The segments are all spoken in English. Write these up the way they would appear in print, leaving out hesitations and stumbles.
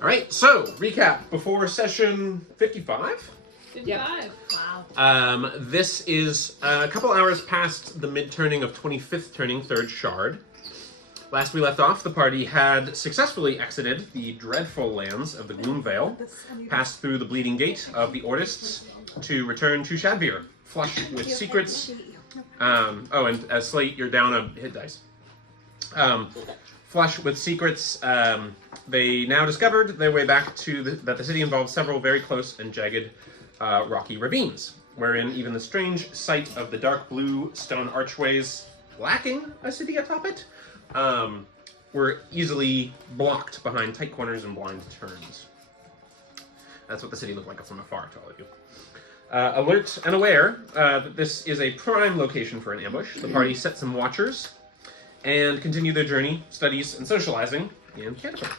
All right, so recap before session 55. 55. Wow. This is a couple hours past the mid-turning of 25th turning, 3rd shard. Last we left off, the party had successfully exited the dreadful lands of the Gloomvale, passed through the Bleeding Gate of the Ordists to return to Shadvir, flush with secrets. Oh, and as Slate, you're down a hit dice. Flush with secrets, they now discovered their way back to that the city involved several very close and jagged rocky ravines, wherein even the strange sight of the dark blue stone archways, lacking a city atop it, were easily blocked behind tight corners and blind turns. That's what the city looked like from afar to all of you. Alert and aware that this is a prime location for an ambush, the party set some watchers and continue their journey, studies, and socializing in Canterbury.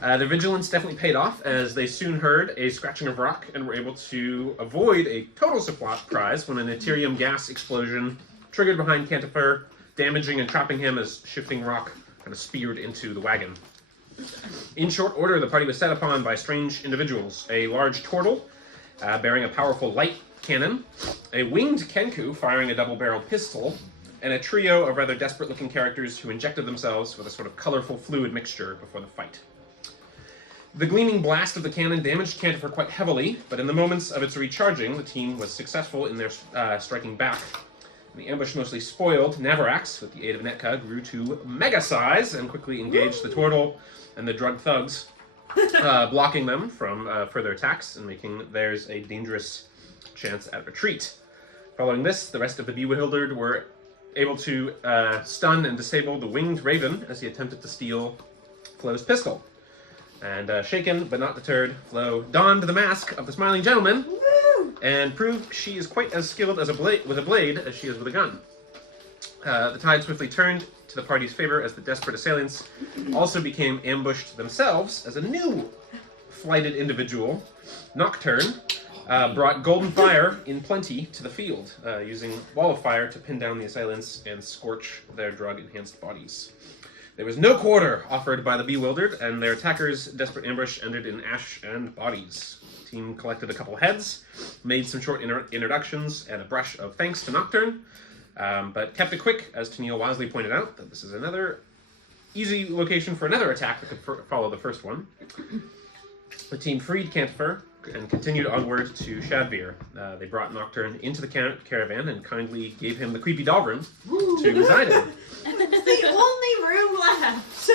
Their vigilance definitely paid off, as they soon heard a scratching of rock and were able to avoid a total surprise when an Ethereum gas explosion triggered behind Cantifer, damaging and trapping him as shifting rock kind of speared into the wagon. In short order, the party was set upon by strange individuals: a large turtle bearing a powerful light cannon, a winged Kenku firing a double-barreled pistol, and a trio of rather desperate-looking characters who injected themselves with a sort of colorful fluid mixture before the fight. The gleaming blast of the cannon damaged Cantifer quite heavily, but in the moments of its recharging, the team was successful in their striking back. The ambush mostly spoiled, Navarax, with the aid of Netka, grew to mega size and quickly engaged the turtle and the drug thugs, blocking them from further attacks and making theirs a dangerous chance at retreat. Following this, the rest of the Beewildered were able to stun and disable the winged raven as he attempted to steal Flo's pistol. And shaken but not deterred, Flo donned the mask of the smiling gentleman and proved she is quite as skilled as with a blade as she is with a gun. The tide swiftly turned to the party's favor as the desperate assailants also became ambushed themselves as a new flighted individual, Nocturne, brought golden fire in plenty to the field, using wall of fire to pin down the assailants and scorch their drug-enhanced bodies. There was no quarter offered by the Beewildered, and their attackers' desperate ambush ended in ash and bodies. The team collected a couple heads, made some short introductions, and a brush of thanks to Nocturne, but kept it quick, as Tennille wisely pointed out, that this is another easy location for another attack that could follow the first one. The team freed Cantifer and continued onward to Shadvir. They brought Nocturne into the caravan and kindly gave him the creepy doll room to reside in. It's the only room left.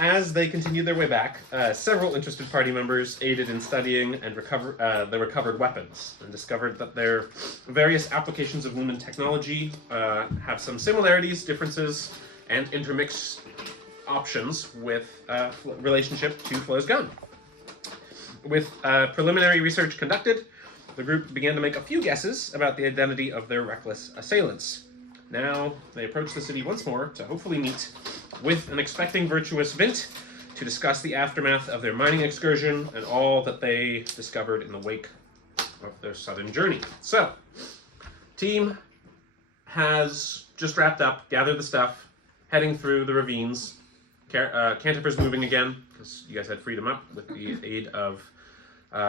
As they continued their way back, several interested party members aided in studying and the recovered weapons, and discovered that their various applications of Lumen technology have some similarities, differences, and intermix options with relationship to Flo's gun. With preliminary research conducted, the group began to make a few guesses about the identity of their reckless assailants. Now, they approach the city once more to hopefully meet with an expecting Virtuous Vint to discuss the aftermath of their mining excursion and all that they discovered in the wake of their southern journey. So, team has just wrapped up, gathered the stuff, heading through the ravines. Cantifer's moving again, because you guys had freed him up with the aid of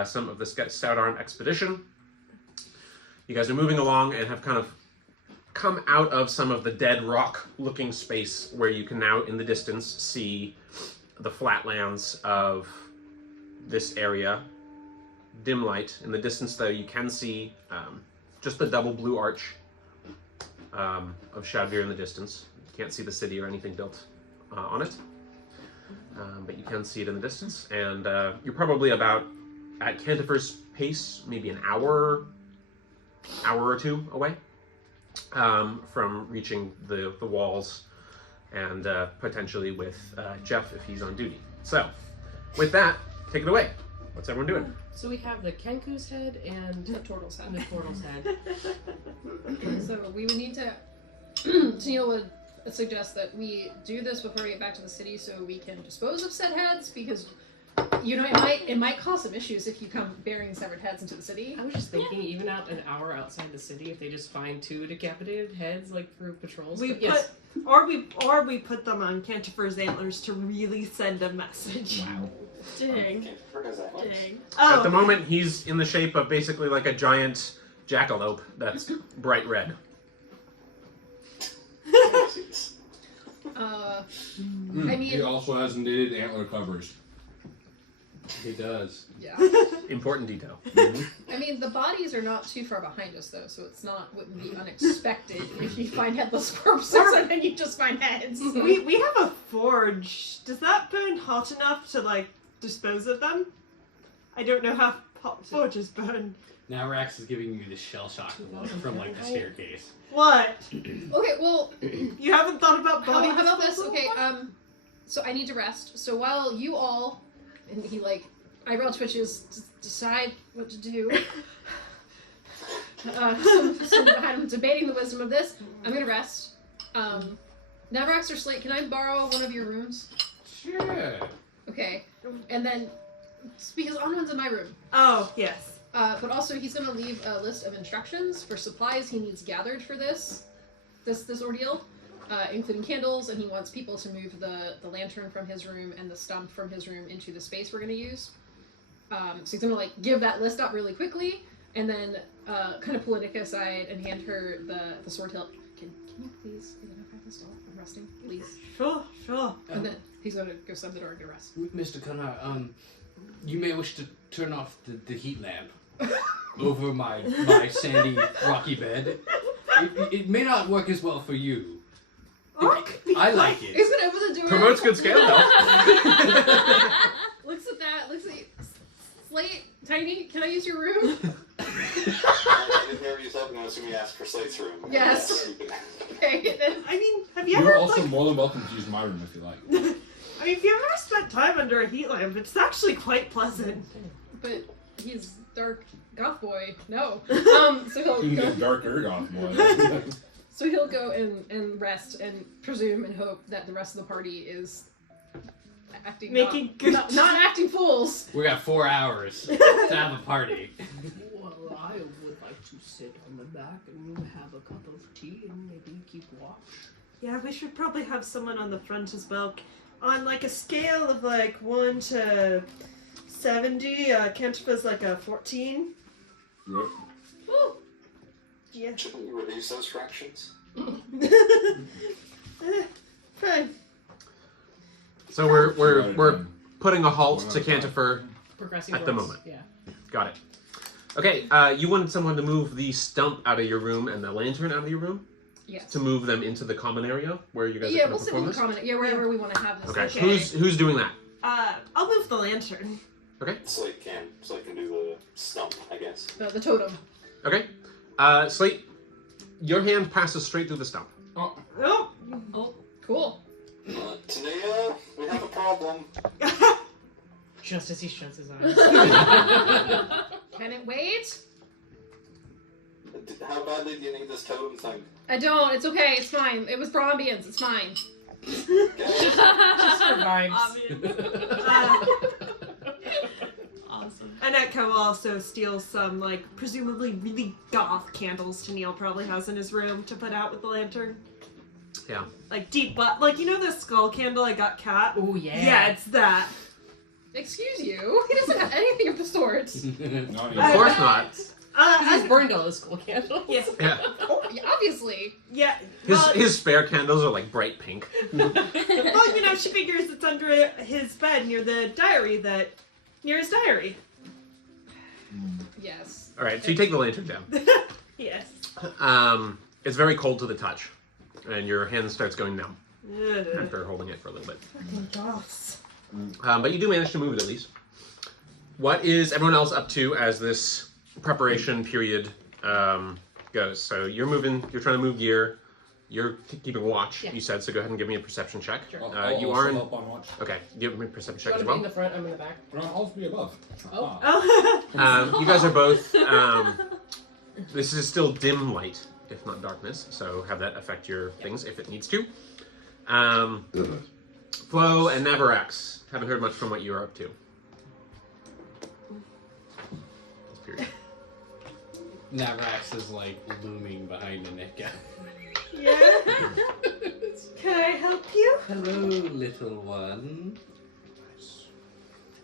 some of the Stout Arm expedition. You guys are moving along and have kind of come out of some of the dead rock looking space where you can now in the distance see the flatlands of this area. Dim light. In the distance though you can see just the double blue arch of Shadvir in the distance. You can't see the city or anything built on it. But you can see it in the distance, and you're probably about at Cantifer's pace, maybe an hour or two away from reaching the walls, and potentially with Jeff if he's on duty. So, with that, take it away. What's everyone doing? So we have the Kenku's head and The turtle's head. the turtle's head. So we would need to. Tennille would suggest that we do this before we get back to the city, so we can dispose of said heads, because You know, it might cause some issues if you come burying severed heads into the city. I was just thinking, even out an hour outside the city, if they just find 2 decapitated heads, like, through patrols. We but put, yes. or we put them on Cantifer's antlers to really send a message. Wow. Dang. Cantifer has that. Dang. At the Oh, moment, he's in the shape of basically like a giant jackalope that's bright red. I He mean, also has knitted antler covers. He does. yeah. Important detail. I mean, the bodies are not too far behind us, though, so it's wouldn't be unexpected if you find headless corpses and then you just find heads. we have a forge. Does that burn hot enough to like dispose of them? I don't know how hot forges burn. Now Rax is giving you the shell shock look from like the staircase. What? Okay, well, You haven't thought about body how about this? disposal? Okay, so I need to rest. So while you all, and he like eyebrow twitches, decide what to do. I'm debating the wisdom of this. I'm gonna rest. Navrax or Slate, can I borrow one of your rooms? Sure. Okay, and then because Onwin's in my room. Oh, yes. But also he's gonna leave a list of instructions for supplies he needs gathered for this ordeal, including candles, and he wants people to move the lantern from his room and the stump from his room into the space we're gonna use. So he's gonna like give that list out really quickly, and then kind of pull Anika aside and hand her the sword hilt. Can you please identify this doll? I'm resting, please. Sure, sure. And then he's gonna go slam the door and go rest. Mr. Kanar, you may wish to turn off the heat lamp over my sandy, rocky bed. It may not work as well for you. I like He's it. gonna open the door. Promotes good scale, though. Looks at that. Looks at Slate. Tiny, can I use your room? I didn't hear what you said, and I assume you asked for Slate's room. Yes. Okay. Then I mean, have you You're ever also like? more than welcome to use my room if you like. I mean, if you ever spent time under a heat lamp, it's actually quite pleasant. But he's dark goth boy. No. So You he'll can go. get darker off more. So he'll go and rest and presume and hope that the rest of the party is acting Making good. not acting fools. We got 4 hours to have a party. Well, I would like to sit on the back and have a cup of tea and maybe keep watch. Yeah, we should probably have someone on the front as well. On like a scale of like 1 to 70, Cantipa's like a 14. Yep. Woo. Yeah. Shouldn't you reduce those fractions? Fine. So we're putting a halt to Cantifer. Progressing At the towards- moment. Yeah. Got it. Okay, you wanted someone to move the stump out of your room and the lantern out of your room Yes. to move them into the common area where you guys are Yeah, going we'll to sit perform with the this. common. Yeah, wherever we want to have this. Okay. Okay. Who's doing that? I'll move the lantern. Okay. Slate can do the stump, I guess. The totem. Okay. Slate, your hand passes straight through the stump. Oh, Oh. Oh, cool. Tania, we have a problem. Just as he shuts his eyes. Can it wait? How badly do you need this totem thing? I don't. It's okay. It's fine. It was for ambience. It's fine. Okay. Just for vibes. Awesome. Anetka will also steal some, like, presumably really goth candles Tennille probably has in his room to put out with the lantern. Yeah. Like, deep butt. Like, you know the skull candle I got Cat? Oh yeah. Yeah, it's that. Excuse you. He doesn't have anything of the sort. not Of even. course not. He's burned all his school candles. Yeah. Yeah. Oh, yeah, obviously. Yeah. His spare candles are like bright pink. Well, you know, she figures it's under his bed near his diary. Yes. All right, so you take the lantern down. Yes. It's very cold to the touch, and your hand starts going numb Ugh. after holding it for a little bit. Fucking goths. But you do manage to move it at least. What is everyone else up to as this preparation period goes? So you're moving. You're trying to move gear. You're keeping watch. Yeah. You said so. Go ahead and give me a perception check. Sure. You also are in. help on watch. Okay, give me a perception Do check you as want to be in well. the front? I'm in the back. I'll also be above. Oh. Oh. You guys are both. This is still dim light, if not darkness. So have that affect your things if it needs to. Flo and Navarax, haven't heard much from what you are up to. Period. Navrax is like looming behind Anika. Yeah? Can I help you? Hello, little one.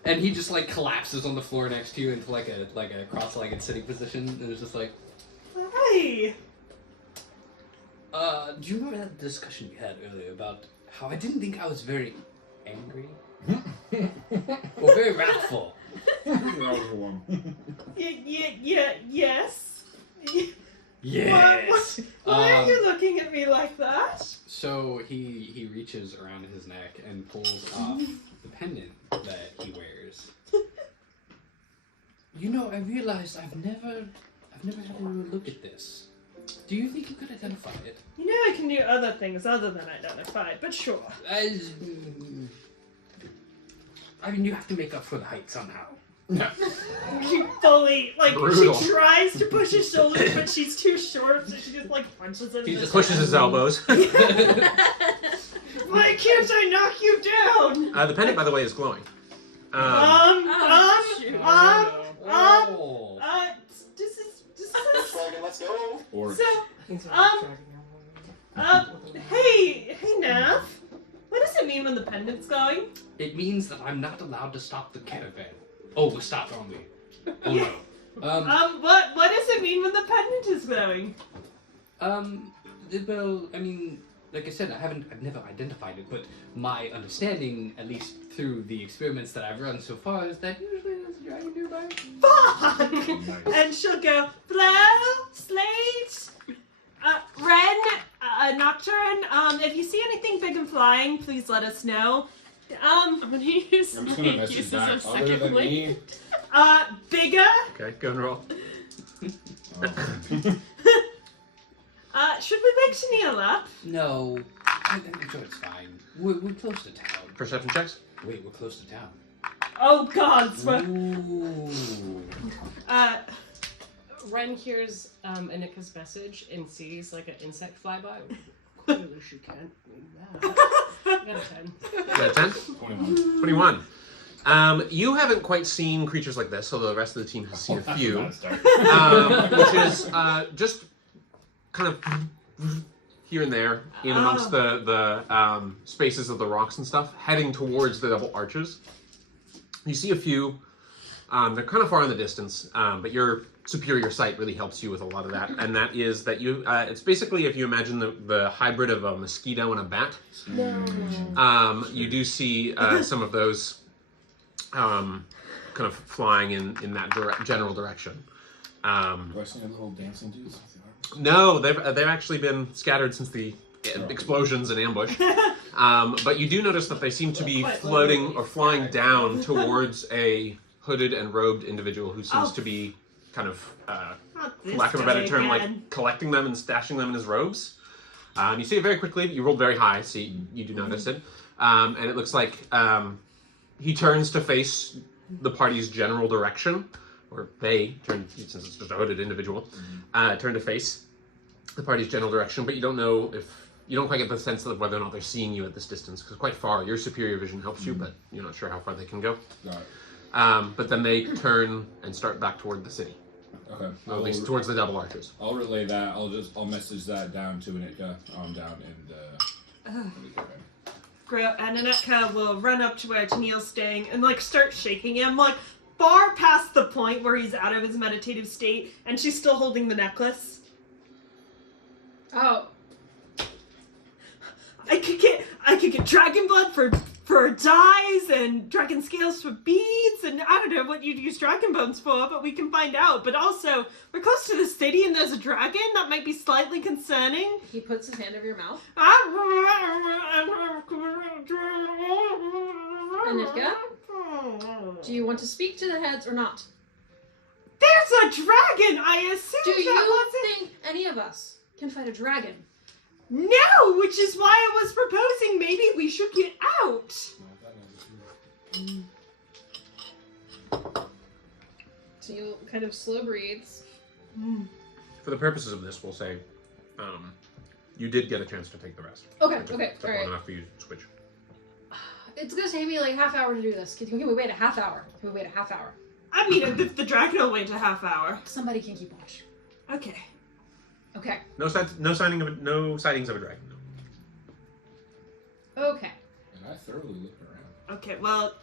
And he just like collapses on the floor next to you into like a cross-legged sitting position, and is just like, Hi. do you remember that discussion we had earlier about how I didn't think I was very angry? Or very wrathful? That was the one. Yes. Yes! Why are you looking at me like that? So he reaches around his neck and pulls off the pendant that he wears. You know, I realized I've never had a look at this. Do you think you could identify it? You know I can do other things other than identify, but sure. I mean, you have to make up for the height somehow. She fully, like, Brutal. she tries to push his shoulders, but she's too short, so she just, like, punches him. He in just the pushes his elbows. Why can't I knock you down? The pendant, by the way, is glowing. This is, Dragon, let's go. Or so, hey, Nav, what does it mean when the pendant's going? It means that I'm not allowed to stop the caravan. Oh, we stopped on me. Oh no. What does it mean when the pendant is glowing? Well, I mean, like I said, I've never identified it, but my understanding, at least through the experiments that I've run so far, is that usually there's a dragon nearby. Fuck! Nice. And she'll go, Flo, Slate, Ren, Nocturne, if you see anything big and flying, please let us know. I'm gonna use I'm just gonna my message uses back. of Other second than wind. me, Bigger, Okay, go and roll. should we wake Tennille up? No, I'm sure it's fine. We're close to town. Perception checks. Wait, we're close to town. Oh god, Ooh. Ren hears Anika's message and sees like an insect fly by. Clearly she can't do that. Got a 10. You got a 10? 21. 21. You haven't quite seen creatures like this, although the rest of the team has seen a few. Which is just kind of here and there in amongst the spaces of the rocks and stuff, heading towards the double arches. You see a few. They're kind of far in the distance, but your superior sight really helps you with a lot of that. And that is that you, it's basically if you imagine the hybrid of a mosquito and a bat. You do see some of those kind of flying in that general direction. Do I see any little dancing dudes? No, they've actually been scattered since the explosions and ambush. But you do notice that they seem to be floating or flying down towards a hooded and robed individual who seems to be kind of, for lack of a better term, like collecting them and stashing them in his robes. You see it very quickly. You rolled very high, so you do notice it. And it looks like he turns to face the party's general direction. Or they turn, since it's just a hooded individual, turn to face the party's general direction, but you don't know if, you don't quite get the sense of whether or not they're seeing you at this distance, because quite far, your superior vision helps you, but you're not sure how far they can go. Got it. But then they turn and start back toward the city, Okay. or at least towards the double arches. I'll relay that. I'll message that down to Anika. Down in And Anetka will run up to where Tennille's staying and like start shaking him, like far past the point where he's out of his meditative state, and she's still holding the necklace. Oh, I could get dragon blood for dyes and dragon scales for beads, and I don't know what you'd use dragon bones for, but we can find out. But also, we're close to the city and there's a dragon. That might be slightly concerning. he puts his hand over your mouth. Anika, do you want to speak to the heads or not? There's a dragon! I assume Do that you wasn't... think any of us can fight a dragon? No! Which is why I was proposing maybe we should get out! So you kind of slow breathes. For the purposes of this, we'll say you did get a chance to take the rest. Okay, Which okay, took long alright. enough for you to switch. It's gonna take me like half hour to do this. Can we wait a half hour? Can we wait a half hour? I mean, if the dragon will wait a half hour. Somebody can keep watch. Okay. Okay. No sightings of a dragon. No. Okay. And I thoroughly looked around. Okay, well,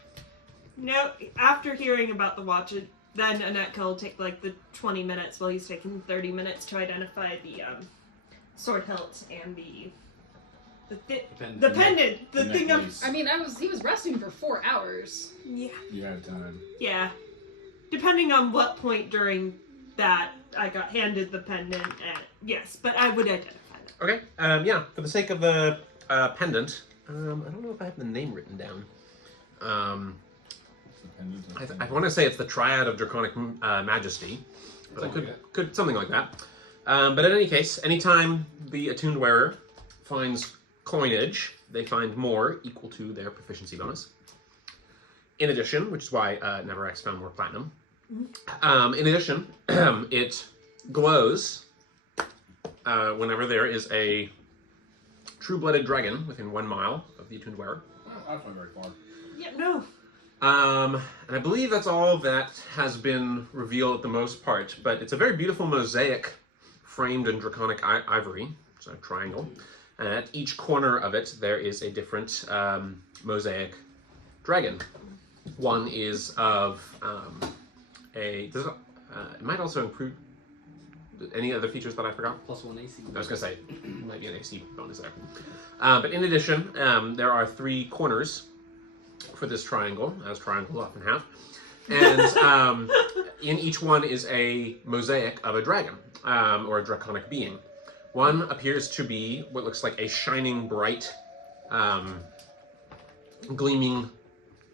no, after hearing about the watch, then Anetka will take like the 20 minutes while he's taking 30 minutes to identify the sword hilt and the pendant, the thing of... necklace. I mean, he was resting for 4 hours. Yeah. You had time. Yeah. Depending on what point during that I got handed the pendant, yes, but I would identify that. Okay. Yeah. For the sake of the pendant, I don't know if I have the name written down. I want to say it's the Triad of Draconic Majesty. But could something like that. But in any case, anytime the attuned wearer finds coinage, they find more equal to their proficiency bonus. In addition, which is why Neverx found more platinum. In addition, it glows whenever there is a true-blooded dragon within 1 mile of the attuned wearer. That's not very far. Yeah, no. And I believe that's all that has been revealed at the most part, but it's a very beautiful mosaic framed in draconic ivory, so a triangle. And at each corner of it, there is a different mosaic dragon. One is of it might also include any other features that I forgot. +1 AC. I was going to say, might be an AC bonus there. But in addition, there are 3 corners for this triangle, as triangles often have. And in each one is a mosaic of a dragon, or a draconic being. One appears to be what looks like a shining, bright, gleaming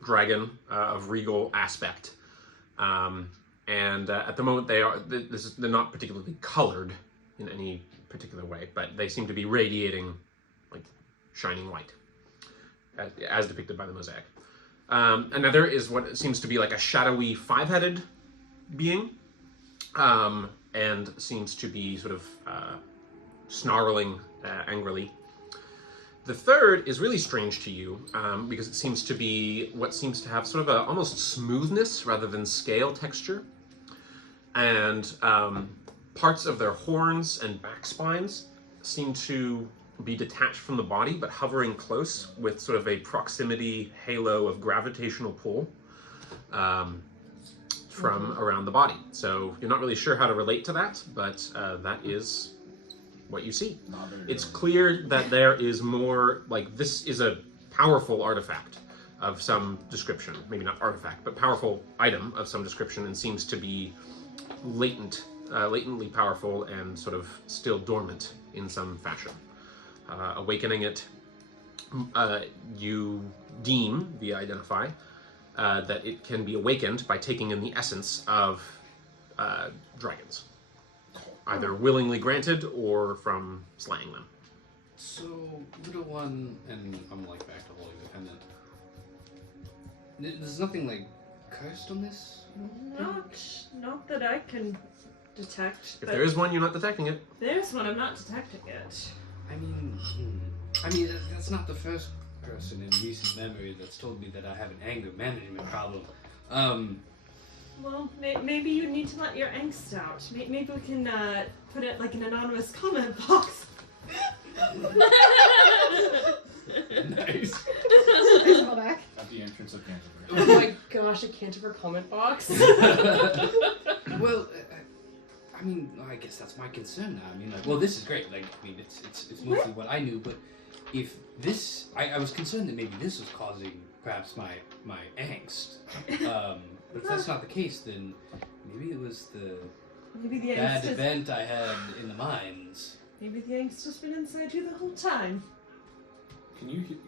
dragon of regal aspect. And at the moment they're not particularly colored in any particular way, but they seem to be radiating like shining light, as depicted by the mosaic. Another is what seems to be like a shadowy 5-headed being, and seems to be sort of snarling angrily. The third is really strange to you, because it seems to be what seems to have sort of a almost smoothness rather than scale texture. And parts of their horns and back spines seem to be detached from the body, but hovering close with sort of a proximity halo of gravitational pull from around the body. So you're not really sure how to relate to that, but that is what you see. It's clear that there is more, like, this is a powerful artifact of some description. Maybe not artifact, but powerful item of some description, and seems to be latently powerful and sort of still dormant in some fashion. Awakening it, you deem, via identify, that it can be awakened by taking in the essence of dragons. Either willingly granted or from slaying them. So, little one, and I'm like back to holding the pendant. There's nothing like cursed on this? Not that I can detect. If there is one, you're not detecting it. There's one, I'm not detecting it. I mean, that's not the first person in recent memory that's told me that I have an anger management problem. Well, maybe you need to let your angst out. Maybe we can put it like an anonymous comment box. Nice. Please go back. At the entrance of Canterbury. Oh my gosh, a Canterbury comment box. Well, I mean, I guess that's my concern now. I mean, like, well, this is great. Like, I mean, it's mostly what I knew, but if this, I was concerned that maybe this was causing perhaps my angst. But if that's not the case, then maybe it was the bad event I had in the mines. Maybe the angst has been inside you the whole time.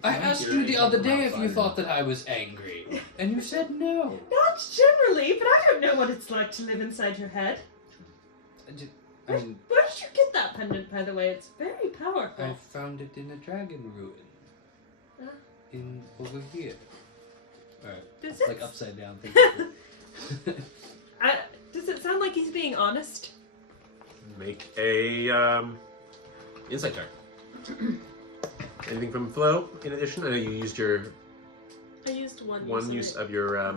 I asked you the other day if you thought that I was angry, and you said no. Not generally, but I don't know what it's like to live inside your head. I mean, Where did you get that pendant, by the way? It's very powerful. I found it in a dragon ruin. In over here. Alright. Does It's it? like upside down. Does it sound like he's being honest? Make a insight check. Anything from Flo in addition? I know you used your I used one use of your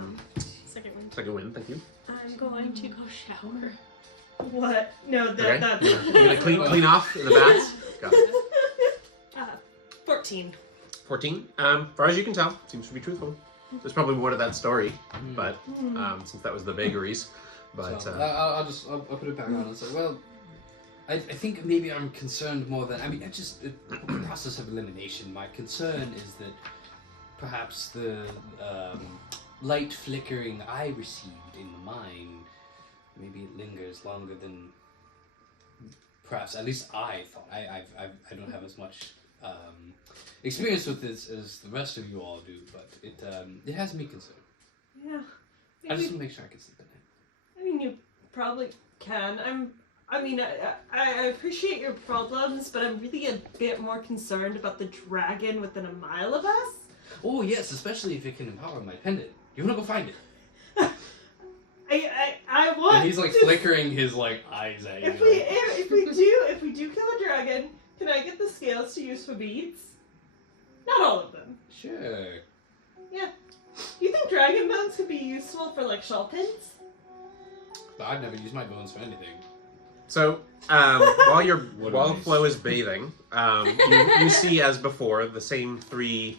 second one. Second wind, thank you. I'm going to go shower. What? No, Okay. that's... You're gonna clean off in the baths? Got it. 14. 14. Far as you can tell, seems to be truthful. There's probably more to that story, but since that was the vagaries. But So, I'll put it back on and say, well, I think maybe I'm concerned more than, I mean, the process of elimination. My concern is that perhaps the light flickering I received in the mine, maybe it lingers longer than perhaps at least I thought. I don't have as much experience with this as the rest of you all do, but it has me concerned. Yeah. I just want to make sure I can sleep at night. I mean, you probably can. I appreciate your problems, but I'm really a bit more concerned about the dragon within a mile of us. Oh yes, especially if it can empower my pendant. You wanna go find it? I want. And he's like to, flickering his like eyes at you. If we do kill a dragon, can I get the scales to use for beads? Not all of them. Sure. Yeah. Do you think dragon bones could be useful for like shell pins? But I've never used my bones for anything. so, while What a while waste. Flo is bathing, you see as before the same 3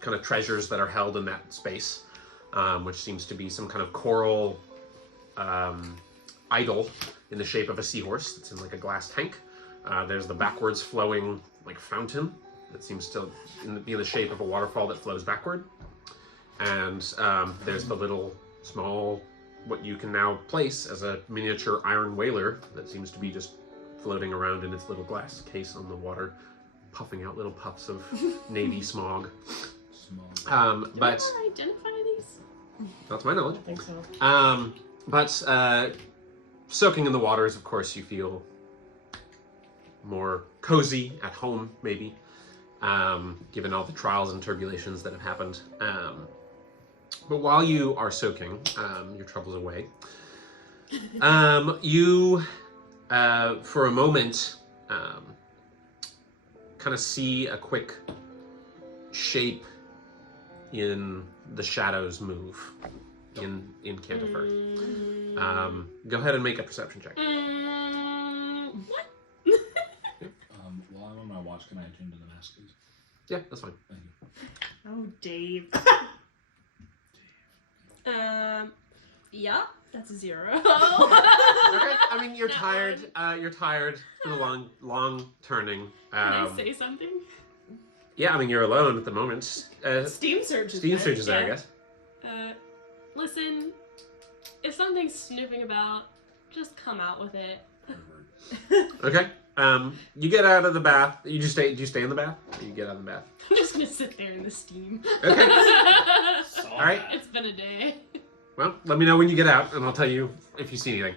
kind of treasures that are held in that space, which seems to be some kind of coral idol in the shape of a seahorse that's in like a glass tank. There's the backwards flowing like fountain that seems to be in the shape of a waterfall that flows backward. And there's the little small, what you can now place as a miniature iron whaler that seems to be just floating around in its little glass case on the water, puffing out little puffs of navy smog. Small. But Do I identify these? not to my knowledge. I think so. But soaking in the waters, of course, you feel more cozy at home, maybe, given all the trials and tribulations that have happened. But while you are soaking your troubles away, you, for a moment, kind of see a quick shape in the shadows move in Canterford. Go ahead and make a perception check. What? While I'm on my watch, can I attune to the mask, please? Yeah, that's fine. Thank you. Oh, Dave. Yeah, that's a 0. Okay. I mean, you're tired. You're tired. It's been a long turning. Can I say something? Yeah, I mean, you're alone at the moment. Steam Surge is Steam there. Surge is there, I Yeah. guess. Listen, if something's snooping about, just come out with it. Pervert. Okay. You get out of the bath. You just stay. Do you stay in the bath? Or you get out of the bath. I'm just gonna sit there in the steam. Okay. All right. It's been a day. Well, let me know when you get out, and I'll tell you if you see anything.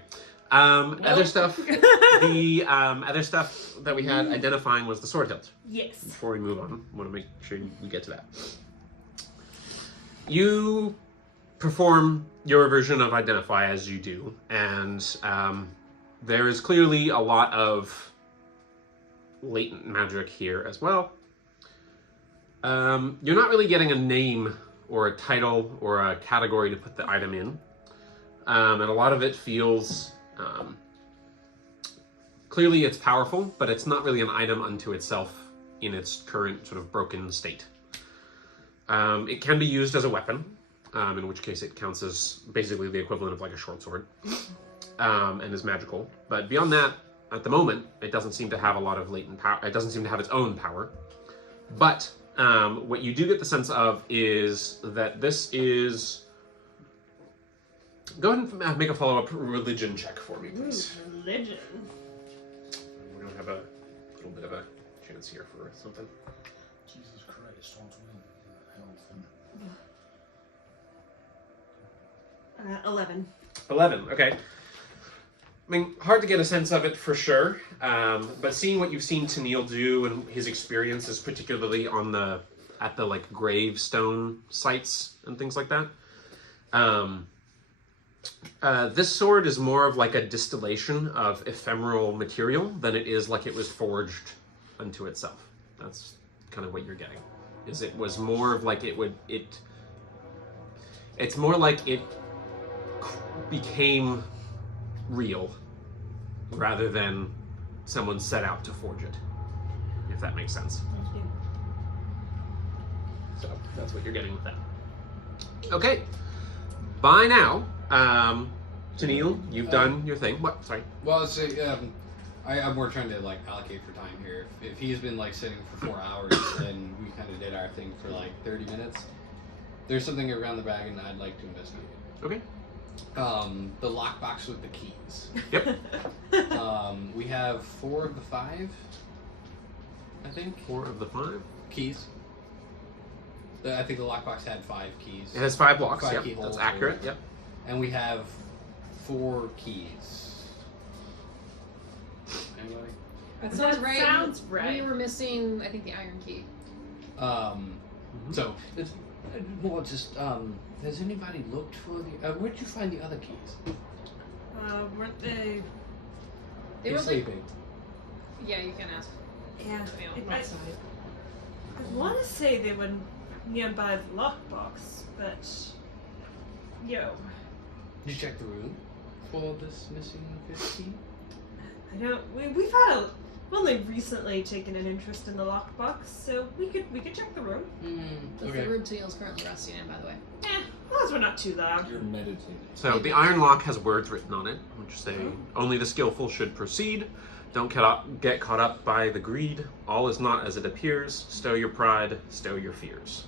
Other stuff. The other stuff that we had identifying was the sword hilt. Yes. Before we move on, I want to make sure we get to that. You perform your version of identify as you do, and there is clearly a lot of latent magic here as well. You're not really getting a name or a title or a category to put the item in, and a lot of it feels clearly it's powerful, but it's not really an item unto itself in its current sort of broken state. It can be used as a weapon, in which case it counts as basically the equivalent of like a short sword, and is magical. But beyond that, at the moment, it doesn't seem to have a lot of latent power. It doesn't seem to have its own power. But what you do get the sense of is that this is... Go ahead and make a follow-up religion check for me, please. Ooh, religion. We're going to have a little bit of a chance here for something. Jesus Christ, what's with health? 11. 11, okay. I mean, hard to get a sense of it for sure, but seeing what you've seen Tennille do and his experiences, particularly at the like gravestone sites and things like that, this sword is more of like a distillation of ephemeral material than it is like it was forged unto itself. That's kind of what you're getting. Is it was more of like it's more like it became real rather than someone set out to forge it, if that makes sense. So that's what you're getting with that. Okay, by now, Tennille, you've done your thing. What? Sorry. Well, so, I'm more trying to like allocate for time here. If he's been like sitting for 4 hours and we kind of did our thing for like 30 minutes, there's something around the wagon I'd like to investigate. Okay. The lockbox with the keys. Yep. We have 4 of the 5, I think. 4 of the 5 keys. I think the lockbox had 5 keys. It has 5 locks. 5 Yep, keyholes that's or accurate. whatever. Yep. And we have 4 keys. Anybody? That sounds right. Sounds right. We were missing, I think, the iron key. So it's more just has anybody looked for the? Where'd you find the other keys? Weren't they? They They're were like, sleeping. yeah, you can ask. Yeah. Yeah, I Outside. want to say they were nearby the lockbox, but yo, Did you check the room for this missing 5th key? I don't. We've only recently taken an interest in the lockbox, so we could check the room. That's Okay. the room Tennille's currently resting in, by the way. As long as we're not too loud. You're meditating. So the iron lock has words written on it, which say, "Only the skillful should proceed. Don't get caught up by the greed. All is not as it appears. Stow your pride, stow your fears."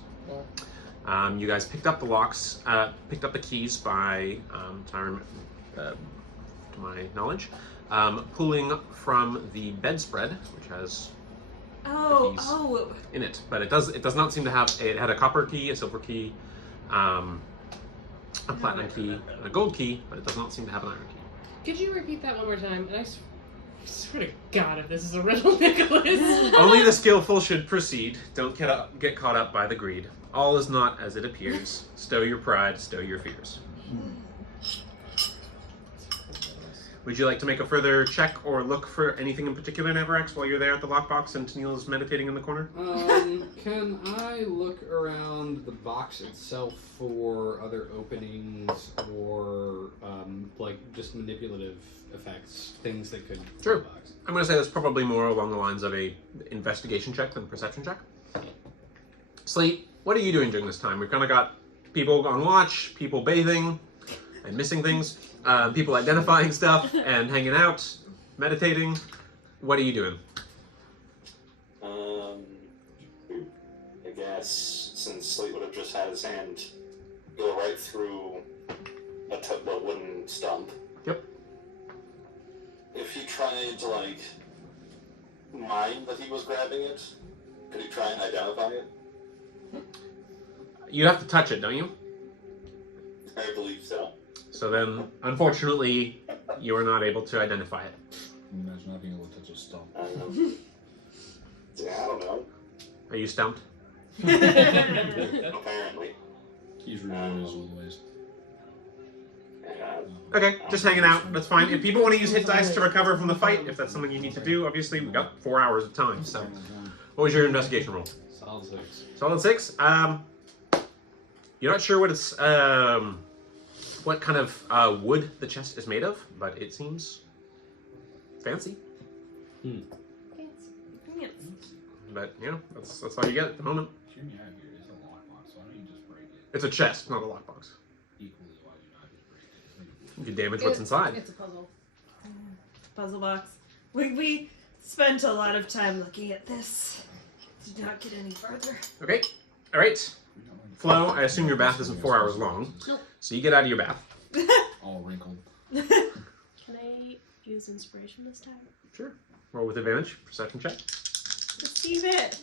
You guys picked up the locks, picked up the keys by, to my knowledge, pulling from the bedspread, which has keys in it. But it does not seem to have. It had a copper key, a silver key, a platinum key, and a gold key, but it does not seem to have an iron key. Could you repeat that one more time? And I swear to God, if this is a riddle, Nicholas. Only the skillful should proceed. Don't get caught up by the greed. All is not as it appears. Stow your pride, stow your fears. Would you like to make a further check or look for anything in particular, Neverax, while you're there at the lockbox and Tennille is meditating in the corner? Can I look around the box itself for other openings or like just manipulative effects, things that could Sure. the box? I'm going to say that's probably more along the lines of a investigation check than a perception check. Sleep, what are you doing during this time? We've kind of got people on watch, people bathing and missing things, people identifying stuff and hanging out, meditating. What are you doing? I guess since Slate would have just had his hand go right through a wooden stump. Yep. If he tried to like mine that he was grabbing it, could he try and identify it? You have to touch it, don't you? I believe so. So then, unfortunately, you are not able to identify it. Imagine not being able to touch a stump. Yeah, I don't know. Are you stumped? Apparently. He's removing his little ways. Okay, just hanging out. That's fine. If people want to use hit dice to recover from the fight, if that's something you need to do, obviously we've got 4 hours of time. So, what was your investigation roll? Solid 6. Solid 6. You're not sure what it's what kind of wood the chest is made of, but it seems fancy. But yeah, that's all you get at the moment. Hear me out here. It's a lockbox. Why don't you just break it? It's a chest, not a lockbox. Equally, why do you not just break it? You can damage what's inside. It's a puzzle. Puzzle box. We spent a lot of time looking at this. Did not get any further. Okay, all right. Flo, I assume your bath isn't 4 hours long. Nope. So you get out of your bath. All wrinkled. Can I use inspiration this time? Sure. Roll with advantage. Perception check. Receive it.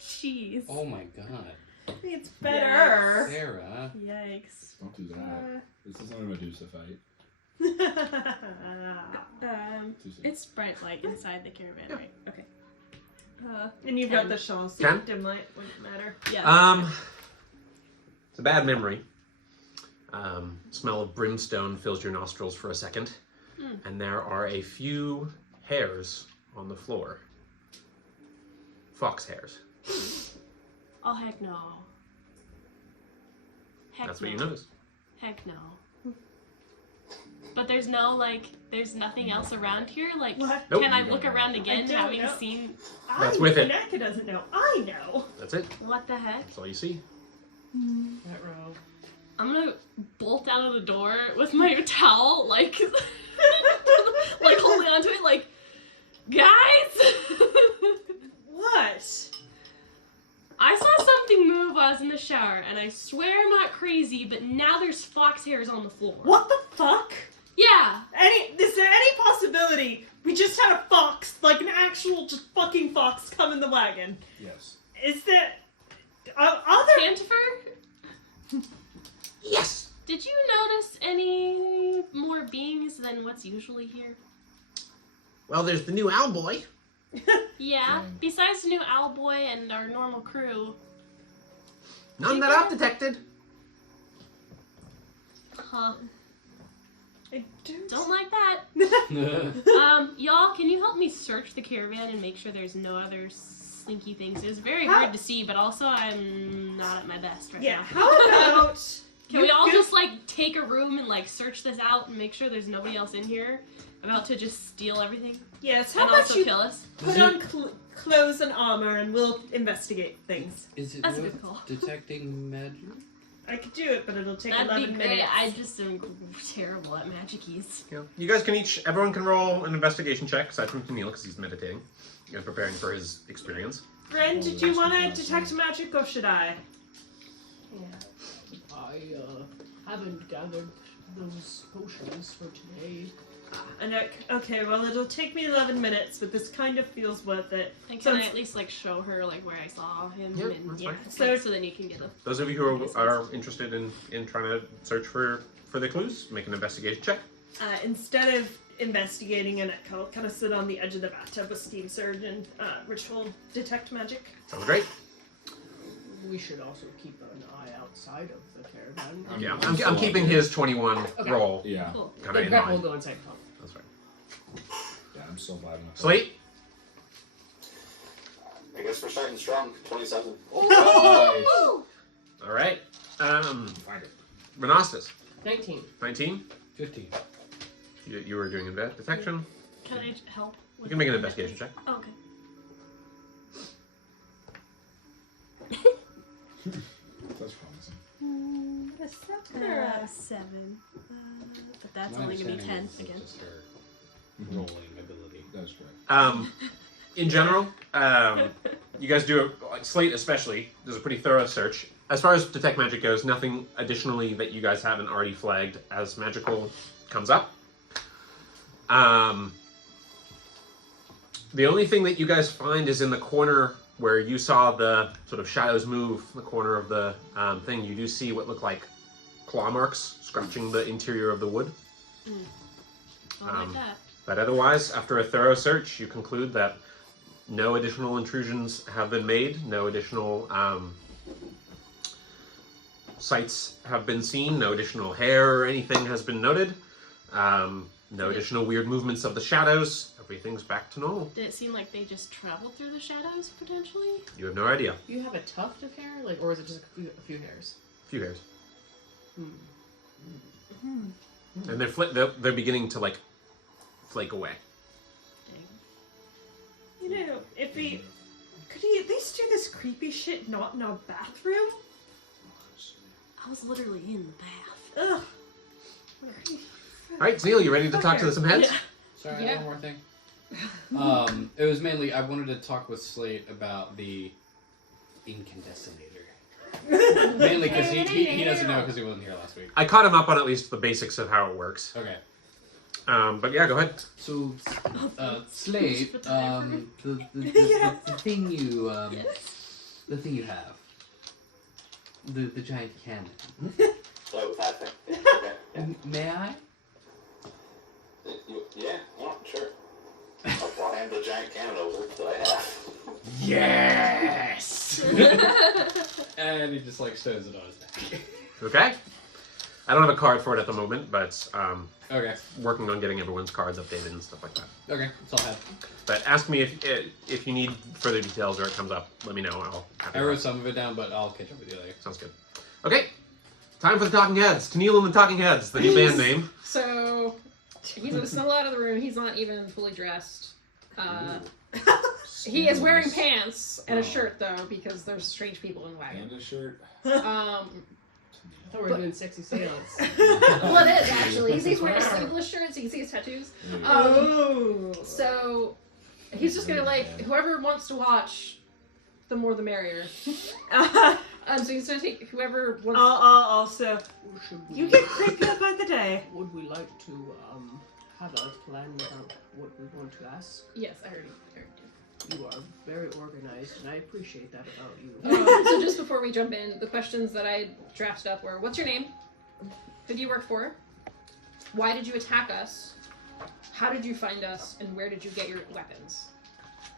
Jeez. Oh my god. It's better. Sarah. Yikes. Don't do that. This is not a Medusa fight. It's bright light inside the caravan, right? Okay. And you've got the shawl, so 10? dim light wouldn't matter. Yeah. It's a bad memory. Smell of brimstone fills your nostrils for a second, and there are a few hairs on the floor. Fox hairs. Oh, heck no. Heck That's no. what you notice. Heck no. But there's nothing else around here? Like, What? Nope. can I look around again, I don't having know. seen... That's with it. Kaneka doesn't know. I know. That's it. What the heck? That's all you see. That row. I'm gonna bolt out of the door with my towel, like, like holding onto it, like, guys! What? I saw something move while I was in the shower, and I swear I'm not crazy, but now there's fox hairs on the floor. What the fuck? Yeah! Is there any possibility we just had a fox, like an actual just fucking fox, come in the wagon? Yes. Is there... Are there... Tantifer, Yes. did you notice any more beings than what's usually here? Well, there's the new owl boy. Yeah, besides the new owlboy and our normal crew. None that I've detected. Huh. I Don't like that. Y'all, can you help me search the caravan and make sure there's no other slinky things? It's very hard to see, but also I'm not at my best right Yeah, now. how about... Can we all just, like, take a room and, like, search this out and make sure there's nobody else in here about to just steal everything? Yes, how And about also you kill us? put on clothes and armor and we'll investigate things. Is it That's a worth good call. detecting magic? I could do it, but it'll take That'd 11 be great. minutes. I just am terrible at magic-keys. Yeah. You guys can everyone can roll an investigation check, aside from Camille, because he's meditating and preparing for his experience. Ren, did you want to detect magic or should I? I haven't gathered those potions for today. Okay, well, it'll take me 11 minutes, but this kind of feels worth it. And So can I it's- at least, like, show her, like, where I saw him? Yeah, and, that's yeah, fine. so, so then you can get a... Those of you who are interested in trying to search for the clues, make an investigation check. Instead of investigating and I'll kind of sit on the edge of the bathtub with steam surge and ritual detect magic. Sounds great. We should also keep an eye outside of the caravan. Yeah, I'm keeping his 21 Okay. roll Yeah. Cool. kind of Then in Brett will mind. go inside top. That's right. Yeah, I'm so bad enough. Slate. I guess we're starting strong. 27. Nice. All right. Find it. Renastus. 19. 19. 15. You were doing detection. Can I help? You can make an investigation check. Oh, okay. That's promising. What a 7. But that's My only gonna be 10 understanding is again. just her rolling ability. That's correct. In general, you guys do Slate especially does a pretty thorough search. As far as detect magic goes, nothing additionally that you guys haven't already flagged as magical comes up. The only thing that you guys find is in the corner where you saw the sort of shadows move, the corner of the thing. You do see what look like claw marks scratching the interior of the wood. I like that. But otherwise, after a thorough search, you conclude that no additional intrusions have been made, no additional sights have been seen, no additional hair or anything has been noted, no additional weird movements of the shadows. Everything's back to normal. Did it seem like they just traveled through the shadows, potentially? You have no idea. Do you have a tuft of hair, like, or is it just a few hairs? A few hairs. Hmm. And they're beginning to, like, flake away. Dang. You know, if he... Could he at least do this creepy shit not in our bathroom? I was literally in the bath. Ugh. Alright, Neil, you ready to talk to some heads? Yeah. Sorry, Yeah. one more thing. It was mainly I wanted to talk with Slate about the incandescinator. Mainly because he doesn't know because he wasn't here last week. I caught him up on at least the basics of how it works. Okay. But yeah, go ahead. So, Slate, the thing you the thing you have, the giant cannon. Oh, that thing. Yeah, okay. May I? Yeah, sure. I'll hand the giant cannon over that I have. Yes! And he just like stows it on his back. Okay. I don't have a card for it at the moment, but Okay. working on getting everyone's cards updated and stuff like that. Okay, that's all I have. But ask me if you need further details or it comes up. Let me know. I'll. I wrote some of it down, but I'll catch up with you later. Sounds good. Okay. Time for the Talking Heads. Tangle and the Talking Heads, the new band name. So he's gonna snuggle out of the room. He's not even fully dressed. He is wearing pants and a shirt though, because there's strange people in the wagon. And a shirt. I thought we were doing sexy seance. Well, it is actually. He's wearing a sleeveless shirt, so you can see his tattoos. So he's just gonna whoever wants to watch, the more the merrier. So he's gonna take whoever wants. Also, Should we, you get creepier by the day. would we like to have a plan about what we want to ask? Yes, I already did. You are very organized, and I appreciate that about you. So just before we jump in, the questions that I drafted up were: what's your name? Who do you work for? Why did you attack us? How did you find us? And where did you get your weapons?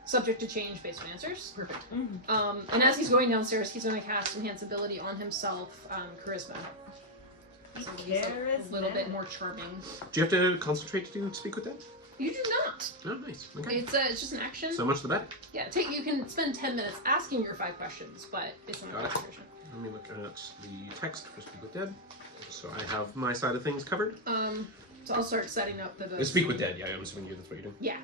Subject to change based on answers. Perfect. And as he's going downstairs, he's going to cast Enhance Ability on himself, Charisma. So he's a little bit more charming. Do you have to concentrate to speak with them? You do not. Oh, nice. Okay. It's just an action. So much the better. Yeah, you can spend 10 minutes asking your 5 questions, but it's not a version. Let me look at the text for Speak with Dead. So I have my side of things covered. So I'll start setting up the Speak with Dead, yeah, I'm assuming that's what you're doing. Yeah.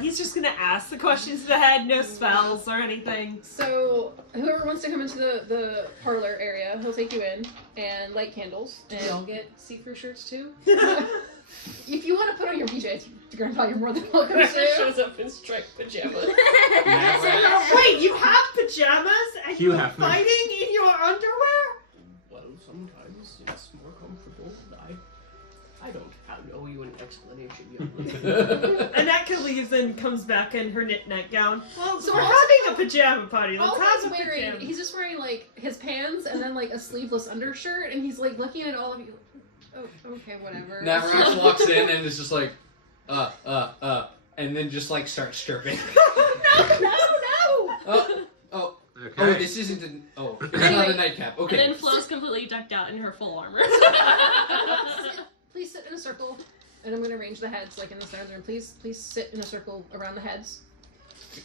He's just gonna ask the questions to the head, no spells or anything. So whoever wants to come into the parlor area, he'll take you in and light candles. And Do we all get see-through shirts too? if you want to put on your PJs, Grandpa, you're more than welcome to. shows up in striped pajamas. Wait, you have pajamas and Hugh you're Hefner. fighting in your underwear? Well, sometimes it's more comfortable. I don't owe you an explanation yet. Aneka leaves and comes back in her knit-neck gown. Well, So we're all- having a pajama party. Let's All have he's a wearing, pajama. he's just wearing like his pants and then like a sleeveless undershirt, and he's like looking at all of you. Oh, okay, whatever. Navrax walks in and is just like, and then just like starts chirping. Oh, Okay. this isn't it's not a nightcap. Okay. And then Flo's completely decked out in her full armor. Please sit in a circle, and I'm gonna arrange the heads like in the center of the room. Please sit in a circle around the heads.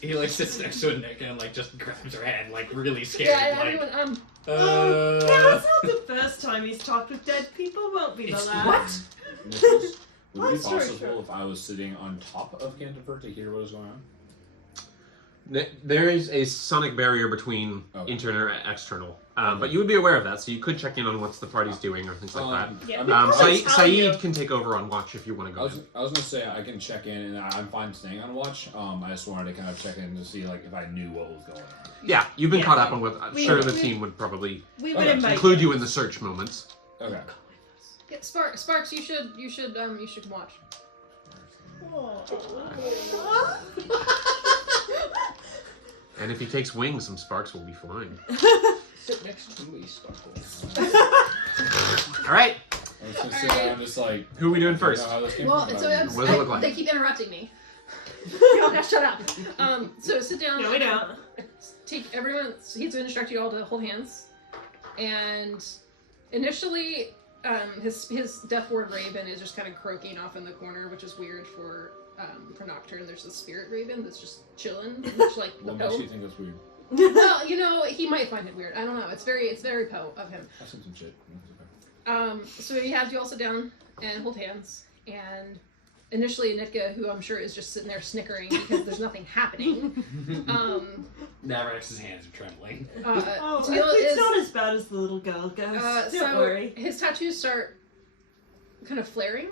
He like sits next to a Nick and like just grabs her hand like really scared. Yeah, like, everyone. That's not the first time he's talked with dead people. Won't be the It's last. Nicholas, would it be Sure, possible sure. if I was sitting on top of Canterbury to hear what was going on? There is a sonic barrier between internal and external, but you would be aware of that, so you could check in on what the party's doing or things like that. Yeah, Saeed can take over on watch if you want to go. I was gonna say I can check in and I'm fine staying on watch. I just wanted to kind of check in to see like if I knew what was going on. Yeah, you've been Yeah. caught up on what I'm We- sure the we- team would probably We would Okay, invite include you in the search moments. Okay. Yeah, Sparks, you should watch. And if he takes wings, some sparks will be flying. Sit next to me, Sparkles. All right, I was gonna say I'm just like. who are we doing I don't know first? how this came Well, from, so but- What does it look like? they keep interrupting me. Y'all gotta shut up. So sit down. No, we don't. Take everyone. He's gonna instruct you all to hold hands, and initially, his Death Ward Raven is just kind of croaking off in the corner, which is weird for Nocturne. There's the Spirit Raven that's just chilling, much like the What makes Poe. you think that's weird? Well, he might find it weird. I don't know. It's very Poe of him. I've seen some shit. It's okay. So he has you all sit down and hold hands, and initially Nitka, who I'm sure is just sitting there snickering because there's nothing happening. Navrax's hands are trembling. Oh, Teal it's is- not as bad as the little girl goes. Don't so worry. his tattoos start kind of flaring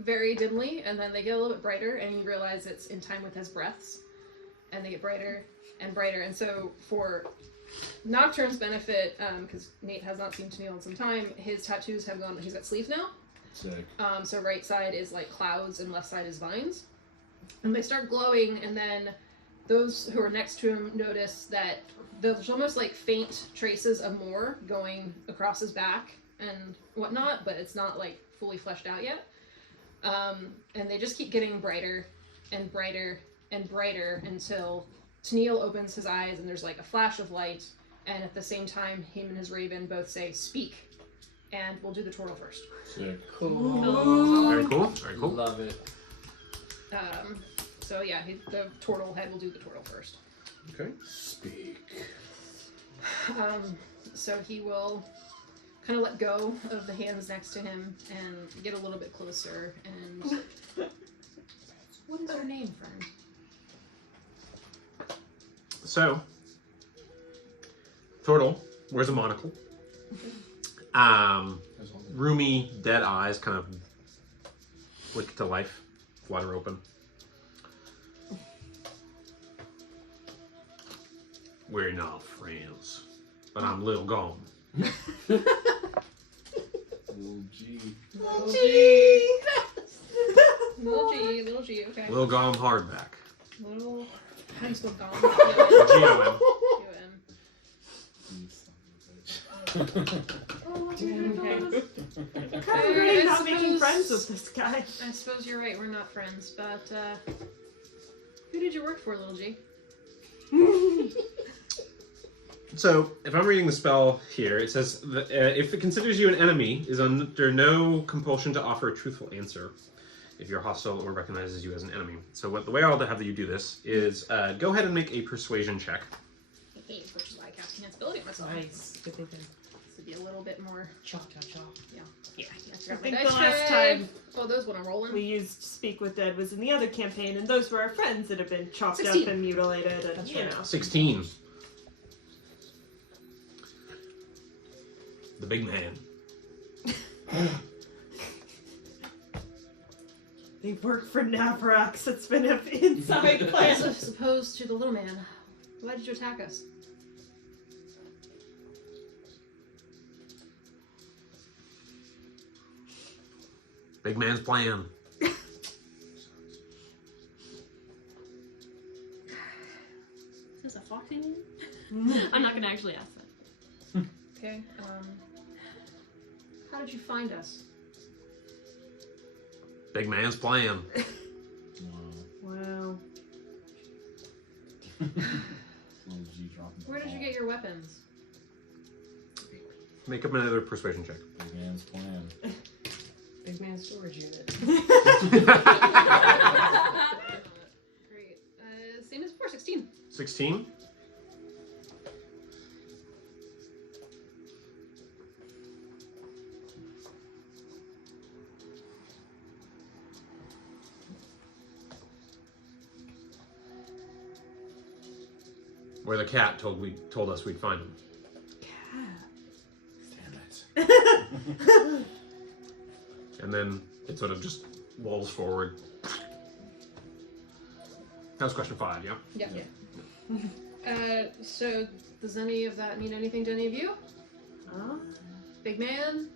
very dimly, and then they get a little bit brighter, and you realize it's in time with his breaths, and they get brighter and brighter. And so for Nocturne's benefit, because Nate has not seen Tennille in some time, his tattoos have gone. He's got sleeves now. Sick. So right side is like clouds and left side is vines. And they start glowing, and then those who are next to him notice that there's almost like faint traces of more going across his back and whatnot, but it's not like fully fleshed out yet. And they just keep getting brighter and brighter and brighter until Tennille opens his eyes and there's like a flash of light, and at the same time him and his raven both say speak, and we'll do the turtle first. Sick. Cool. Very cool. Very cool. Love it. So yeah, the turtle head will do the turtle first. Okay. Speak. So he will kind of let go of the hands next to him and get a little bit closer. And what is your name, friend? So, Turtle wears a monocle. Roomy, dead eyes kind of flick to life, flutter open. We're not friends, but I'm Lil Gone. Little G. Little G. Little G, okay. Lil Gone hardback. Little. How do you spell Gom? G-O-M. Okay. Kind of really not making friends with this guy. I suppose you're right, we're not friends, but who did you work for, Little G? So, if I'm reading the spell here, it says that, if it considers you an enemy, is under no compulsion to offer a truthful answer if you're hostile or recognizes you as an enemy. So, the way I'll have you do this is go ahead and make a persuasion check. Which is why I cast Enhanceability on myself. Nice. Good thinking. This would be a little bit more. Cha cha cha. Yeah, I forgot my think dice the last tray. time Oh, those when I'm rolling. we used Speak with Dead was in the other campaign, and those were our friends that have been chopped 16. up and mutilated, and That's you right. know. 16. The big man. They work for Navrax. It's been an inside plan. As opposed to the little man. Why did you attack us? Big man's plan. Is a fox name? I'm not gonna actually ask that. Okay. How did you find us? Big man's plan. Wow. Little G dropping the Where did you ball. get your weapons? Make up another persuasion check. Big man's plan. Big man storage unit. Great. Same as before, 16. 16. Where the cat told us we'd find him. Damn it. And then it sort of just lolls forward. That was question 5, yeah? Yeah. So does any of that mean anything to any of you? Huh? Big man?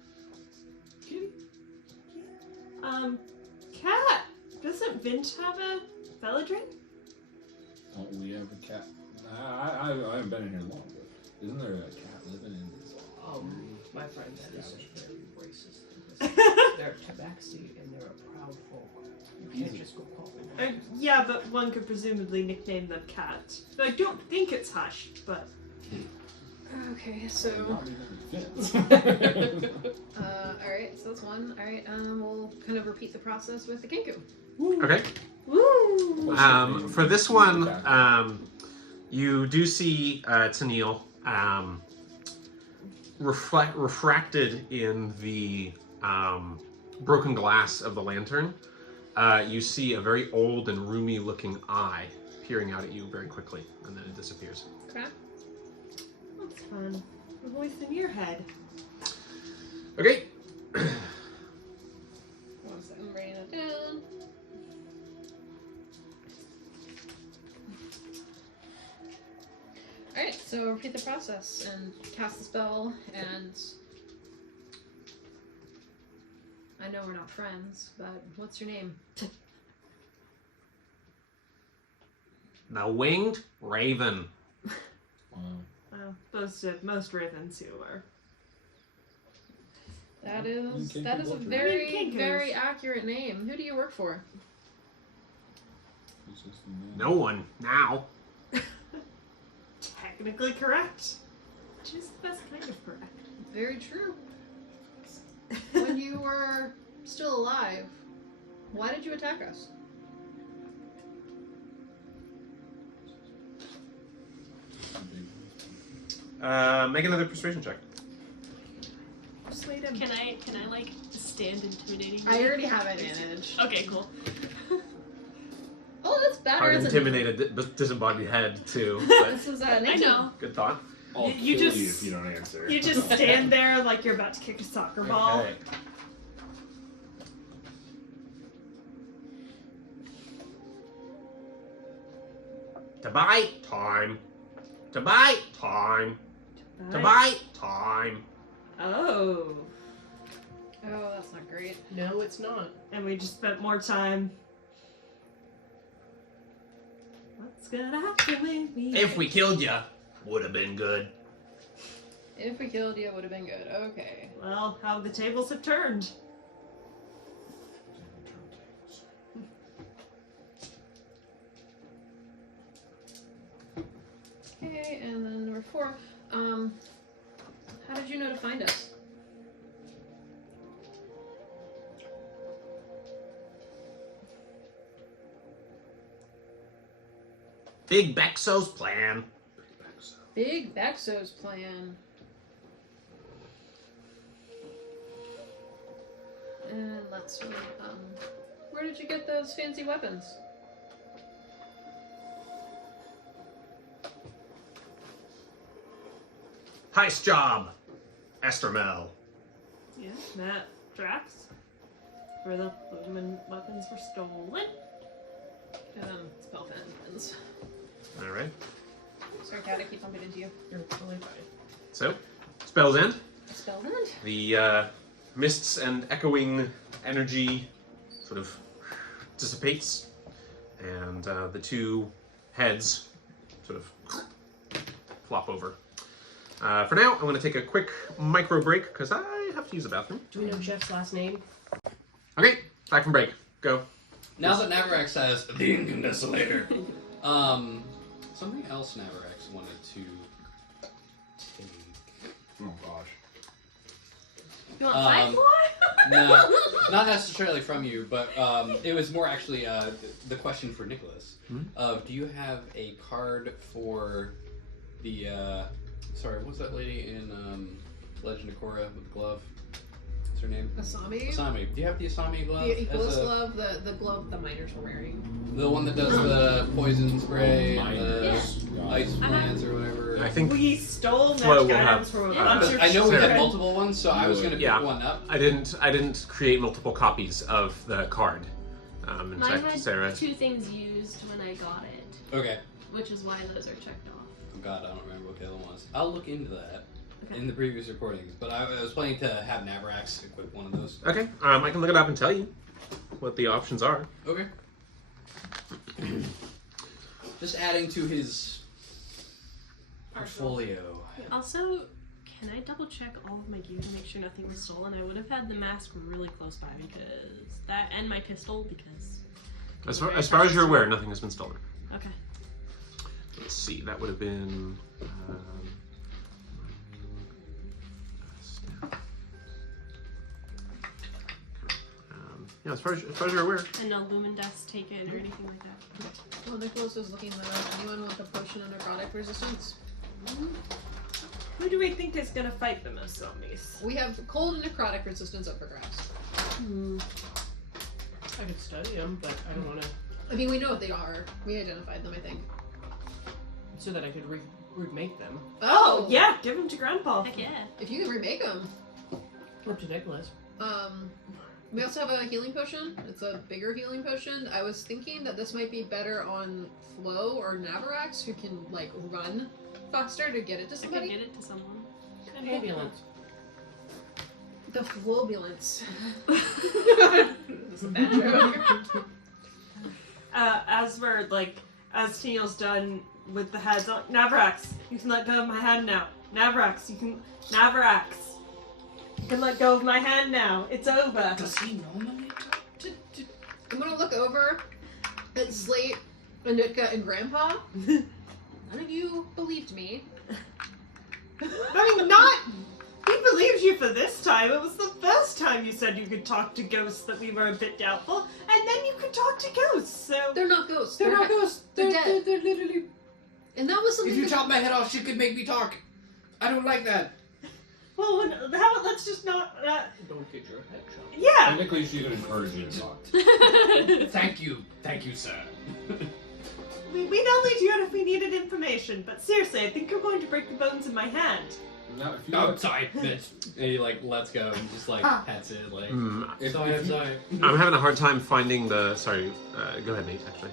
Cat. Doesn't Vint have a Beewildered? Don't we have a cat? I haven't been in here long, but isn't there a cat living in this? My friend, that is very racist. They're tabaxi and they're a proud folk. You can't just go call them. Yeah, but one could presumably nickname them Cat. I don't think it's Hush, but Okay, so. Not even fits. Alright, so that's one. Alright, we'll kind of repeat the process with the Kenku. Okay. woo. For this one, you do see Tennille refracted in the broken glass of the lantern. You see a very old and roomy looking eye peering out at you very quickly, and then it disappears. Okay. That's fun. A voice in your head. Okay. 1 second, I'm writing it down. Alright, so repeat the process and cast the spell, and I know we're not friends, but what's your name? The Winged Raven. Well, most ravens who are. That is Kinky a Vulture. very, Kinkers. very accurate name. Who do you work for? It's just a man. No one now. Technically correct. Just the best kind of correct. Very true. When you were still alive, why did you attack us? Make another persuasion check. Persuade him. Can I like stand intimidating? I already have advantage. Okay, cool. Oh, that's better. Hard It's a- intimidated disembodied head too. But This is I 19. know. good thought. I'll You kill just- you if you don't answer. You just stand there like you're about to kick a soccer ball. Okay. To buy time. To buy time. To buy time. Oh. Oh, that's not great. No, it's not. And we just spent more time. What's gonna happen with me? If we killed you, would have been good. If we killed you, it would have been good. Okay. Well, how the tables have turned. Okay, and then number 4. How did you know to find us? Big Bexo's plan. Big Bexo's plan. And let's see. Where did you get those fancy weapons? Heist job. Estermel. Yeah, Matt Drax. Where the Lumen weapons were stolen. Spell weapons. Alright. Sorry, Kat, I keep bumping into you. You're totally fine. So, spells end. Spell end? The mists and echoing energy sort of dissipates, and the two heads sort of flop over. For now, I'm going to take a quick micro break because I have to use the bathroom. Do we know Jeff's last name? Okay, back from break. Go. Now that Navarax has the Incandesculator, something else Navarax wanted to take. Oh gosh. You want five more? No, not necessarily from you, but it was more actually the question for Nicholas. Do you have a card for the sorry, what's that lady in Legend of Korra with the glove? What's her name? Asami? Asami. Do you have the Asami glove? The as Equus a- glove, the glove the miners were wearing. The one that does the poison spray, and Miners. the ice plants or whatever. I think We stole Flo magic will items have, from a Yeah. bunch of I know we had Sarah. multiple ones, so I was going to pick Yeah. one up. I didn't create multiple copies of the card. In Mine fact, had Sarah. 2 things used when I got it, Okay. which is why those are checked off. Oh God, I don't remember what the other one was. I'll look into that Okay. in the previous recordings, but I was planning to have Navarax equip one of those. Okay, I can look it up and tell you what the options are. Okay. Just adding to his portfolio. Also, can I double check all of my gear to make sure nothing was stolen? I would have had the mask really close by because that, and my pistol because. As far as you're aware, nothing has been stolen. Okay. Let's see, that would have been. Yeah, as far as you're aware. And no lumen dust taken or anything like that. Well, Nicholas was looking that up. Anyone want the potion of necrotic resistance? Who do we think is gonna fight the most zombies? We have cold and necrotic resistance up for grabs. I could study them, but I don't want to. I mean, we know what they are. We identified them, I think. So that I could remake them. Oh, yeah, give them to Grandpa. Heck yeah. If you can remake them. Up to Nicholas. We also have a healing potion. It's a bigger healing potion. I was thinking that this might be better on Flo or Navarax, who can, like, run faster to get it to I could somebody. get it to someone. An ambulance. The Flobulance. This is a bad joke. As we're as Teniel's done with the heads, Navarax, you can let go of my hand now. Navarax, you can let go of my hand now. It's over. Does he normally talk to I'm gonna look over at Slate, Anutka, and Grandpa. None of you believed me. I mean, not. We believed you for this time. It was the first time you said you could talk to ghosts that we were a bit doubtful, and then you could talk to ghosts. So They're not ghosts. They're not ghosts. They're dead. They're literally. And that was something. If you that- chop my head off, she could make me talk. I don't like that. Well, how about let's just not. Don't get your head shot. Yeah. Technically, she could encourage you to talk. Thank you, sir. We'd only do it if we needed information, but seriously, I think you're going to break the bones in my hand. No, if you No, sorry, bitch. And he like lets go and just like pats it like. if Sorry, you- I'm sorry. I'm having a hard time finding the. Sorry, go ahead, Nate. Actually.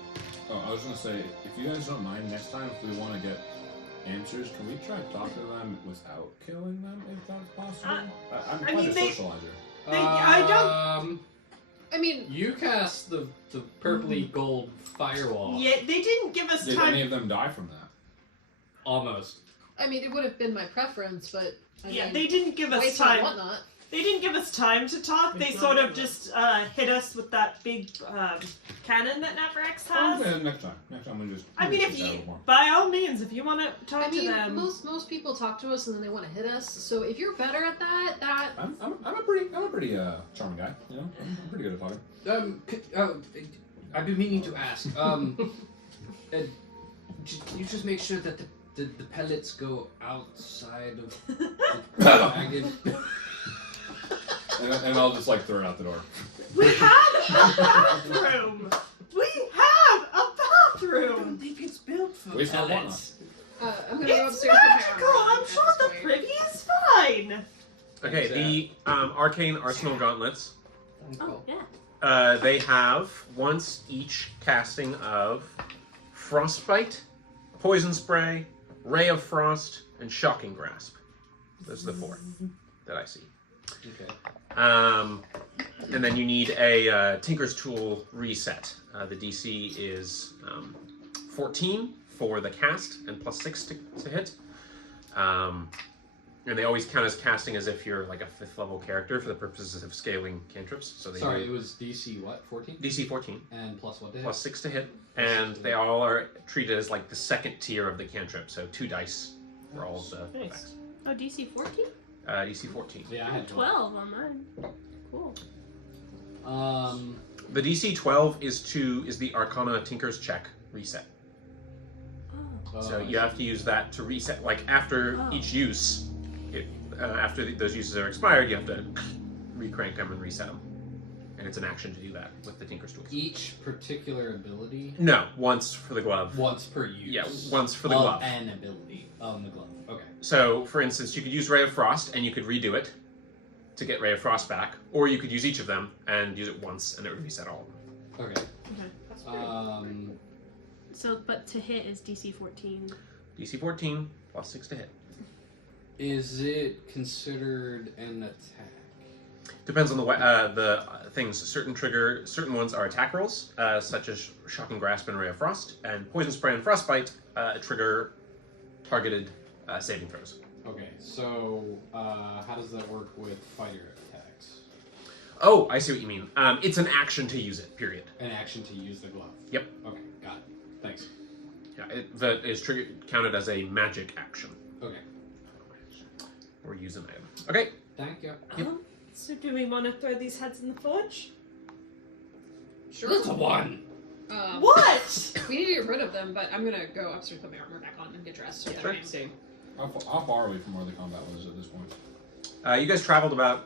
Oh, I was gonna say, if you guys don't mind, next time if we want to get answers, can we try to talk to them without killing them, if that's possible? I'm I quite mean, a they- socializer. I don't. I mean, You cast the purpley gold firewall. Yeah, they didn't give us Did time. any of them die from that? Almost. it would have been my preference, but I Yeah, mean, they didn't give us wait till time. whatnot. They didn't give us time to talk. They It's sort not of just hit us with that big cannon that Navrex has. Okay, next time. Next time we just. I we mean, just if chat a you, little more. by all means, if you want to talk I mean, to them, most people talk to us and then they want to hit us. So if you're better at that, I'm a pretty charming guy. You know, I'm pretty good at talking. I've been meaning to ask. You just make sure that the pellets go outside of the dragon. And I'll just like throw it out the door. we have a bathroom. We have a I bathroom. don't think it's built for Waste not, want pellets. I'm gonna go It's upstairs to magical. I'm sure the privy is fine. Okay, the arcane arsenal gauntlets. Oh, yeah. They have once each casting of frostbite, poison spray, ray of frost, and shocking grasp. Those are the 4 that I see. Okay. And then you need a Tinker's Tool reset. The DC is 14 for the cast and plus 6 to hit. And they always count as casting as if you're like a 5th level character for the purposes of scaling cantrips. So they Sorry, do it was DC what? 14? DC 14 And plus what did plus 6 to hit, and they all are treated as like the second tier of the cantrip. So 2 dice for all of the Nice. effects. Oh, DC 14? DC 14. Yeah, I had 12 on mine. Cool. The DC 12 is the Arcana Tinker's check reset. Oh. So you have to use that to reset. Like after each use, after those uses are expired, you have to recrank them and reset them. And it's an action to do that with the Tinker's Tools. Each particular ability No, once for the glove. once per use. Yeah, once for the of glove. an ability on the glove. Okay. So, for instance, you could use Ray of Frost and you could redo it to get Ray of Frost back, or you could use each of them and use it once and it would reset all of them. Okay. That's pretty So, but to hit is DC 14. DC 14 plus 6 to hit. Is it considered an attack? Depends on the things. Certain ones are attack rolls, such as Shocking Grasp and Ray of Frost, and Poison Spray and Frostbite trigger targeted saving throws. Okay, so how does that work with fighter attacks? Oh, I see what you mean. It's an action to use it. Period. An action to use the glove. Yep. Okay, got it. Thanks. Yeah, that is counted as a magic action Okay, or use an item. Okay. thank you. So do we want to throw these heads in the forge? Sure. Little one. What? We need to get rid of them, but I'm gonna go upstairs, put my armor back on, and get dressed. So that Sure. I- Same. How far away from where the combat was at this point? You guys traveled about,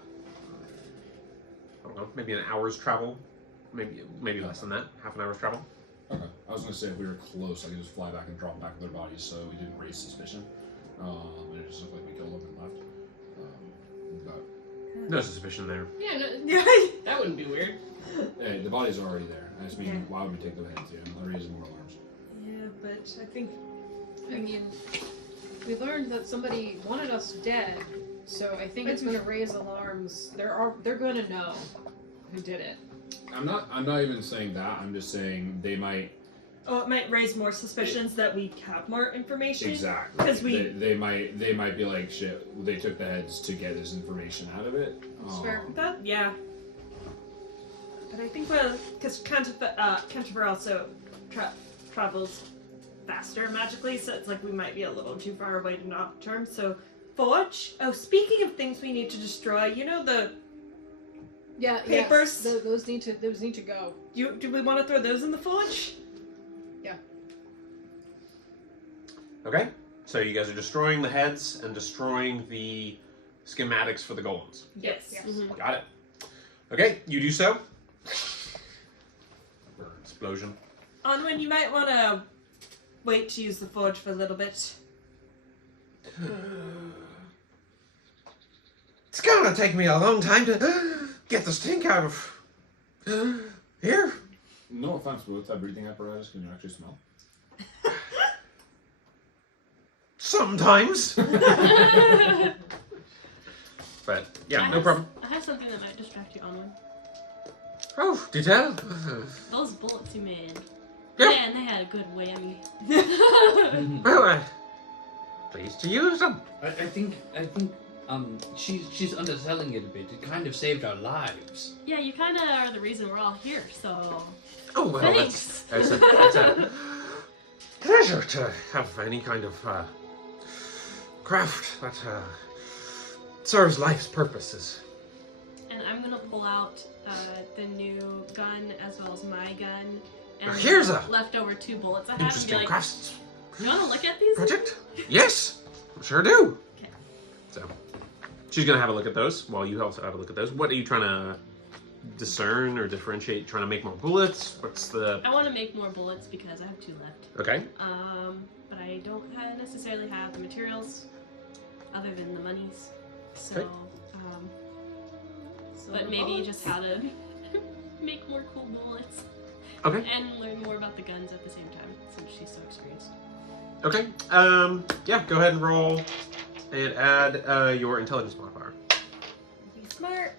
I don't know, maybe an hour's travel, maybe less than that, half an hour's travel. Okay. I was gonna say if we were close, I could just fly back and drop back their bodies so we didn't raise suspicion. And it just looked like we killed them and left. But No suspicion there. Yeah, no, That wouldn't be weird. hey, the bodies are already there. I just mean, why would we take their heads here and raise more alarms? Yeah, but I think I mean, we learned that somebody wanted us dead, so I think it's gonna raise alarms. They're gonna know who did it. I'm not even saying that. I'm just saying they might. oh, it might raise more suspicions that we have more information. Exactly. 'Cause we- they might be like shit. They took the heads to get this information out of it. That's fair. That yeah. But I think because Canterbury also travels faster magically, so it's like we might be a little too far away to knock terms. So forge. Oh, speaking of things we need to destroy, you know the Yeah, Papers. Yes, those need to go. do we want to throw those in the forge? Okay. So you guys are destroying the heads and destroying the schematics for the golems. Yes. Mhm. Got it. Okay, you do so. Explosion. Onwin, you might want to wait to use the forge for a little bit. It's gonna take me a long time to get the stink out of here. No offense, but with that breathing apparatus, can you actually smell? Sometimes. But yeah, no problem. I have something that might distract you, Onwin. Oh, do tell. Those bullets you made. Yeah. Man, they had a good whammy. Well, pleased to use them. I think she's underselling it a bit. It kind of saved our lives. Yeah, you kind of are the reason we're all here, so... Oh, well, Thanks. it's a pleasure to have any kind of craft that serves life's purposes. And I'm gonna pull out the new gun as well as my gun. And Now here's a leftover 2 bullets I have and be interesting like, crafts you wanna look at these? project. Yes, sure do. Okay. So, she's gonna have a look at those while you also have a look at those. What are you trying to discern or differentiate? Trying to make more bullets? What's the... I want to make more bullets because I have 2 left. Okay. But I don't necessarily have the materials other than the monies. So, Okay. but maybe just how to make more cool bullets. Okay. And learn more about the guns at the same time, since she's so experienced. Okay. Yeah, go ahead and roll and add your intelligence modifier. Be smart.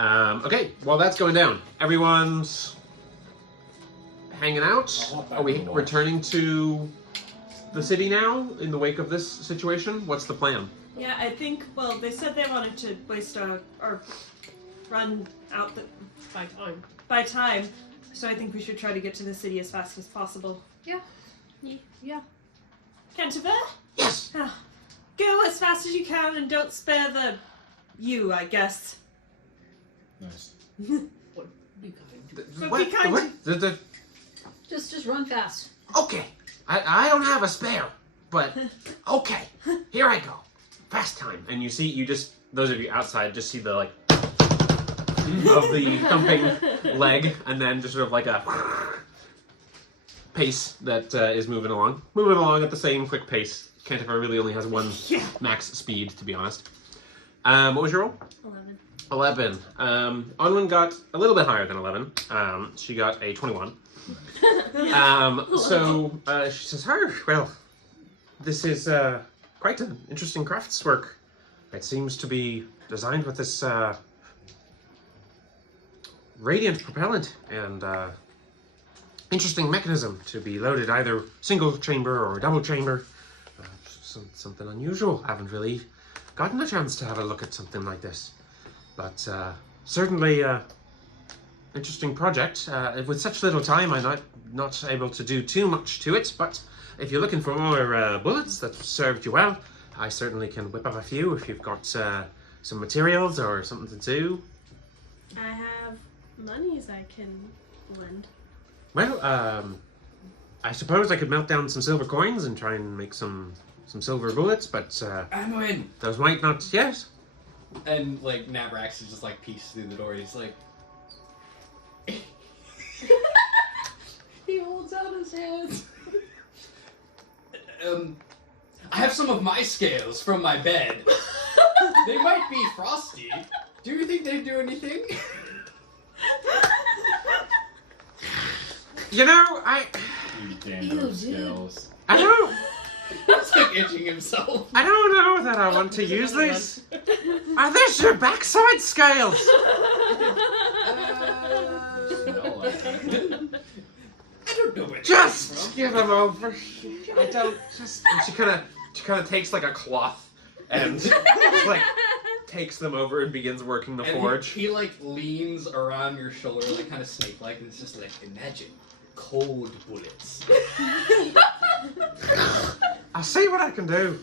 Okay, while that's going down, everyone's hanging out. I'll hop back Are we in the wall. returning to the city now in the wake of this situation? What's the plan? Yeah, I think, well, they said they wanted to waste or run out by time. So I think we should try to get to the city as fast as possible. Yeah. Canterbury? Yes! Go as fast as you can and don't spare the you, I guess. Nice. Be kind. But be kind What? Just run fast. Okay, I don't have a spare, but okay, here I go. Fast time. And you just, those of you outside just see the like, of the thumping leg, and then just sort of like a pace that is moving along. Moving along at the same quick pace. Canterbury really only has 1 max speed, to be honest. What was your roll? 11. 11. Onwin got a little bit higher than 11. She got a 21. So she says, well, this is quite an interesting craftswork. It seems to be designed with this radiant propellant and interesting mechanism to be loaded either single chamber or double chamber. Something unusual. Haven't really gotten a chance to have a look at something like this. But certainly interesting project. With such little time, I'm not able to do too much to it, but if you're looking for more bullets that served you well, I certainly can whip up a few if you've got some materials or something to do. I have monies I can lend. Well, I suppose I could melt down some silver coins and try and make some silver bullets, but I'm in. those might not yet. And like Nabrax is just like peeks through the door. He's like, He holds out his hands. I have some of my scales from my bed. They might be frosty. Do you think they'd do anything? You know, You damn scales. I don't He's like itching himself. I don't know that I want to use these. Are these your backside scales? I don't know where Just give them over. I don't just. And she kind of takes like a cloth and just, like takes them over and begins working the forge. He like leans around your shoulder, like kind of snake-like, and it's just like, imagine cold bullets. I'll see what I can do.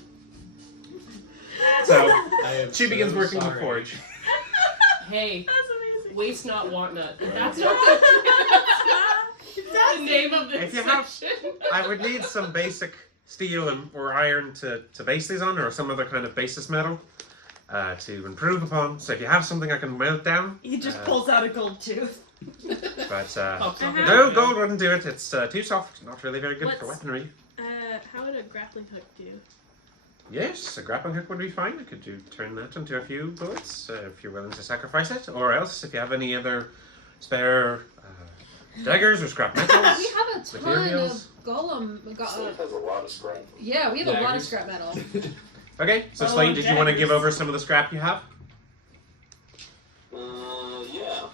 So I am she begins so working the sorry. forge. Hey, That's amazing. waste not, want not. That's the name of this If you have- section. I would need some basic steel or iron to base these on, or some other kind of basis metal to improve upon. So if you have something I can melt down. He just pulls out a gold tooth. But Pops off no, the- gold wouldn't do it. It's too soft. Not really very good for What's- weaponry. How would a grappling hook do? Yes, a grappling hook would be fine. I could turn that into a few bullets if you're willing to sacrifice it. Or else, if you have any other spare daggers or scrap metals. We have a ton materials. of golem. Slate has a lot of scrap. Yeah, we have a lot of Daggers. scrap metal. Okay, so Oh, Slate, did you want to give daggers. over some of the scrap you have? Yeah.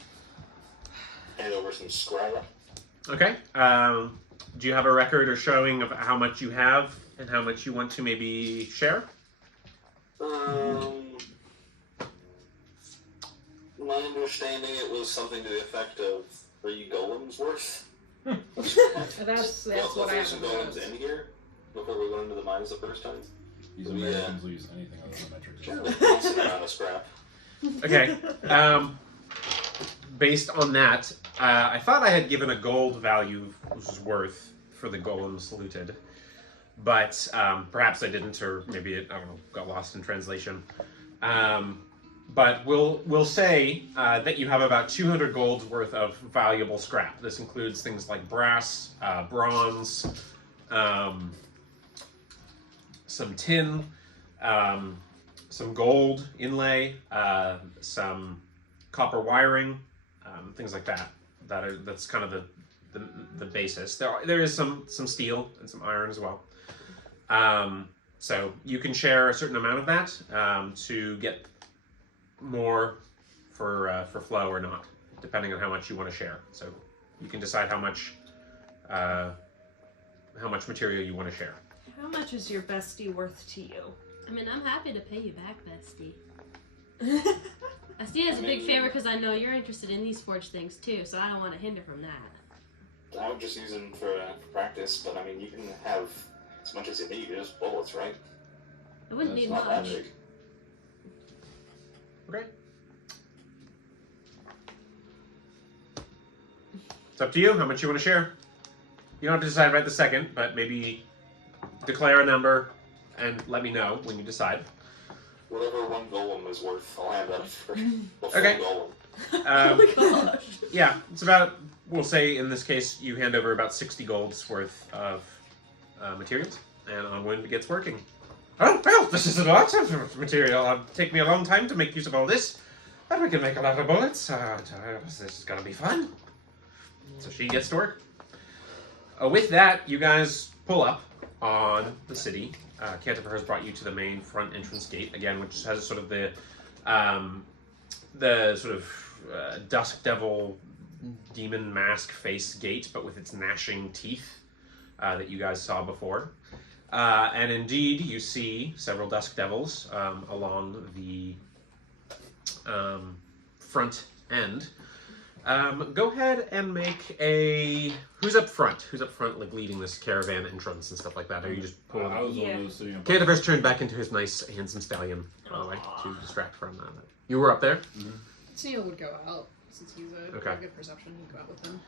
Hand over some scrap. Okay. Do you have a record or showing of how much you have and how much you want to maybe share? My understanding it was something to the effect of 3 golems worth. That's We what also I threw have. some golems in here before we went into the mines the first time. These Yeah. Americans will use anything other than metric. Sure. Decent amount of scrap. Okay. Based on that, I thought I had given a gold value worth for the golems looted, but perhaps I didn't, or maybe it, I don't know, got lost in translation. But we'll say that you have about 200 golds worth of valuable scrap. This includes things like brass, bronze, some tin, some gold inlay, some copper wiring, things like that. That's kind of the basis. There is some steel and some iron as well. So you can share a certain amount of that to get more for flow or not, depending on how much you want to share. So you can decide how much material you want to share. How much is your bestie worth to you? I mean, I'm happy to pay you back, bestie. I see it as a big favor because I know you're interested in these forged things too, so I don't want to hinder from that. I would just use them for practice, but I mean, you can have as much as you need. Just bullets, right? I wouldn't That's need Not that much. big. Okay. It's up to you how much you want to share. You don't have to decide right this second, but maybe declare a number and let me know when you decide. Whatever 1 golem is worth, I'll have that for the full Okay. golem. Oh my gosh. Yeah, it's about, we'll say in this case, you hand over about 60 golds worth of materials, and on when it gets working. Oh, well, this is a lot of material. It'll take me a long time to make use of all this, but we can make a lot of bullets. This is going to be fun. So she gets to work. With that, you guys pull up on the city. Canterbury has brought you to the main front entrance gate, again, which has sort of the sort of dusk devil demon mask face gate, but with its gnashing teeth that you guys saw before. And indeed, you see several dusk devils along the front end. Go ahead and make a... Who's up front? Who's up front, like, leading this caravan entrance and stuff like that? Are you just pulling I up? was Yeah. one of those sitting up. Canterbury's turned back into his nice, handsome stallion, by the way, to distract from that. You were up there? Neil would go out since he's a Okay. good perception. He'd go out with them.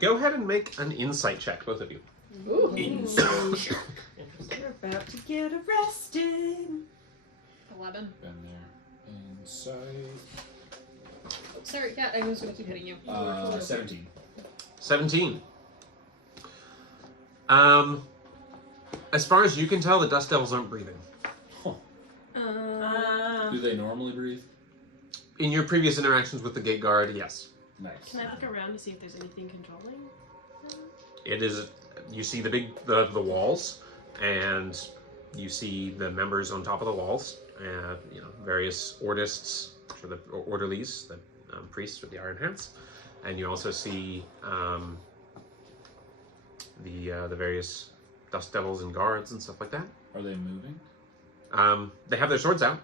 Go ahead and make an insight check, both of you. Ooh. Interesting. You're about to get arrested. 11. Been there. Insight. Sorry, yeah, I was gonna keep hitting you. 17. 17. As far as you can tell, the dust devils aren't breathing. Do they normally breathe? In your previous interactions with the gate guard, yes. Nice. Can I look around to see if there's anything controlling them? It is. You see the walls, and you see the members on top of the walls. Various ordists, or the orderlies, the priests with the iron hats, and you also see the various dust devils and guards and stuff like that. Are they moving? They have their swords out.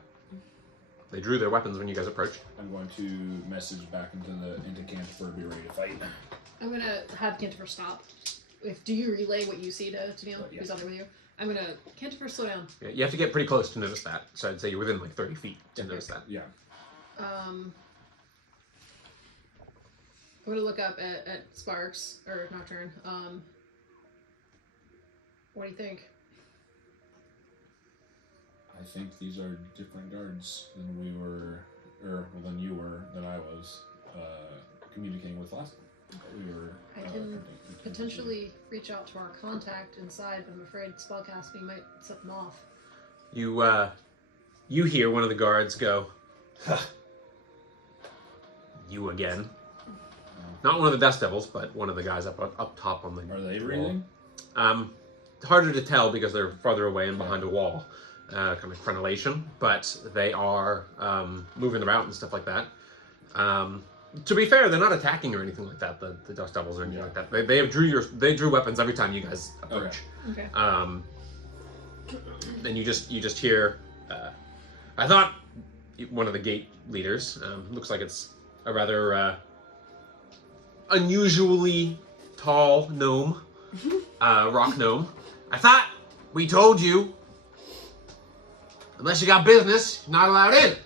They drew their weapons when you guys approached. I'm going to message back into Canterbury to be ready to fight. I'm gonna have Cantifer stop. Do you relay what you see to Neil? Yeah. Who's out there with you? I'm gonna Cantifer slow down. Yeah, you have to get pretty close to notice that. So I'd say you're within like 30 feet to notice that. Yeah. I'm gonna look up at Sparks or Nocturne. What do you think? I think these are different guards than we were, than you were, than I was communicating with last time. We were. I can potentially reach out to our contact inside, but I'm afraid spellcasting might set them off. You hear one of the guards go, "Huh. You again." Not one of the Dust Devils, but one of the guys up top on the. Are they breathing? Harder to tell because they're farther away and behind a wall, kind of frenulation, but they are moving about and stuff like that. To be fair, they're not attacking or anything like that. The Dust Devils or anything like that. They drew weapons every time you guys approach. Okay. And you just hear. I thought one of the gate leaders looks like it's a rather unusually tall gnome, rock gnome. I thought we told you, unless you got business, you're not allowed in.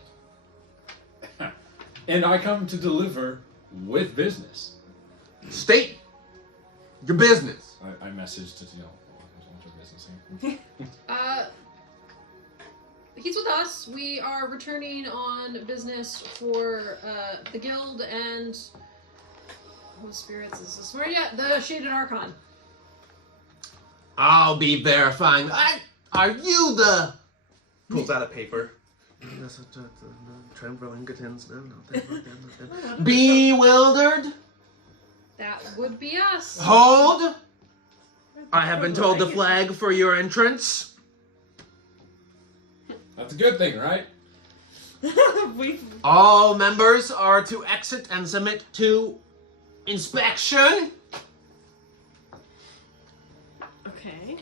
And I come to deliver with business. State your business. I messaged to what's your business here? He's with us. We are returning on business for the guild and what spirits is this? Where yet? The Shaded Archon. I'll be verifying. Are you the? Pulls out a paper. Bewildered? That would be us. Hold! I have been told the flag for your entrance. That's a good thing, right? All members are to exit and submit to inspection. Okay.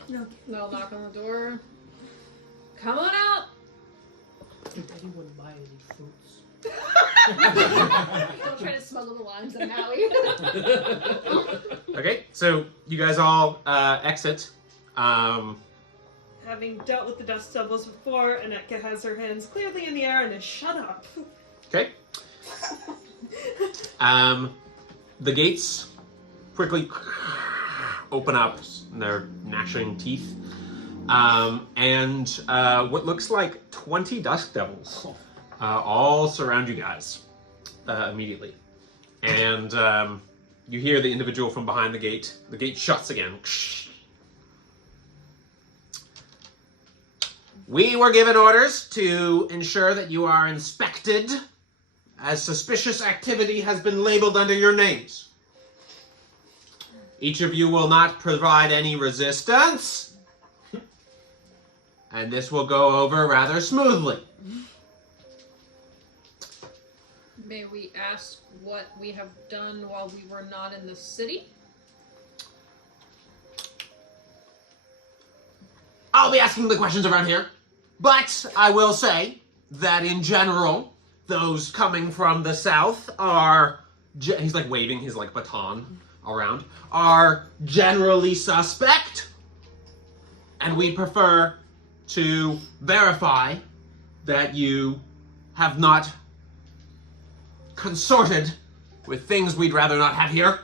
They'll knock on the door. Come on out. Did anyone buy any fruits? Don't try to smuggle the limes in Maui. Okay, so you guys all exit. Having dealt with the Dust Devils before, Anetka has her hands clearly in the air and is shut up. Okay. The gates quickly open up, and they're gnashing teeth. And what looks like 20 Dust Devils all surround you guys immediately. And you hear the individual from behind the gate. The gate shuts again. We were given orders to ensure that you are inspected, as suspicious activity has been labeled under your names. Each of you will not provide any resistance, and this will go over rather smoothly. May we ask what we have done while we were not in the city? I'll be asking the questions around here, but I will say that in general, those coming from the south are, he's like waving his like baton around, are generally suspect, and we prefer to verify that you have not consorted with things we'd rather not have here.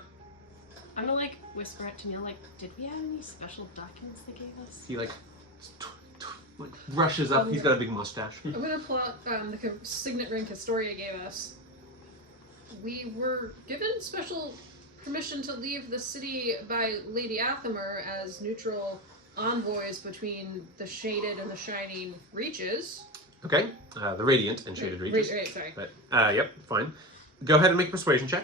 I'm gonna like whisper it to Neil, like, did we have any special documents they gave us? He like rushes up. He's got a big mustache. I'm gonna pull out the signet ring Historia gave us. We were given special permission to leave the city by Lady Athamer as neutral envoys between the Shaded and the Shining Reaches. Okay, the Radiant and Shaded Reaches. Right, sorry. But, yep, fine. Go ahead and make a persuasion check.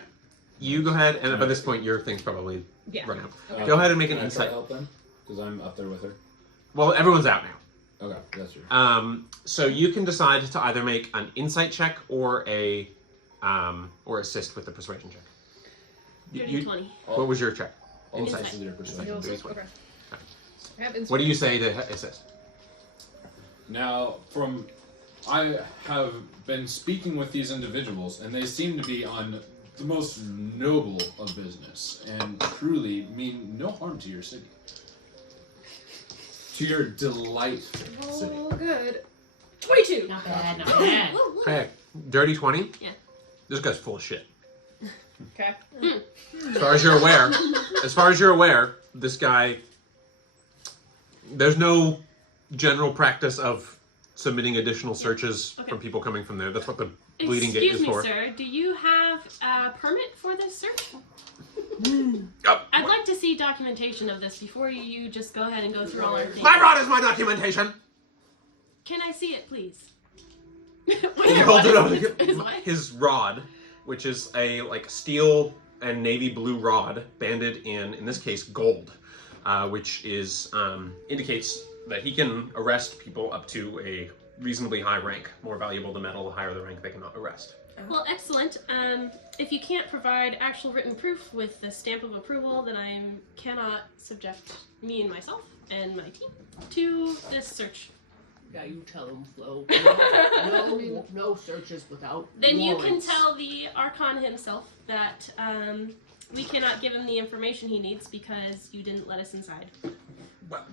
You go ahead, and by this point, your thing's probably run out. Okay. Go ahead and make an Can I try insight. to help them? Because I'm up there with her. Well, everyone's out now. Okay, that's true. So you can decide to either make an insight check or a or assist with the persuasion check. Dirty 20. What was your check? All Insight. insights are persuasion. You'll do assist- it. okay. I have insight. What do you say to assist? Now, I have been speaking with these individuals, and they seem to be on the most noble of business, and truly mean no harm to your city. To your delightful city. Oh, good. 22! Not bad, not bad. Hey, dirty 20? Yeah. This guy's full of shit. Okay. As far as you're aware, this guy, there's no general practice of submitting additional searches Okay. from people coming from there. That's what the bleeding gate Excuse is me, for. sir. Do you have a permit for this search? Oh, I'd like to see documentation of this before you just go ahead and go through all our things. my rod is my documentation. Can I see it, please? He holds it over His to what? his rod, which is a like steel and navy blue rod banded in this case, gold, which is indicates that he can arrest people up to a reasonably high rank. More valuable the metal, the higher the rank they cannot arrest. Well, excellent. If you can't provide actual written proof with the stamp of approval, then I cannot subject me and myself and my team to this search. Yeah, you tell him, Flo. No searches without Then you can warrants. tell the Archon himself that we cannot give him the information he needs because you didn't let us inside. Well,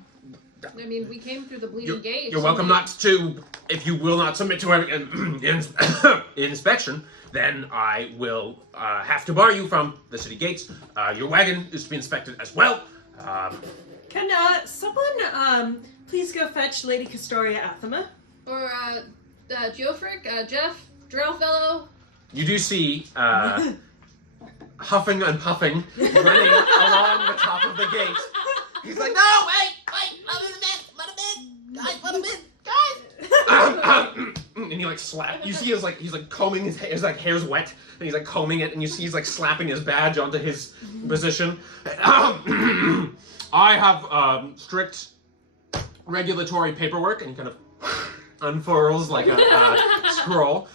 I mean, we came through the bleeding gate. you're welcome not to. If you will not submit to inspection, then I will have to bar you from the city gates. Your wagon is to be inspected as well. Can someone please go fetch Lady Castoria Athema? Or, Geofric, Jeff, Drillfellow. You do see huffing and puffing running along the top of the gate. He's like, no, wait, let him in, guys, let him in, guys. And he like slap. You see he's like combing his hair. His like hair's wet, and he's like combing it, and you see he's like slapping his badge onto his position. I have strict regulatory paperwork, and he kind of unfurls like a scroll,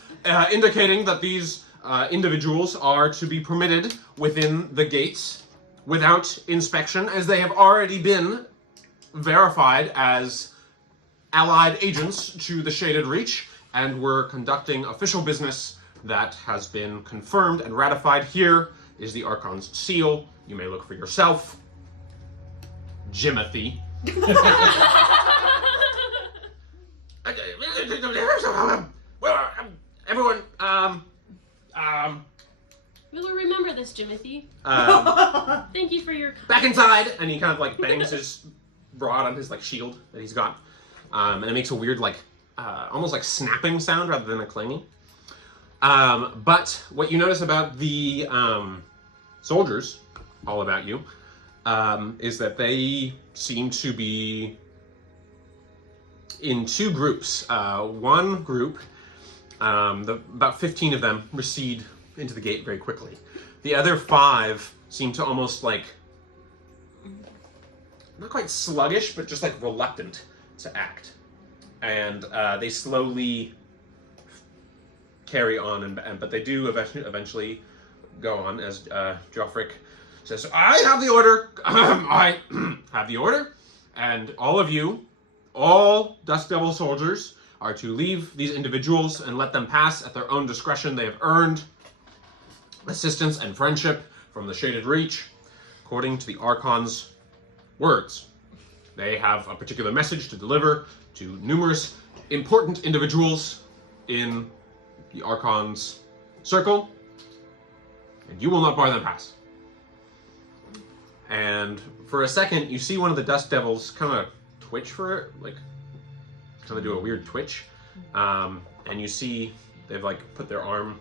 indicating that these individuals are to be permitted within the gates without inspection, as they have already been verified as allied agents to the Shaded Reach, and were conducting official business that has been confirmed and ratified. Here is the Archon's seal. You may look for yourself. Jimothy. Everyone, We will remember this, Jimothy. Thank you for your back inside, and he kind of like bangs his rod on his like shield that he's got, and it makes a weird like almost like snapping sound rather than a clanging. But what you notice about the soldiers, all about you, is that they seem to be in two groups. One group, about 15 of them, recede into the gate very quickly. The other 5 seem to almost like, not quite sluggish, but just like reluctant to act. And they slowly carry on, but they do eventually go on, as Joffric says, I have the order, I have the order, and all of you, all Dust Devil soldiers, are to leave these individuals and let them pass at their own discretion. They have earned assistance and friendship from the Shaded Reach, according to the Archon's words. They have a particular message to deliver to numerous important individuals in the Archon's circle, and you will not bar them pass. And for a second, you see one of the Dust Devils kind of twitch for it, like kind of do a weird twitch, and you see they've like put their arm,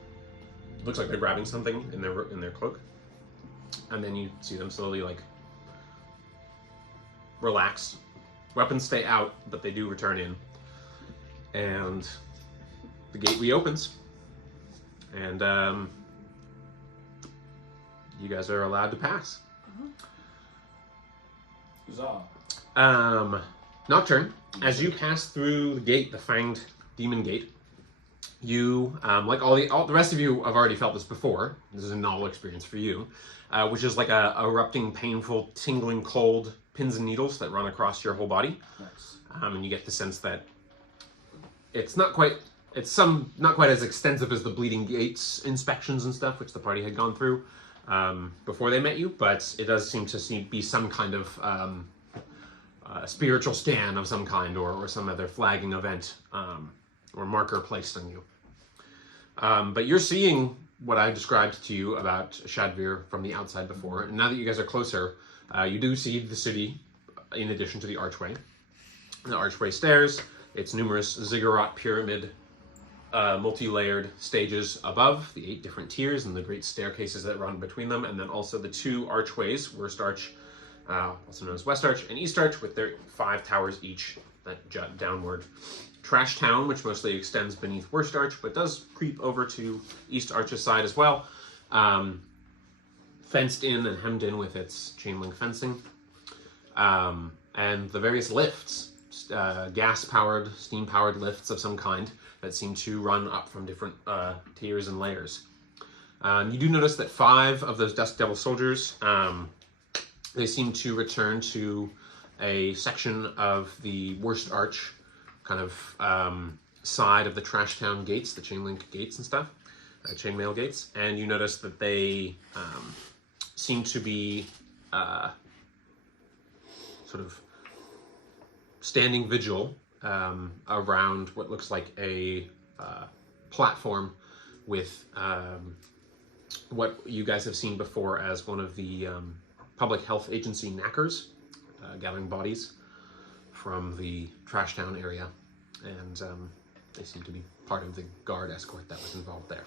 looks like they're grabbing something in their cloak, and then you see them slowly like relax. Weapons stay out, but they do return in, and the gate reopens, and you guys are allowed to pass. Huzzah. Nocturne, as you pass through the gate, the Fanged Demon Gate, you, like all the rest of you have already felt this before. This is a novel experience for you, which is like a erupting, painful, tingling, cold pins and needles that run across your whole body. Nice. And you get the sense that it's not quite as extensive as the Bleeding Gates inspections and stuff, which the party had gone through before they met you, but it does seem to be some kind of spiritual scan of some kind, or some other flagging event or marker placed on you. But you're seeing what I described to you about Shadvir from the outside before, and now that you guys are closer, you do see the city in addition to the archway. The archway stairs, its numerous ziggurat pyramid multi-layered stages above, the 8 different tiers and the great staircases that run between them, and then also the 2 archways, Worst Arch, also known as West Arch, and East Arch, with their 5 towers each that jut downward. Trash Town, which mostly extends beneath Worst Arch, but does creep over to East Arch's side as well, fenced in and hemmed in with its chain link fencing. And the various lifts, gas-powered, steam-powered lifts of some kind that seem to run up from different tiers and layers. You do notice that 5 of those Dust Devil soldiers, they seem to return to a section of the Worst Arch kind of side of the Trash Town gates, the chain link gates and stuff, chainmail gates, and you notice that they seem to be sort of standing vigil around what looks like a platform with what you guys have seen before as one of the public health agency knackers, gathering bodies from the Trash Town area, and they seem to be part of the guard escort that was involved there.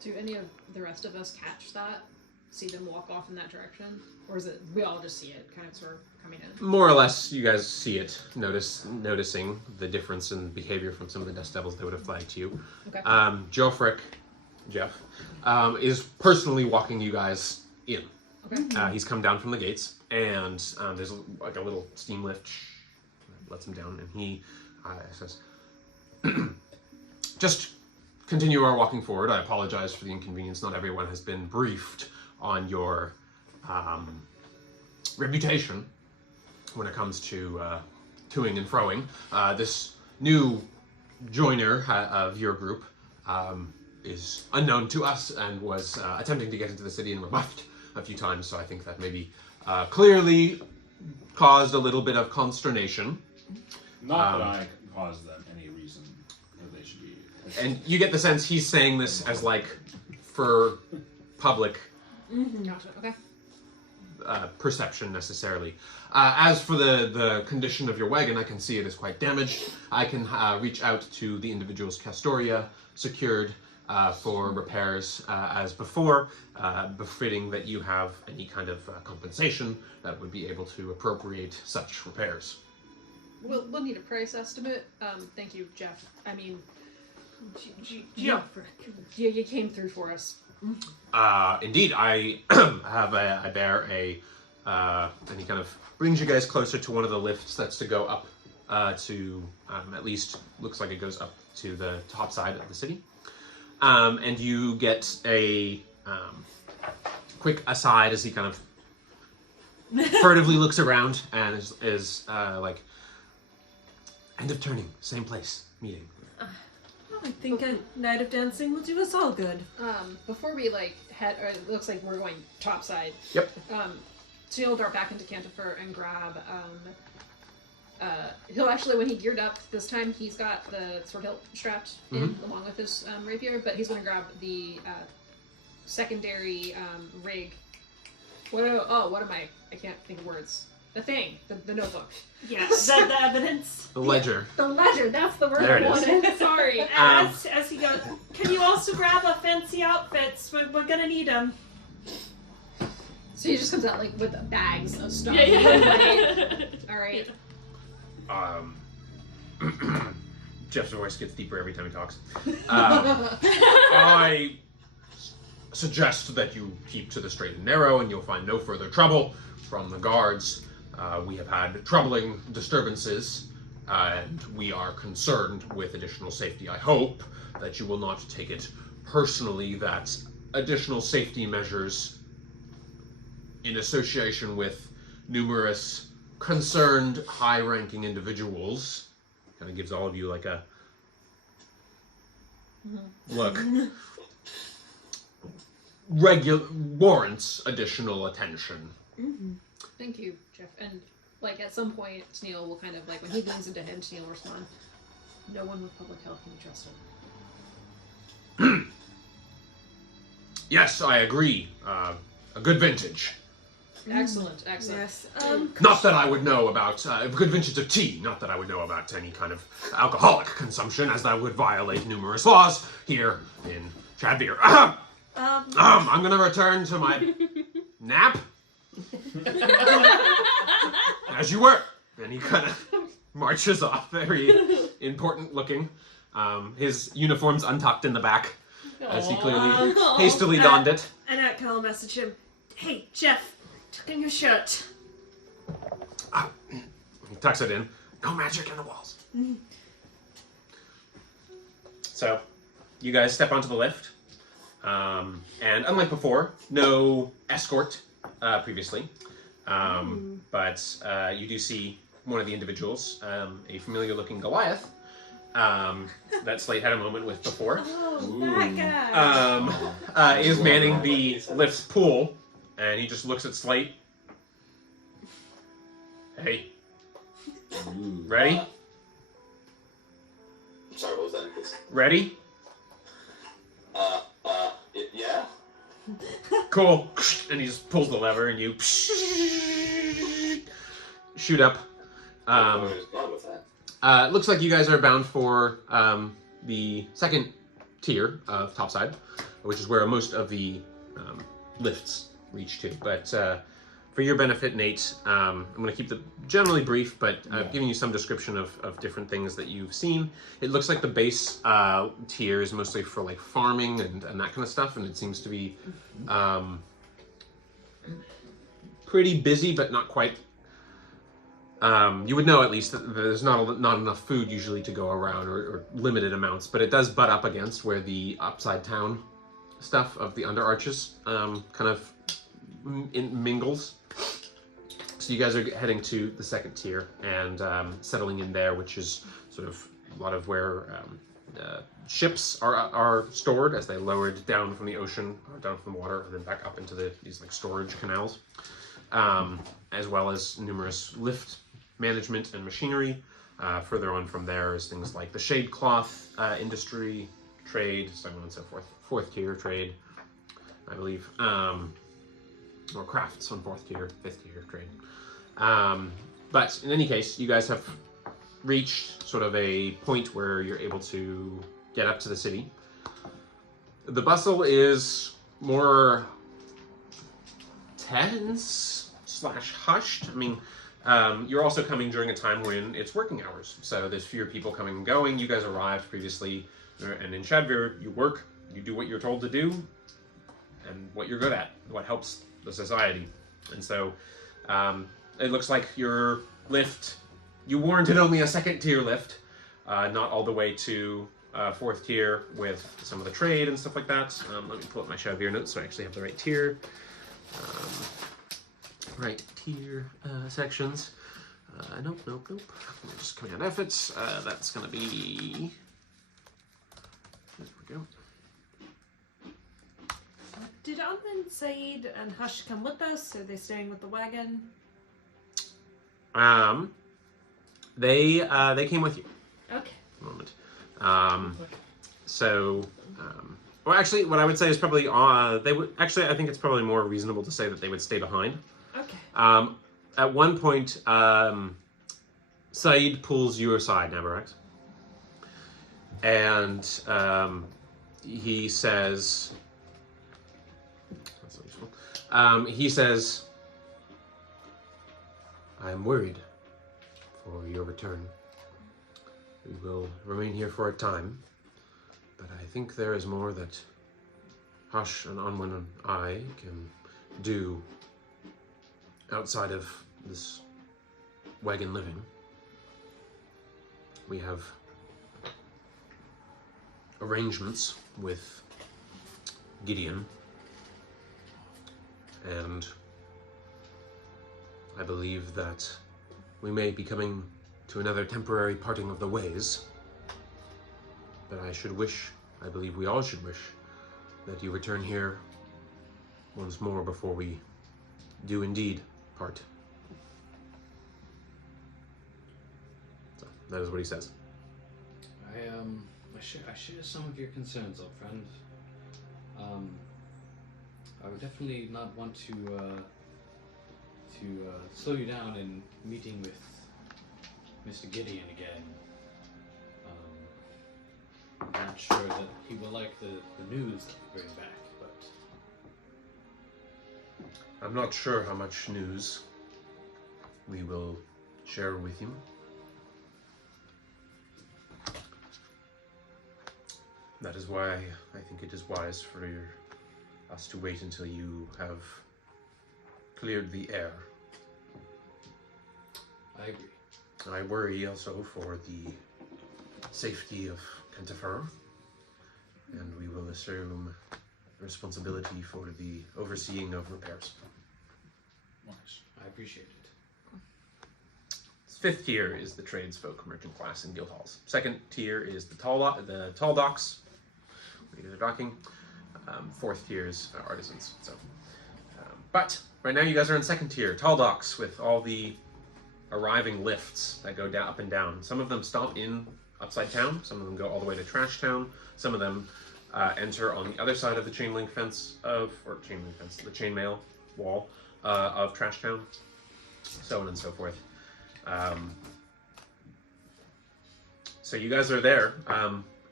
Do any of the rest of us catch that? See them walk off in that direction? Or is it we all just see it kind of sort of coming in? More or less, you guys see it, noticing the difference in behavior from some of the Dust Devils that would have flagged to you. Okay. Jeff, is personally walking you guys in. Okay. He's come down from the gates, and there's like a little steam lift lets him down, and he says, just continue our walking forward. I apologize for the inconvenience. Not everyone has been briefed on your reputation when it comes to toing and froing. This new joiner of your group is unknown to us and was attempting to get into the city and rebuffed a few times, so I think that maybe clearly caused a little bit of consternation. Not that I caused them any reason that they should be. And you get the sense he's saying this as like for public Gotcha. Okay. perception necessarily. As for the condition of your wagon, I can see it is quite damaged. I can reach out to the individual's Castoria secured for repairs as before, befitting that you have any kind of compensation that would be able to appropriate such repairs. We'll need a price estimate. Thank you, Jeff. I mean, Geoffrey. you came through for us. Indeed, I I bear and he kind of brings you guys closer to one of the lifts that's to go up to at least looks like it goes up to the top side of the city, and you get a quick aside as he kind of furtively looks around and is like, end of turning, same place, meeting. I think a night of dancing will do us all good. Before we head, or it looks like we're going topside. Yep. So he'll dart back into Cantifer and grab. He'll actually, when he geared up this time, he's got the sword hilt strapped in along with his rapier, but he's going to grab the secondary rig. What am I? I can't think of words. The thing, the notebook. Yes, the evidence. The ledger. The ledger, that's the word There it I is. wanted. Sorry. As he goes, can you also grab a fancy outfits? We're gonna need them. So he just comes out with bags of stuff. Yeah. All right. Jeff's voice gets deeper every time he talks. I suggest that you keep to the straight and narrow, and you'll find no further trouble from the guards. We have had troubling disturbances, and we are concerned with additional safety. I hope that you will not take it personally that additional safety measures in association with numerous concerned high-ranking individuals kind of gives all of you like a look. Warrants additional attention. Thank you, Jeff. And at some point, Tennille will kind of when he leans into him, Tennille will respond. No one with public health can be trusted. Yes, I agree. A good vintage. Excellent, excellent. Yes. Not that I would know about good vintage of tea. Not that I would know about any kind of alcoholic consumption, as that would violate numerous laws here in Shadvir. I'm going to return to my nap. As you were. And he kind of marches off, very important looking. His uniform's untucked in the back, as he clearly hastily donned it. Annette Kell message him. Hey, Jeff, tuck in your shirt. He tucks it in. No magic in the walls. So, you guys step onto the lift. And unlike before, no escort previously. But you do see one of the individuals, a familiar-looking Goliath, that Slate had a moment with before, That guy. is manning the lift's pool, and he just looks at Slate. Hey, ready? I'm sorry, what was that, Nicholas? Ready? Yeah? Cool. And he just pulls the lever, and you shoot up. Where was going with that? It looks like you guys are bound for the second tier of topside, which is where most of the lifts reach to. But for your benefit, Nate, I'm going to keep it generally brief, but I've given you some description of different things that you've seen. It looks like the base tier is mostly for like farming and that kind of stuff, and it seems to be pretty busy, but not quite. You would know at least that there's not enough food usually to go around, or limited amounts, but it does butt up against where the upside down stuff of the underarches kind of mingles. So you guys are heading to the second tier and settling in there, which is sort of a lot of where ships are stored as they lowered down from the ocean, or down from the water, and then back up into these like storage canals, as well as numerous lift management and machinery. Further on from there is things like the shade cloth industry, trade, so on and so forth. Fourth tier trade, I believe. Or crafts on fourth tier, fifth tier trade. But in any case, you guys have reached sort of a point where you're able to get up to the city. The bustle is more tense / hushed. I mean, you're also coming during a time when it's working hours, so there's fewer people coming and going. You guys arrived previously, and in Shadvir, you work, you do what you're told to do, and what you're good at, what helps the society. And so it looks like your lift, you warranted only a second tier lift, not all the way to fourth tier with some of the trade and stuff like that. Let me pull up my Shadvir notes so I actually have the right tier. Sections. Nope. Just command efforts. That's going to be... There we go. Did Alvin, Said, and Hush come with us? Are they staying with the wagon? They came with you. Okay. Moment. Well, actually, what I would say is probably they would actually. I think it's probably more reasonable to say that they would stay behind. Okay. At one point, Said pulls you aside, Nabarex, and he says, "That's not useful." He says, "I am worried for your return. We will remain here for a time, but I think there is more that Hush and Onwin and I can do outside of this wagon living. We have arrangements with Gideon, and I believe that we may be coming to another temporary parting of the ways, but I believe we all should wish that you return here once more before we do indeed part." So, that is what he says. I share some of your concerns, old friend. I would definitely not want to to slow you down in meeting with Mr. Gideon again. I'm not sure that he will like the news that we bring back, but I'm not sure how much news we will share with him. That is why I think it is wise for us to wait until you have cleared the air. I agree. I worry also for the safety of Kentifer, and we will assume responsibility for the overseeing of repairs. Nice. I appreciate it. Fifth tier is the tradesfolk merchant class in guild halls. Second tier is the tall docks. They're docking. Fourth tier is artisans. So, but right now you guys are in second tier, tall docks, with all the arriving lifts that go down, up and down. Some of them stop in Upside Town. Some of them go all the way to Trash Town. Some of them enter on the other side of the the chainmail wall of Trash Town. So on and so forth. So you guys are there.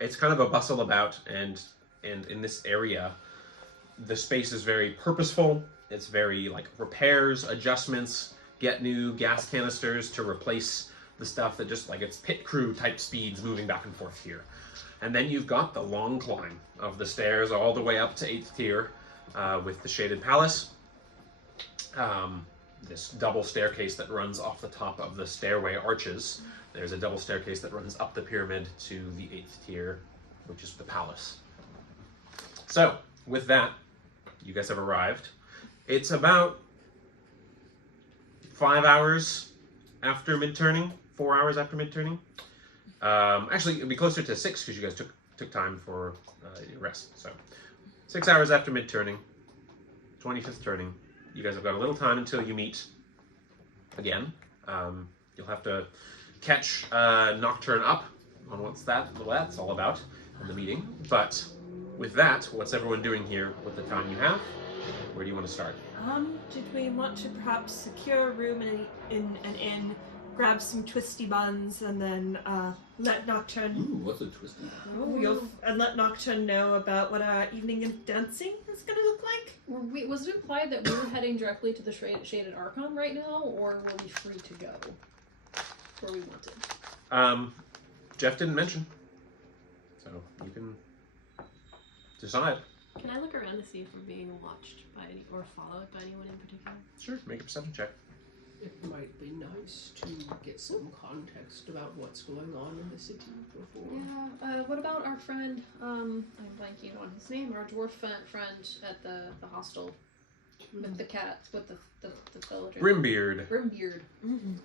It's kind of a bustle about, and in this area, the space is very purposeful. It's very like repairs, adjustments, get new gas canisters to replace the stuff that just like it's pit crew type speeds moving back and forth here. And then you've got the long climb of the stairs all the way up to 8th tier with the Shaded Palace. This double staircase that runs off the top of the stairway arches. There's a double staircase that runs up the pyramid to the 8th tier, which is the palace. So, with that, you guys have arrived. It's about 5 hours after mid-turning, 4 hours after mid-turning. Actually, it'd be closer to 6 because you guys took time for rest. So, 6 hours after mid-turning, 25th turning. You guys have got a little time until you meet again. You'll have to catch Nocturne up on what that's all about in the meeting. But with that, what's everyone doing here with the time you have? Where do you want to start? Did we want to perhaps secure a room in an inn, grab some twisty buns, and then let Nocturne What's a twisty? and let Nocturne know about what our evening of dancing is going to look like? Was it implied that we were heading directly to the Shaded Archon right now, or were we free to go where we wanted? Jeff didn't mention, so you can decide. Can I look around to see if we're being watched by or followed by anyone in particular? Sure, make a perception check. It might be nice to get some context about what's going on in the city before. Yeah, what about our friend, I'm blanking on his name, our dwarf friend at the hostel with the cat, with the villager. Brimbeard. Brimbeard. Mm-hmm.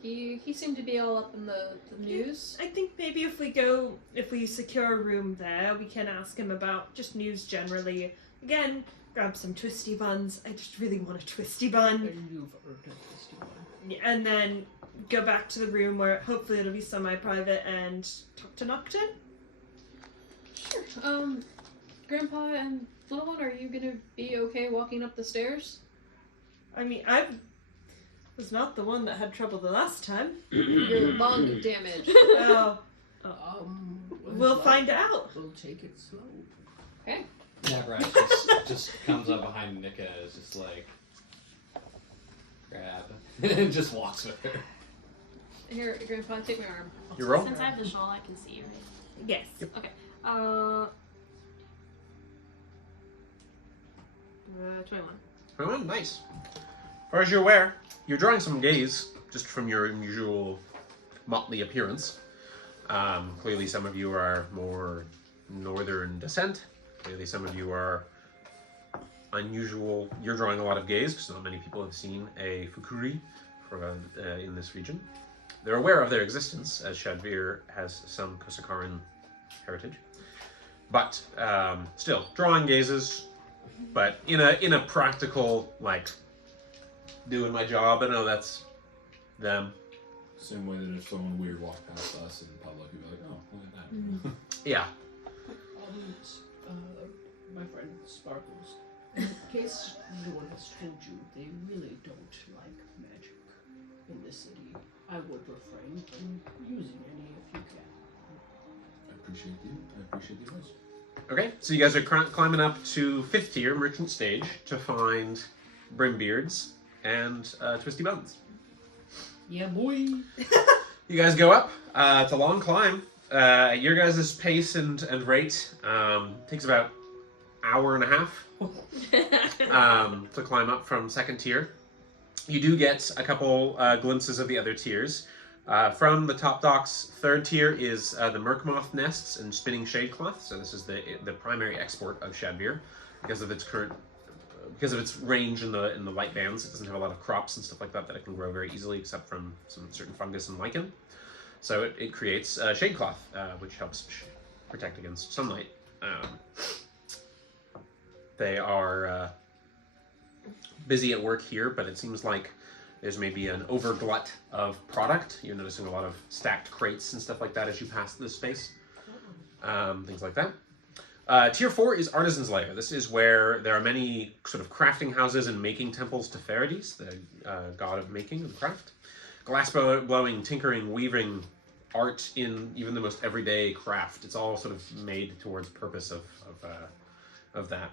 He seemed to be all up in the news. I think maybe if we secure a room there, we can ask him about just news generally. Again, grab some twisty buns. I just really want a twisty bun. And you've earned a twisty one. And then go back to the room where hopefully it'll be semi-private and talk to Nocturne. Sure. Grandpa and little one, are you gonna be okay walking up the stairs? I mean, I was not the one that had trouble the last time. Your lung damage. Oh, we'll well, find out. We'll take it slow. Okay. Navrax just comes up behind Nika and is just like, grab, and just walks with her. Here, Grandpa, take my arm. You roll? Since I have the shawl, I can see, right? Yes. Okay. 21. 21, nice. As far as you're aware, you're drawing some gaze just from your unusual motley appearance. Clearly some of you are more northern descent. Clearly some of you are unusual. You're drawing a lot of gaze because not many people have seen a Fukuri in this region. They're aware of their existence, as Shadvir has some Kosakaran heritage. But still, drawing gazes, but in a practical, like, doing my job. I know that's them. Same way that if someone weird walked past us in public, you'd be like, oh, look at that. Yeah. My friend Sparkles. case no one has told you, they really don't like magic in this city. I would refrain from using any if you can. I appreciate the advice. Okay, so you guys are climbing up to 5th tier, Merchant Stage, to find Brimbeards and Twisty Bones. Yeah, boy. You guys go up. It's a long climb. Your guys' pace and rate takes about hour and a half to climb up from 2nd tier. You do get a couple glimpses of the other tiers. From the top docks, 3rd tier is the Murkmoth nests and spinning shade cloth. So this is the primary export of Shadvir because of its range in the light bands. It doesn't have a lot of crops and stuff like that it can grow very easily, except from some certain fungus and lichen. So it creates shade cloth, which helps protect against sunlight. They are busy at work here, but it seems like there's maybe an overglut of product. You're noticing a lot of stacked crates and stuff like that as you pass this space. Things like that. Tier 4 is Artisan's Lair. This is where there are many sort of crafting houses and making temples to Faradis, the god of making and craft. Glass blowing, tinkering, weaving, art in even the most everyday craft. It's all sort of made towards purpose of that.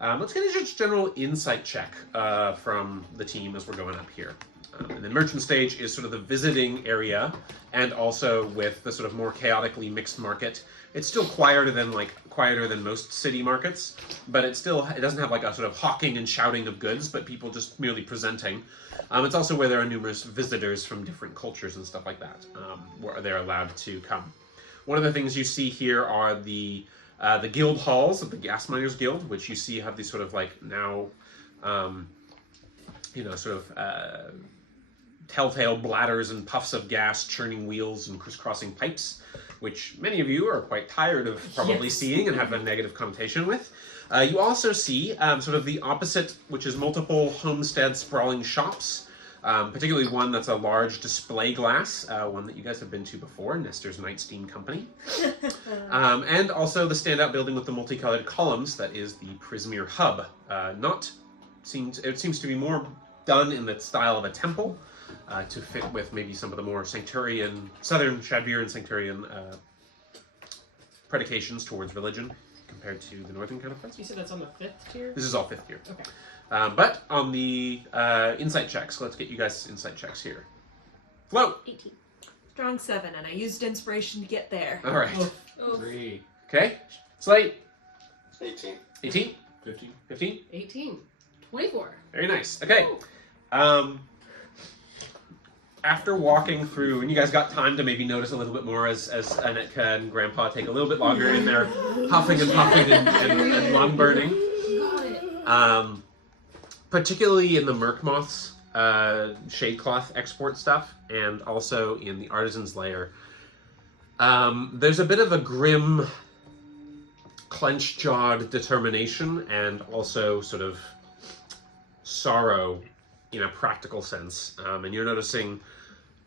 Let's get a just general insight check from the team as we're going up here. And then Merchant Stage is sort of the visiting area, and also with the sort of more chaotically mixed market. It's still quieter than most city markets, but it doesn't have like a sort of hawking and shouting of goods, but people just merely presenting. It's also where there are numerous visitors from different cultures and stuff like that, where they're allowed to come. One of the things you see here are the guild halls of the Gas Miners Guild, which you see have these sort of like now, telltale bladders and puffs of gas, churning wheels and crisscrossing pipes, which many of you are quite tired of probably seeing and have a negative connotation with. You also see sort of the opposite, which is multiple homestead sprawling shops, particularly one that's a large display glass, one that you guys have been to before, Nestor's Nightstein Company. And also the standout building with the multicolored columns that is the Prismere Hub. It seems to be more done in the style of a temple, to fit with maybe some of the more Sancturian, Southern Shadvir and Sancturian predications towards religion compared to the northern counterparts. You said that's on the 5th tier? This is all 5th tier. Okay. But on the insight checks, let's get you guys insight checks here. Flo! 18. Strong 7, and I used inspiration to get there. All right. Oh. 3. Okay. Slate. 18. 18. 15. 15. 18. 24. Very nice. Okay. After walking through, and you guys got time to maybe notice a little bit more as Anetka and Grandpa take a little bit longer in their huffing and puffing and lung burning. Got it. Particularly in the Murkmoth's shade cloth export stuff, and also in the Artisan's Lair. There's a bit of a grim, clenched-jawed determination, and also sort of sorrow in a practical sense. And you're noticing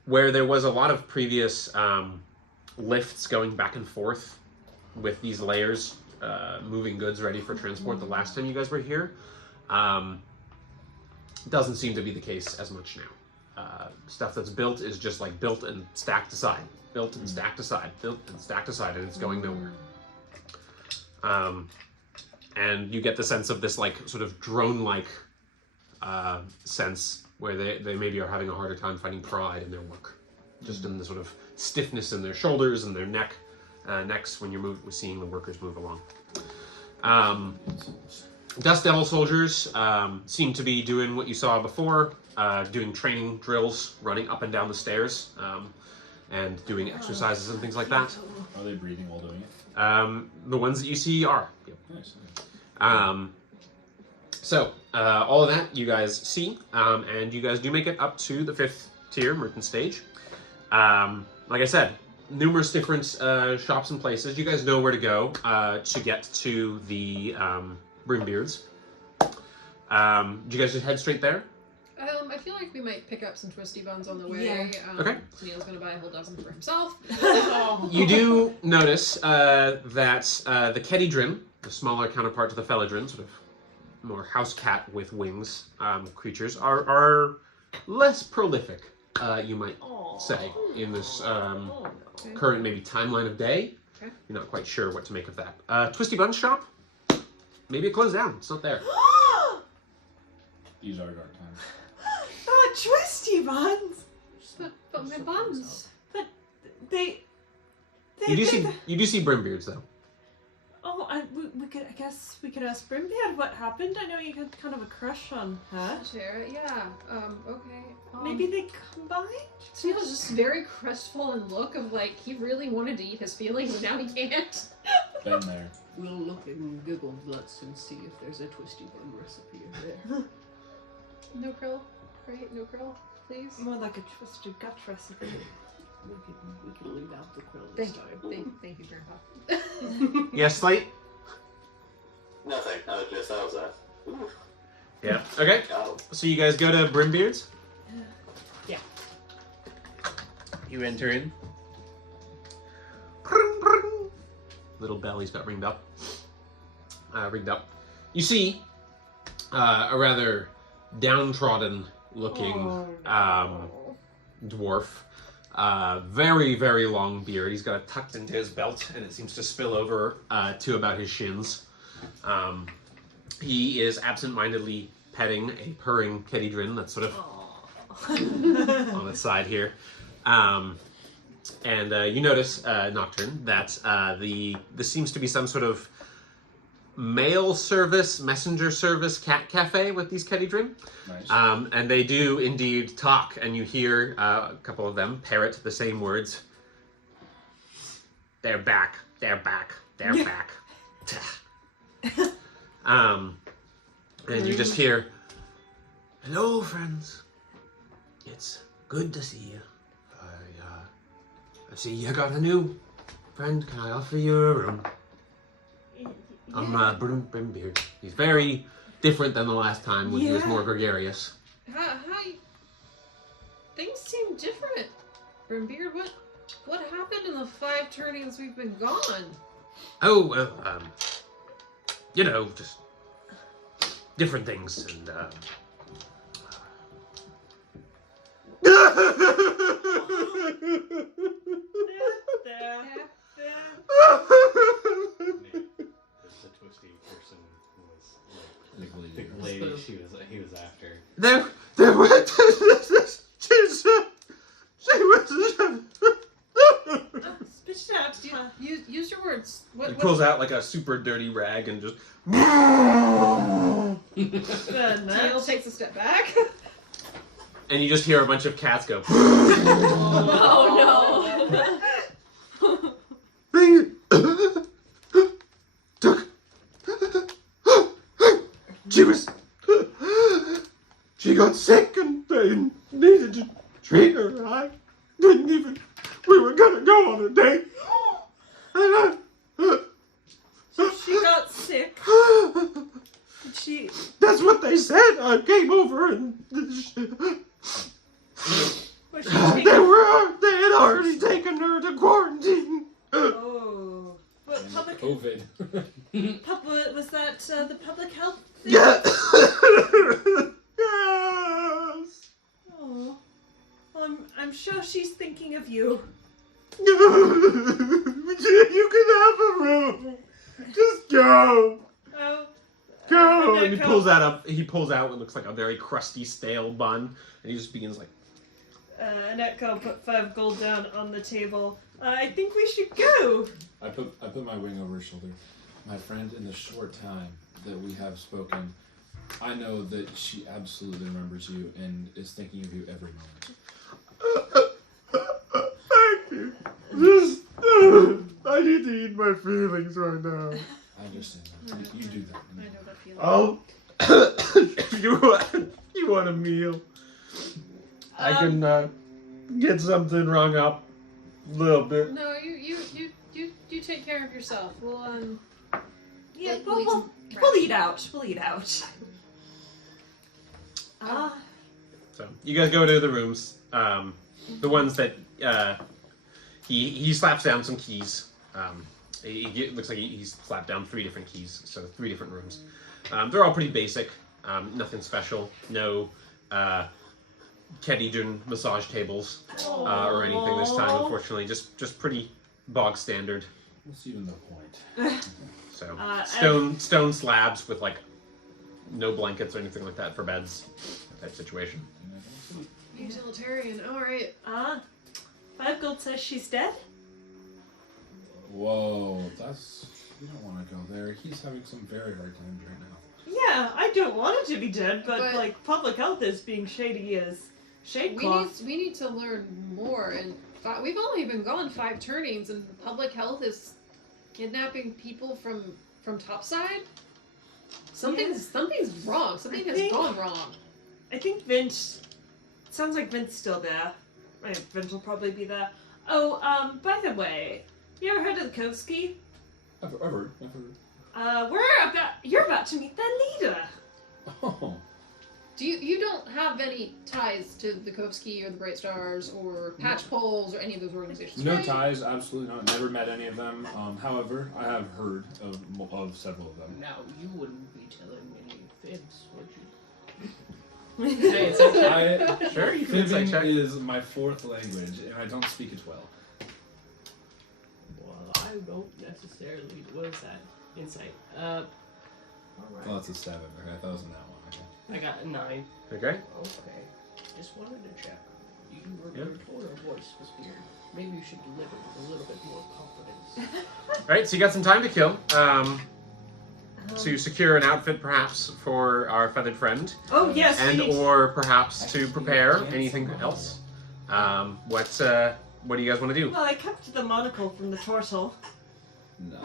where there was a lot of previous lifts going back and forth with these layers, moving goods ready for transport the last time you guys were here. Doesn't seem to be the case as much now. Stuff that's built is just like built and stacked aside, built and stacked aside, built and stacked aside, and it's going nowhere. And you get the sense of this like sort of drone-like sense where they maybe are having a harder time finding pride in their work, just in the sort of stiffness in their shoulders and their necks when you're seeing the workers move along. Dust Devil soldiers seem to be doing what you saw before, doing training drills, running up and down the stairs, and doing exercises and things like that. Are they breathing while doing it? The ones that you see are. Yep. Nice. So, all of that you guys see, and you guys do make it up to the 5th tier, Merchant Stage. Like I said, numerous different shops and places. You guys know where to go to get to the Brimbeards. Do you guys just head straight there? I feel like we might pick up some twisty buns on the way. Yeah. Okay. Neil's gonna buy a whole dozen for himself. You do notice that the Kedidrin, the smaller counterpart to the Felidrin, sort of more house cat with wings creatures are less prolific, you might say, in this current maybe timeline of day. Okay. You're not quite sure what to make of that. Twisty Bun's shop, maybe it closed down. It's not there. These are dark times. Oh, Twisty Buns! But my buns. They You do see Brimbeards though. Oh, I guess we could ask Brimbeard what happened. I know you had kind of a crush on her. Sure, yeah. Okay. Maybe they combined? So he has this very crestfallen look of like he really wanted to eat his feelings and now he can't. Been there. We'll look in Google Blitz and see if there's a Twisty Bun recipe there. No krill, right? No krill, please. More like a twisted gut recipe. We can leave out the krill this time. Thank you, Grandpa. Yes, Slate? Nothing. I was just, that was a... Ooh, Yeah. Okay. got 'em. So you guys go to Brimbeard's? Yeah. You enter in. Little belly's got ringed up. You see a rather downtrodden looking dwarf. Very, very long beard. He's got it tucked into his belt and it seems to spill over to about his shins. He is absent-mindedly petting a purring Kedidrin that's sort of on its side here. And you notice, Nocturne, that this seems to be some sort of mail service, messenger service cat cafe with these Kedidrin. Nice. And they do indeed talk, and you hear a couple of them parrot the same words. They're back, they're back, they're back. And you just hear, hello, friends. It's good to see you. I see you got a new friend. Can I offer you a room? I'm Brimbeard. He's very different than the last time when he was more gregarious. How things seem different. Brimbeard, what happened in the 5 turnings we've been gone? Oh, well, you know, just different things and, The twisty person was like the lady he was after. There were she was Spit it out. Use your words. He pulls out like a super dirty rag and just Tangle takes a step back. and you just hear a bunch of cats go. Oh no! She got sick and they needed to treat her. I didn't even. We were gonna go on a date. So she got sick. Did she? That's what they said. I came over and Was she they had already taken her to quarantine. Oh. What public? COVID. Was that the public health thing? Yeah. Yes. Oh. I'm sure she's thinking of you. You can have a room. Just go. Oh. Go. And he pulls out what looks like a very crusty, stale bun, and he just begins like. Netco put 5 gold down on the table. I think we should go. I put my wing over his shoulder. My friend, in the short time that we have spoken, I know that she absolutely remembers you and is thinking of you every moment. Thank you. Just, I need to eat my feelings right now. I understand that. You do that. I know that feeling. Oh, you want a meal? I can get something rung up a little bit. No, you take care of yourself. We'll Yeah, we'll we'll eat out. We'll eat out. So you guys go to the rooms, the ones that he slaps down some keys. It looks like he's slapped down 3 different keys, so 3 different rooms. They're all pretty basic, nothing special. No Kedijun massage tables or anything this time, unfortunately. Just pretty bog standard. What's even the point? So stone slabs with like no blankets or anything like that for beds, type situation. Utilitarian. All right. 5 gold says she's dead. Whoa, you don't want to go there. He's having some very hard times right now. Yeah, I don't want it to be dead, but But- like public health is being shady as shade cloth. We need to learn more, and we've only been gone 5 turnings, and public health is kidnapping people from topside. Something's wrong. Something has gone wrong. I think Vint. Sounds like Vint's still there. Right, Vint will probably be there. Oh, by the way, you ever heard of the Kovsky? I've heard. You're about to meet their leader. Oh. You don't have any ties to the Kovsky or the Bright Stars or Patch Poles or any of those organizations, No right? ties, absolutely not. Never met any of them. However, I have heard of several of them. Now, you wouldn't be telling any fibs, would you? Sure, you can insight Fibbing check. is my 4th language, and I don't speak it well. Well, I don't necessarily. What is that? Insight. Alright. Well, that's a 7. Okay, I thought it was in that one. Okay. I got a 9. Okay. Okay. Just wanted to check. Yeah. Your tone of voice was weird. Maybe you should deliver with a little bit more confidence. Alright, so you got some time to kill. To secure an outfit, perhaps, for our feathered friend. Oh yes, And we need- or perhaps to prepare anything else. What do you guys want to do? Well, I kept the monocle from the tortle. No.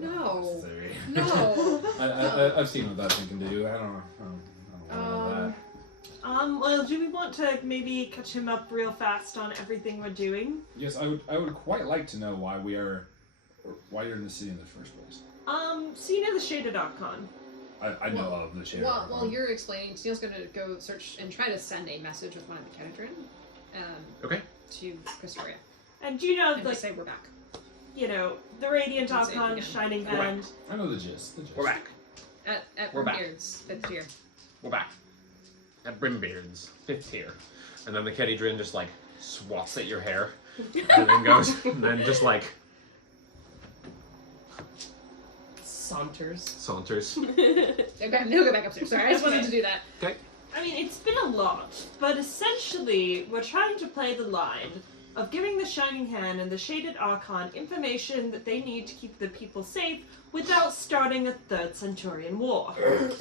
No. Necessary. No. I've seen what that thing can do. I don't know about that. Well, do we want to maybe catch him up real fast on everything we're doing? Yes, I would quite like to know why you're in the city in the first place. So you know the Shaded Archon? I know of the shader. While you're explaining, Steele's going to go search and try to send a message with one of the Kenedrin Okay. to Christoria. And do you know, And like, to say we're back. you know, the Radiant Let's say it Archon, again. Shining We're back. Band? I know the gist. We're back. At We're back. Beard's 5th tier. We're back. At Brimbeard's 5th tier. And then the Kedijun just like swats at your hair. And then goes, and then just like saunters. Okay, he'll go back upstairs. Sorry, I just wanted to do that. Okay. I mean, it's been a lot, but essentially, we're trying to play the line of giving the Shining Hand and the Shaded Archon information that they need to keep the people safe without starting a 3rd Centurion war.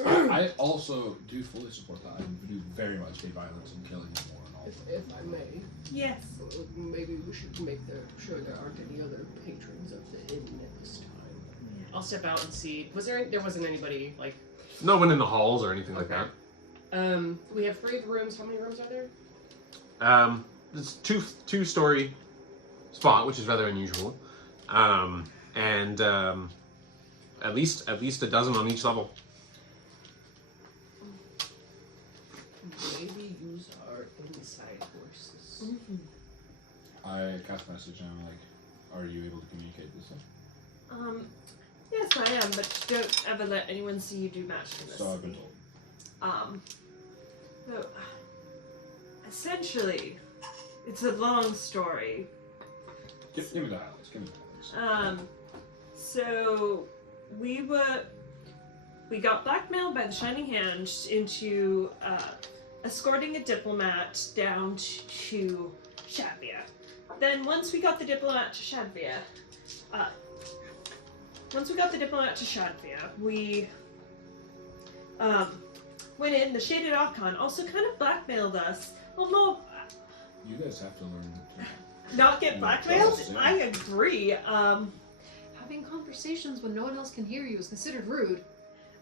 I also do fully support that. I do very much hate violence and killing more and all. If I may, Yes. maybe we should make sure there aren't any other patrons of the inn at this time. I'll step out and see. There wasn't anybody like. No one in the halls or anything like that. We have 3 rooms. How many rooms are there? It's two-story spot, which is rather unusual. And at least a dozen on each level. Maybe use our inside horses. I cast a message and I'm like, are you able to communicate this stuff? Yes, I am, but don't ever let anyone see you do magic in this. So I've been told. So, essentially, it's a long story. Give me the highlights. So we got blackmailed by the Shining Hand into escorting a diplomat down to Shadvir. Then once we got the diplomat to Shadvir, we went in. The Shaded Archon also kind of blackmailed us. Well, no, You guys have to learn to not get blackmailed. Yeah. I agree. Having conversations when no one else can hear you is considered rude.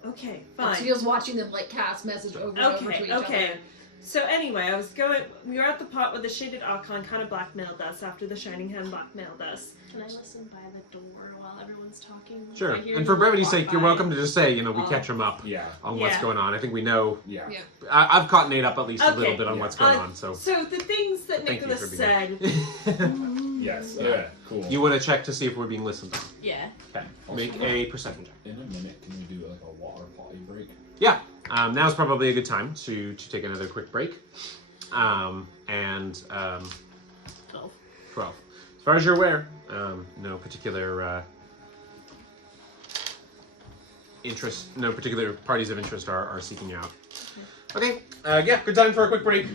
Okay, fine. Steele's watching them like cast message over and over to each Okay. other. So anyway, we were at the part where the Shaded Archon kind of blackmailed us after the Shining Hand blackmailed us. Can I listen by the door while everyone's talking? Sure. I hear And for them brevity's walk sake, you're by. welcome to just say, we catch him up Yeah. on what's Yeah. going on. I think we know. Yeah. Yeah. I've caught Nate up at least a Okay. little bit on Yeah. what's going on. So So the things that Thank you Nicholas for said. being Yes. Yeah. Okay. Cool. You want to check to see if we're being listened to. Yeah. Okay. Make a perception check. In a minute, can we do like a water potty break? yeah, now's probably a good time to take another quick break. 12. 12. As far as you're aware, no particular interest, no particular parties of interest are seeking you out. Okay, yeah, good time for a quick break.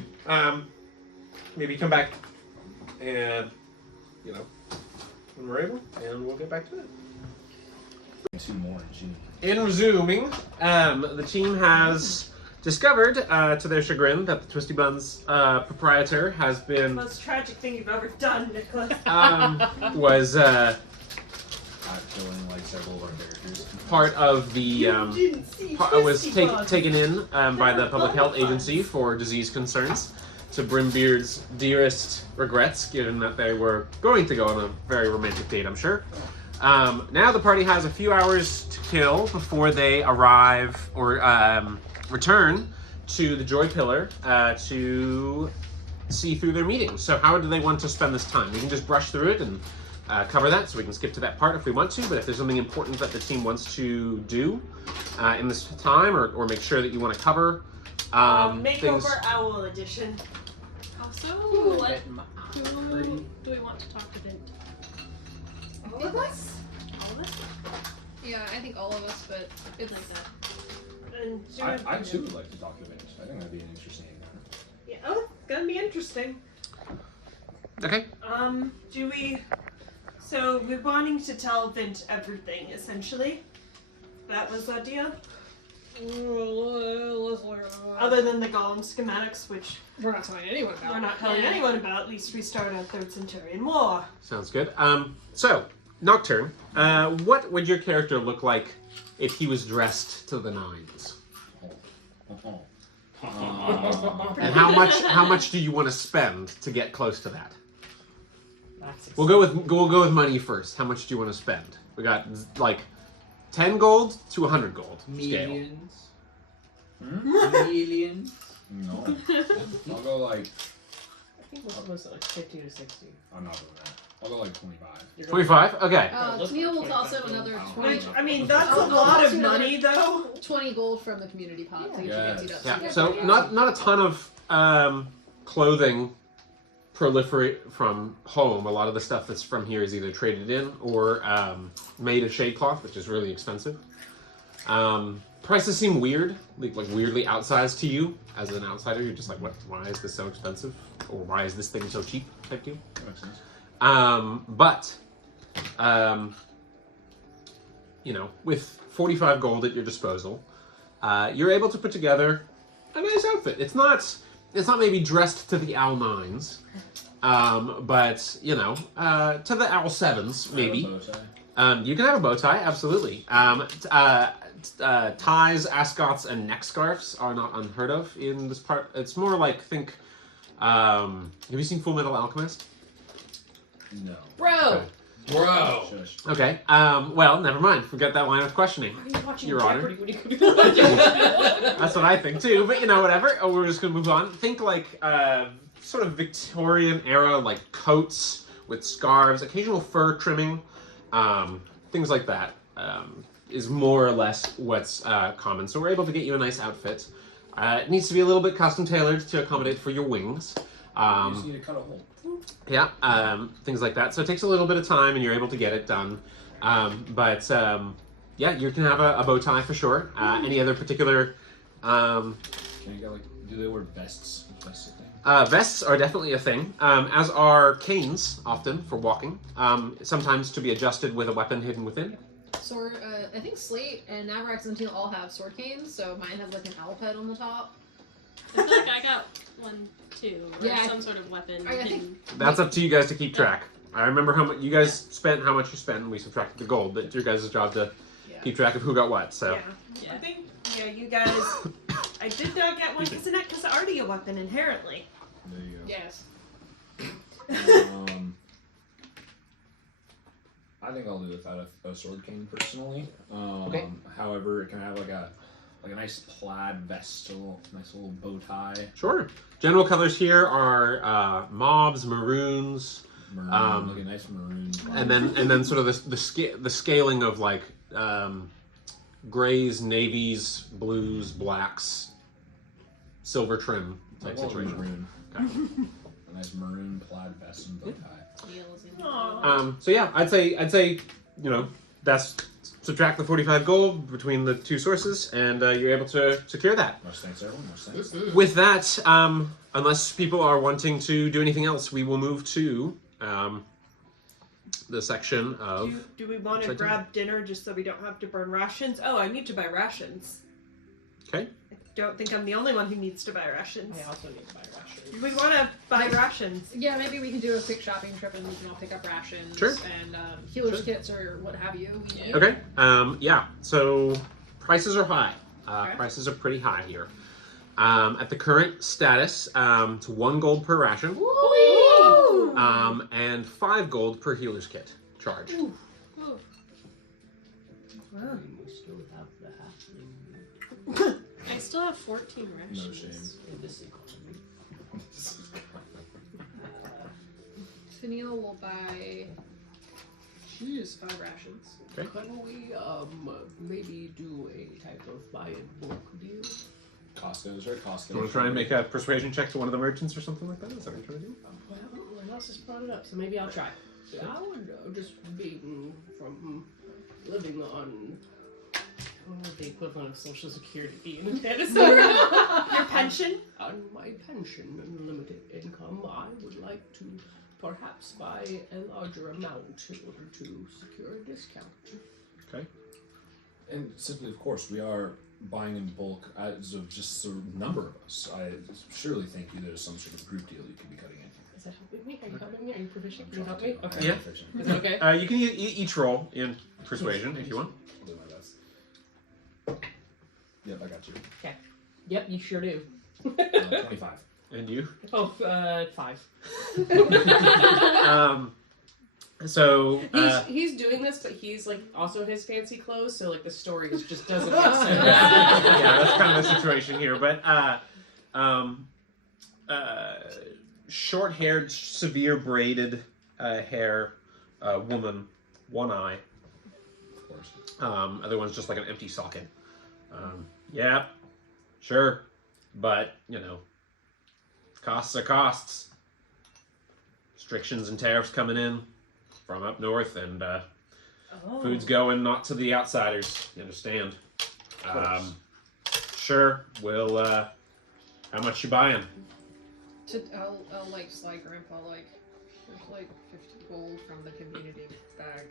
Maybe come back and, you know, when we're able, and we'll get back to it. 2 more, gee. In resuming, the team has discovered, to their chagrin, that the Twisty Buns proprietor has been Most tragic thing you've ever done, Nicholas. was Killing like several of our characters. part of the You didn't see was Twisty Buns. taken in by the Public Health Agency for disease concerns. To Brimbeard's dearest regrets, given that they were going to go on a very romantic date, I'm sure. Now the party has a few hours to kill before they arrive or return to the Joy Pillar to see through their meeting. So how do they want to spend this time? We can just brush through it and cover that, so we can skip to that part if we want to, but if there's something important that the team wants to do in this time, or make sure that you want to cover things. Makeover Owl Edition. Also, who do we want to talk to Vint? All of us? All of us? Yeah, I think all of us, but it's Like that. And I too would like to talk to Vince. I think that'd be an interesting encounter. Yeah, oh, it's gonna be interesting. Okay. Do we... So, we're wanting to tell Vint everything, essentially. That was the idea? Other than the Golem schematics, which we're not telling anyone about. we're not telling anyone about, at least we start our Third Centurion War. Sounds good. So, Nocturne, what would your character look like if he was dressed to the nines? And how much do you want to spend to get close to that? We'll go with money first. How much do you want to spend? We got like 10 gold to 100 gold scale. Millions. Millions. No. I'll go like. I think most of us are like 50 to 60. I'm not doing that. I'll go like 25. 25? Okay. Neil will toss out another 20. Which, I mean, that's a I'll lot toss of you another money, though. 20 gold from the community pot to get you fancied up. Yeah. So not a ton of clothing proliferate from home. A lot of the stuff that's from here is either traded in or made of shade cloth, which is really expensive. Prices seem weird, like weirdly outsized to you as an outsider. You're just like, what? Why is this so expensive? Or why is this thing so cheap? Type deal. That makes sense. But you know, with 45 gold at your disposal, you're able to put together a nice outfit. It's not maybe dressed to the owl nines, but you know, to the owl sevens maybe. You can have a bow tie, absolutely. Ties, ascots, and neck scarves are not unheard of in this part. It's more like, think, have you seen Full Metal Alchemist? No. Bro! Bro! Shush. Okay, well, never mind. Forget that line of questioning. Why are you watching Your Honor. Jeopardy when you could be watching? That's what I think too, but you know, whatever. Oh, we're just gonna move on. Think like sort of Victorian era, like coats with scarves, occasional fur trimming, things like that. Is more or less what's common. So we're able to get you a nice outfit. It needs to be a little bit custom tailored to accommodate for your wings. You just need to cut a hole. Yeah, things like that. So it takes a little bit of time, and you're able to get it done. Yeah, you can have a bow tie for sure. Any other particular? Can you get like? Do they wear vests? Vests a thing? Vests are definitely a thing, as are canes, often for walking. Sometimes to be adjusted with a weapon hidden within. Sword, I think Slate and Navrax and Teal all have sword canes, so mine has like an owl pet on the top. I feel like I got one too, or Yeah, some sort of weapon. I think- hidden. That's up to you guys to keep track. I remember how much you guys spent, how much you spent, and we subtracted the gold. It's your guys' job to Yeah. keep track of who got what. So Yeah. Yeah. I think, yeah, you guys. I did not get one because it's already a weapon inherently. There you go. Yes. I think I'll do without a sword cane personally. Okay. However, can I have like a nice plaid vest, a nice little bow tie, sure. General colors here are mauves, maroons, maroon, like a nice maroon. and then sort of the scaling of like grays, navies, blues, blacks, silver trim type situation. Maroon. Okay. A nice maroon plaid vest and bow tie. So yeah, I'd say that's subtract the 45 gold between the two sources, and you're able to secure that. Much thanks, everyone. Much thanks. With that, unless people are wanting to do anything else, we will move to the section of. Do we want to Should I do grab dinner just so we don't have to burn rations? Oh, I need to buy rations. Okay. I don't think I'm the only one who needs to buy rations. I also need to buy rations. We want to buy rations. Yeah, maybe we can do a quick shopping trip and we can all pick up rations Sure. and healer's Sure. kits or what have you. Yeah. Okay. Yeah. So prices are high. Okay. Prices are pretty high here. At the current status, it's 1 gold per ration, Woo! and 5 gold per healer's kit charge. We still have the halfling I still have 14 rations. No shame. in this economy. Tennille will buy 5 rations. Okay. Can we maybe do a type of buy and bulk deal? Costco, is there a Costco? You want to try and make a persuasion check to one of the merchants or something like that? Is that what you're trying to do? Well, no one else has brought it up, so maybe I'll try. Yeah, I would just be from living on the equivalent of Social Security in Minnesota. Your pension? On my pension and limited income, I would like to perhaps buy a larger amount in order to secure a discount. Okay. And simply, of course, we are buying in bulk as of just the number of us. I surely think there's some sort of group deal you could be cutting in. Is that helping me? Are you helping me? Are you proficient? Can you I'm help trying me? to- Okay. Yeah. I'm Is that okay? You can each roll in persuasion if you want. I'll do my best. Yep, I got you. Yep, you sure do. 25. And you? Oh, 5. So He's doing this, but he's like also his fancy clothes, so like the story just doesn't make sense. yeah, that's kind of the situation here. But short-haired, severe braided hair woman, one eye. Of course. Other one's just like an empty socket. Yeah, sure, but costs are costs. Restrictions and tariffs coming in from up north, and food's going not to the outsiders. You understand? Sure. We'll. How much you buying? I'll like slide Grandpa like there's like 50 gold from the community bag.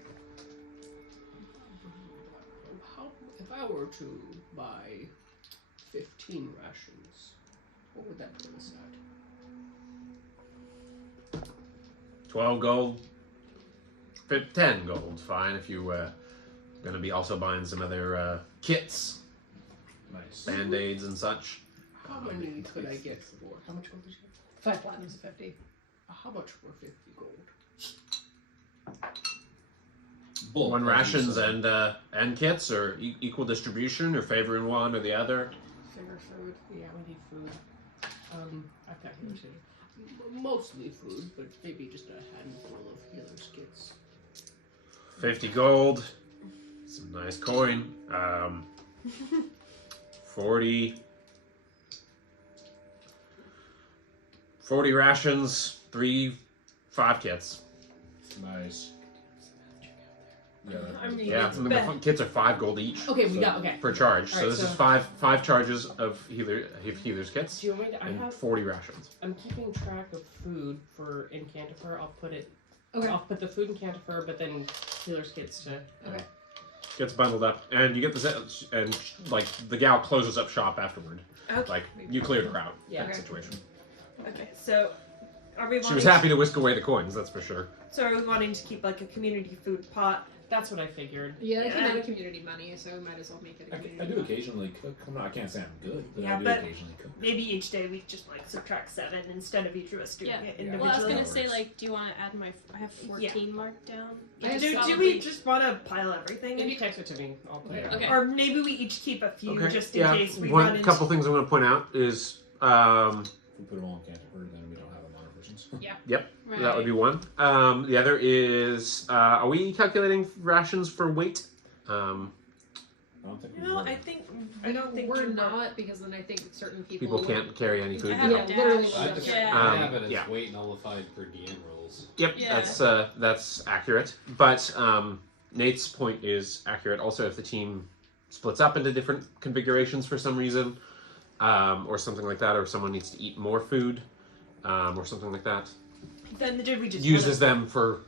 If I were to buy 15 rations, what would that put us at? 12 gold. 10 gold. Fine if you gonna be also buying some other kits, Nice. band-aids and such. How many could I get for? How much gold did you get? 5 platinums of 50. How much for 50 gold? Bulk, One as you rations said. and kits, or equal distribution, or favoring one or the other. Figure food. Yeah, we need food. I've got healer's kits. Mostly food, but maybe just a handful of healer's kits. 50 gold. Some nice coin. 40 rations, 5 kits. Nice. Yeah, I mean, Yeah, it's the bad. kits are 5 gold each Okay, we got per charge. So Alright, this so- is five charges of healer's kits Do you want me to? I and have. 40 rations. I'm keeping track of food for in Cantifer. I'll put it. Okay. I'll put the food in Cantifer, but then healer's kits to. Okay. Gets bundled up, and you get the and like the gal closes up shop afterward. Okay. Like you cleared her out. Yeah. That Okay. situation. Okay, so are we wanting She was happy to whisk away the coins. That's for sure. So are we wanting to keep like a community food pot? That's what I figured. Yeah, they came Yeah. out of community money, so might as well make it a community I do money. occasionally cook. I can't say I'm good, but Yeah, I do but- occasionally cook. Maybe each day we just like subtract 7 instead of each of us doing Yeah. it Yeah. individually. Well, I was gonna That say, works. like, do you want to add my? I have 14 marked down. I do just we just want to pile everything? Maybe text it to me. I'll put it. Yeah. out. Okay. Or maybe we each keep a few Okay. just in yeah. case we One run into. couple things I'm going to point out is If we put them all in Canterbury, then we don't have a mono persons. Right. that would be one. The other is are we calculating rations for weight? I don't think we No, were. I don't think we're you were. not, because then I think certain People can't carry any food. I have no. a dash. literally. Yeah. I have it as Yeah. weight nullified for DM rolls. Yep, Yeah. that's accurate. But Nate's point is accurate. Also, if the team splits up into different configurations for some reason, or something like that, or someone needs to eat more food, or something like that, Then we just uses them for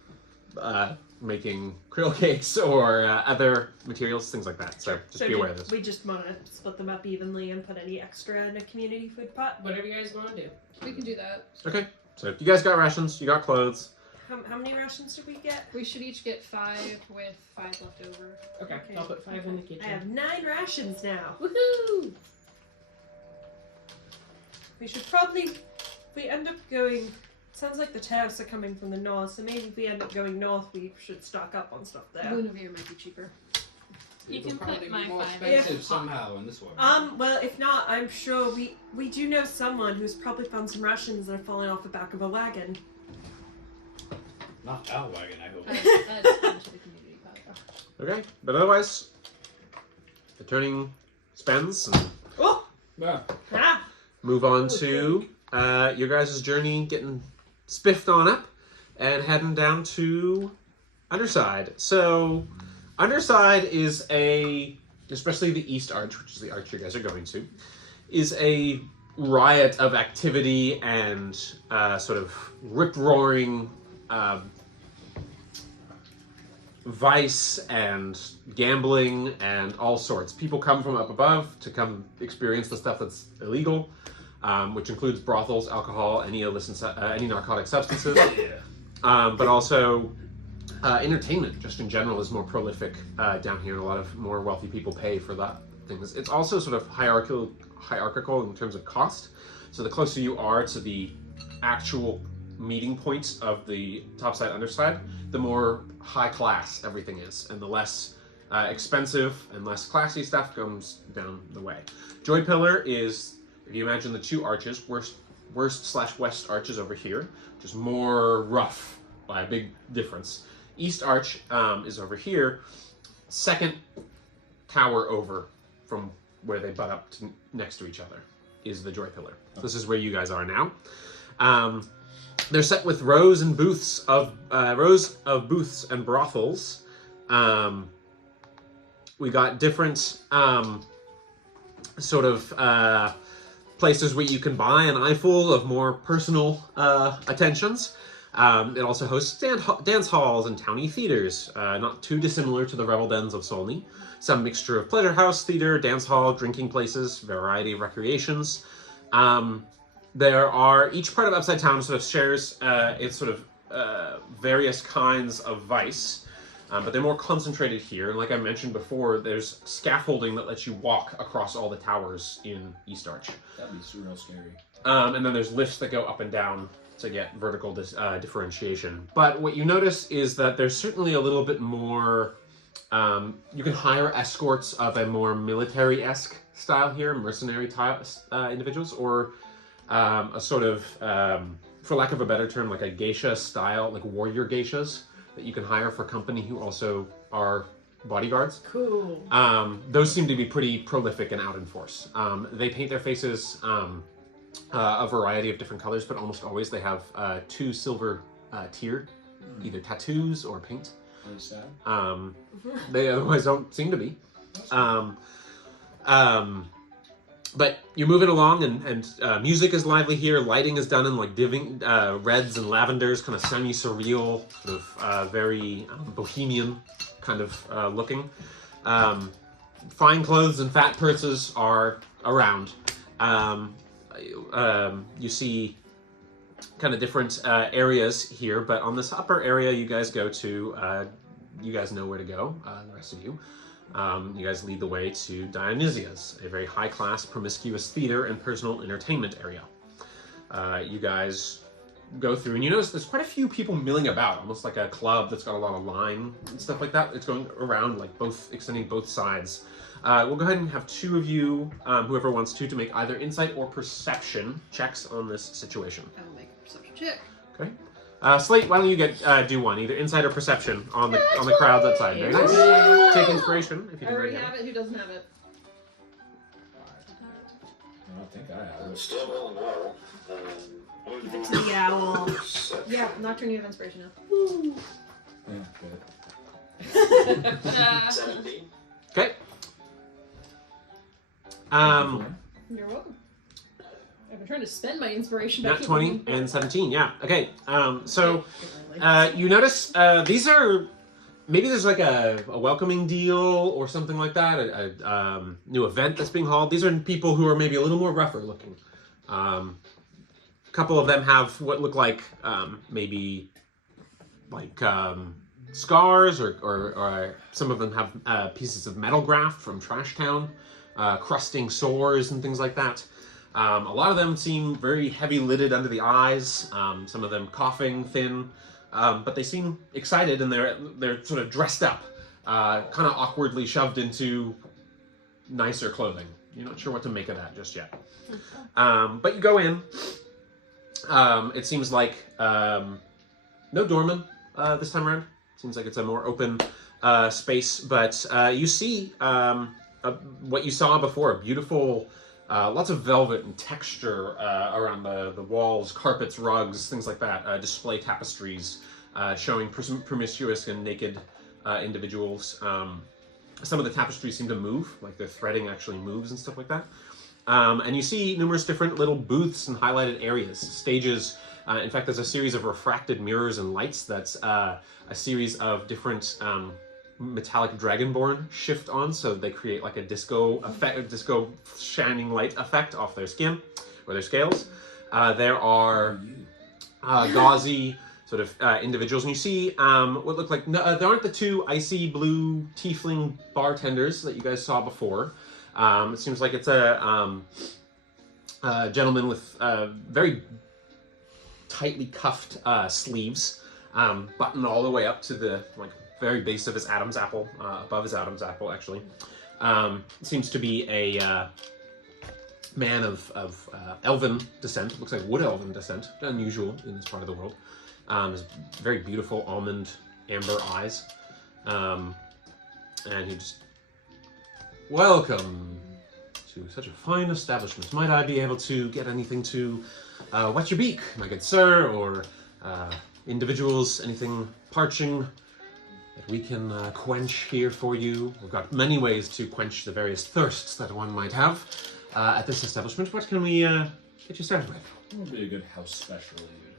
making krill cakes or other materials, things like that. So just be aware of this. We just want to split them up evenly and put any extra in a community food pot. Whatever you guys want to do. We can do that. Okay, so you guys got rations, you got clothes. How many rations did we get? We should each get 5 with 5 left over. Okay, Okay. I'll put 5 in the kitchen. I have 9 rations now. Woohoo! We should probably, if we end up going, sounds like the tariffs are coming from the north, so maybe if we end up going north, we should stock up on stuff there. Lumoria might be cheaper. You It'll can probably put be my more 5 expensive in. somehow in this one. Well, if not, I'm sure we do know someone who's probably found some rations that are falling off the back of a wagon. Not our wagon, I hope. That's into the community pot, though. Okay, but otherwise, returning spends and Oh! Yeah. Ah! move on to your guys' journey, getting spiffed on up and heading down to Underside. So, Underside is especially the East Arch, which is the arch you guys are going to, is a riot of activity and sort of rip-roaring vice and gambling and all sorts. People come from up above to come experience the stuff that's illegal, which includes brothels, alcohol, any narcotic substances. But also entertainment, just in general, is more prolific down here. A lot of more wealthy people pay for that things. It's also sort of hierarchical in terms of cost. So the closer you are to the actual meeting points of the topside underside, the more high class everything is, and the less expensive and less classy stuff comes down the way. Joy Pillar is, if you imagine the two arches, worst/west arches over here, just more rough by a big difference. East Arch is over here, second tower over from where they butt up next to each other is the Joy Pillar. So this is where you guys are now. They're set with rows of booths and brothels. We got different sort of places where you can buy an eyeful of more personal attentions. It also hosts dance halls and towny theaters, not too dissimilar to the revel dens of Solney. Some mixture of pleasure house, theater, dance hall, drinking places, variety of recreations. There are, each part of Upside Town sort of shares its sort of various kinds of vice, but they're more concentrated here. And like I mentioned before, there's scaffolding that lets you walk across all the towers in East Arch. That'd be real scary. And then there's lifts that go up and down to get vertical differentiation. But what you notice is that there's certainly a little bit more, you can hire escorts of a more military-esque style here, mercenary type individuals, or a sort of, for lack of a better term, like a geisha style, like warrior geishas that you can hire for company who also are bodyguards. Cool. Those seem to be pretty prolific and out in force. They paint their faces a variety of different colors, but almost always they have 2 silver tier, either tattoos or paint. Really sad. They otherwise don't seem to be. But you're moving along, and music is lively here. Lighting is done in like reds and lavenders, kind of semi-surreal, sort of very bohemian kind of looking. Fine clothes and fat purses are around. You see kind of different areas here, but on this upper area you guys go to, you guys know where to go, the rest of you. You guys lead the way to Dionysia's, a very high-class, promiscuous theater and personal entertainment area. You guys go through, and you notice there's quite a few people milling about, almost like a club that's got a lot of line and stuff like that. It's going around, like extending both sides. We'll go ahead and have 2 of you, whoever wants to make either insight or perception checks on this situation. I will make a perception check. Okay. Slate, why don't you do one, either insight or perception on the crowds outside. Very nice. Take inspiration if you I can. already have it. Who doesn't have it? I don't think I have it. Still rolling well. I'm Give gonna it to the owl. Yeah, Nocturne, you have inspiration now. Yeah, good. 17. Okay. You're welcome. I've been trying to spend my inspiration. Nat 20 and 17, yeah. Okay, so you notice these are, maybe there's like a welcoming deal or something like that, a new event that's being hauled. These are people who are maybe a little more rougher looking. A couple of them have what look like maybe like scars or some of them have pieces of metal graft from Trash Town, crusting sores and things like that. A lot of them seem very heavy-lidded under the eyes. Some of them coughing, thin, but they seem excited and they're sort of dressed up, kind of awkwardly shoved into nicer clothing. You're not sure what to make of that just yet. But you go in. It seems like no doorman this time around. Seems like it's a more open space, but you see what you saw before, a beautiful. Lots of velvet and texture around the walls, carpets, rugs, things like that. Display tapestries showing promiscuous and naked individuals. Some of the tapestries seem to move, like the threading actually moves and stuff like that. And you see numerous different little booths and highlighted areas, stages. In fact, there's a series of refracted mirrors and lights that's a series of different metallic dragonborn shift on, so they create like a disco effect, a disco shining light effect off their skin or their scales. There are gauzy sort of individuals, and you see what look like there aren't the two icy blue tiefling bartenders that you guys saw before. It seems like it's a gentleman with very tightly cuffed sleeves, buttoned all the way up to the very base of his Adam's apple, above his Adam's apple, actually. Seems to be a man of elven descent. Looks like wood elven descent. Unusual in this part of the world. Has very beautiful almond amber eyes. And he just... Welcome to such a fine establishment. Might I be able to get anything to wet your beak, my good sir, or individuals, anything parching that we can quench here for you? We've got many ways to quench the various thirsts that one might have at this establishment. What can we get you started with? What would be a good house special you'd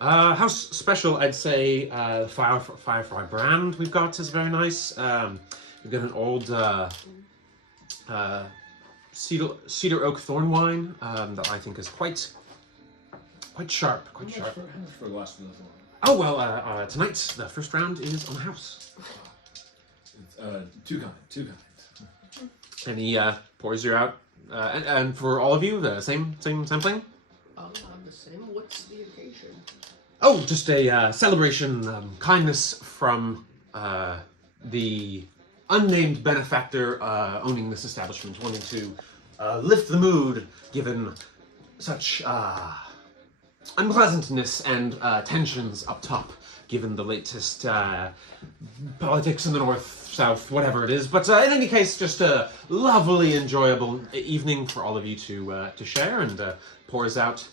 have? House special, I'd say the Firefly brand we've got is very nice. We've got an old cedar oak thorn wine that I think is quite sharp. Quite sharp. How much for a glass of the thorn? Oh, well, tonight the first round is on the house. It's, too kind. And he pours you out. And for all of you, the same thing? I'll have the same. What's the occasion? Oh, just a celebration, kindness from the unnamed benefactor owning this establishment, wanting to lift the mood given such unpleasantness and tensions up top, given the latest politics in the north, south, whatever it is. But in any case, just a lovely, enjoyable evening for all of you to share, and pours out.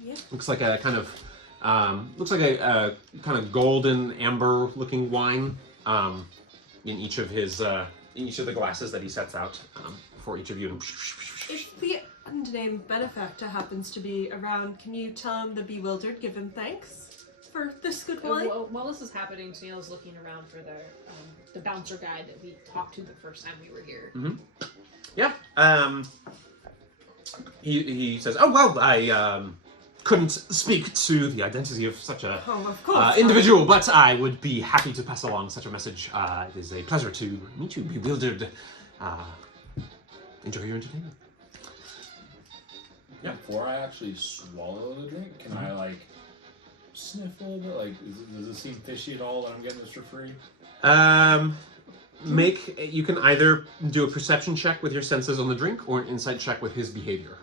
Yeah. Looks like a kind of golden amber-looking wine in each of the glasses that he sets out for each of you. If the unnamed benefactor happens to be around, can you tell him the Beewildered give him thanks for this good wine? While this is happening, Snail's looking around for the bouncer guy that we talked to the first time we were here. Mm-hmm. Yeah. He says, "Oh well, I couldn't speak to the identity of such a of course, individual, but I would be happy to pass along such a message. It is a pleasure to meet you, Bewildered. Enjoy your entertainment." Yeah. Before I actually swallow the drink, can I sniff a little bit? Does it seem fishy at all that I'm getting this for free? You can either do a perception check with your senses on the drink, or an insight check with his behavior.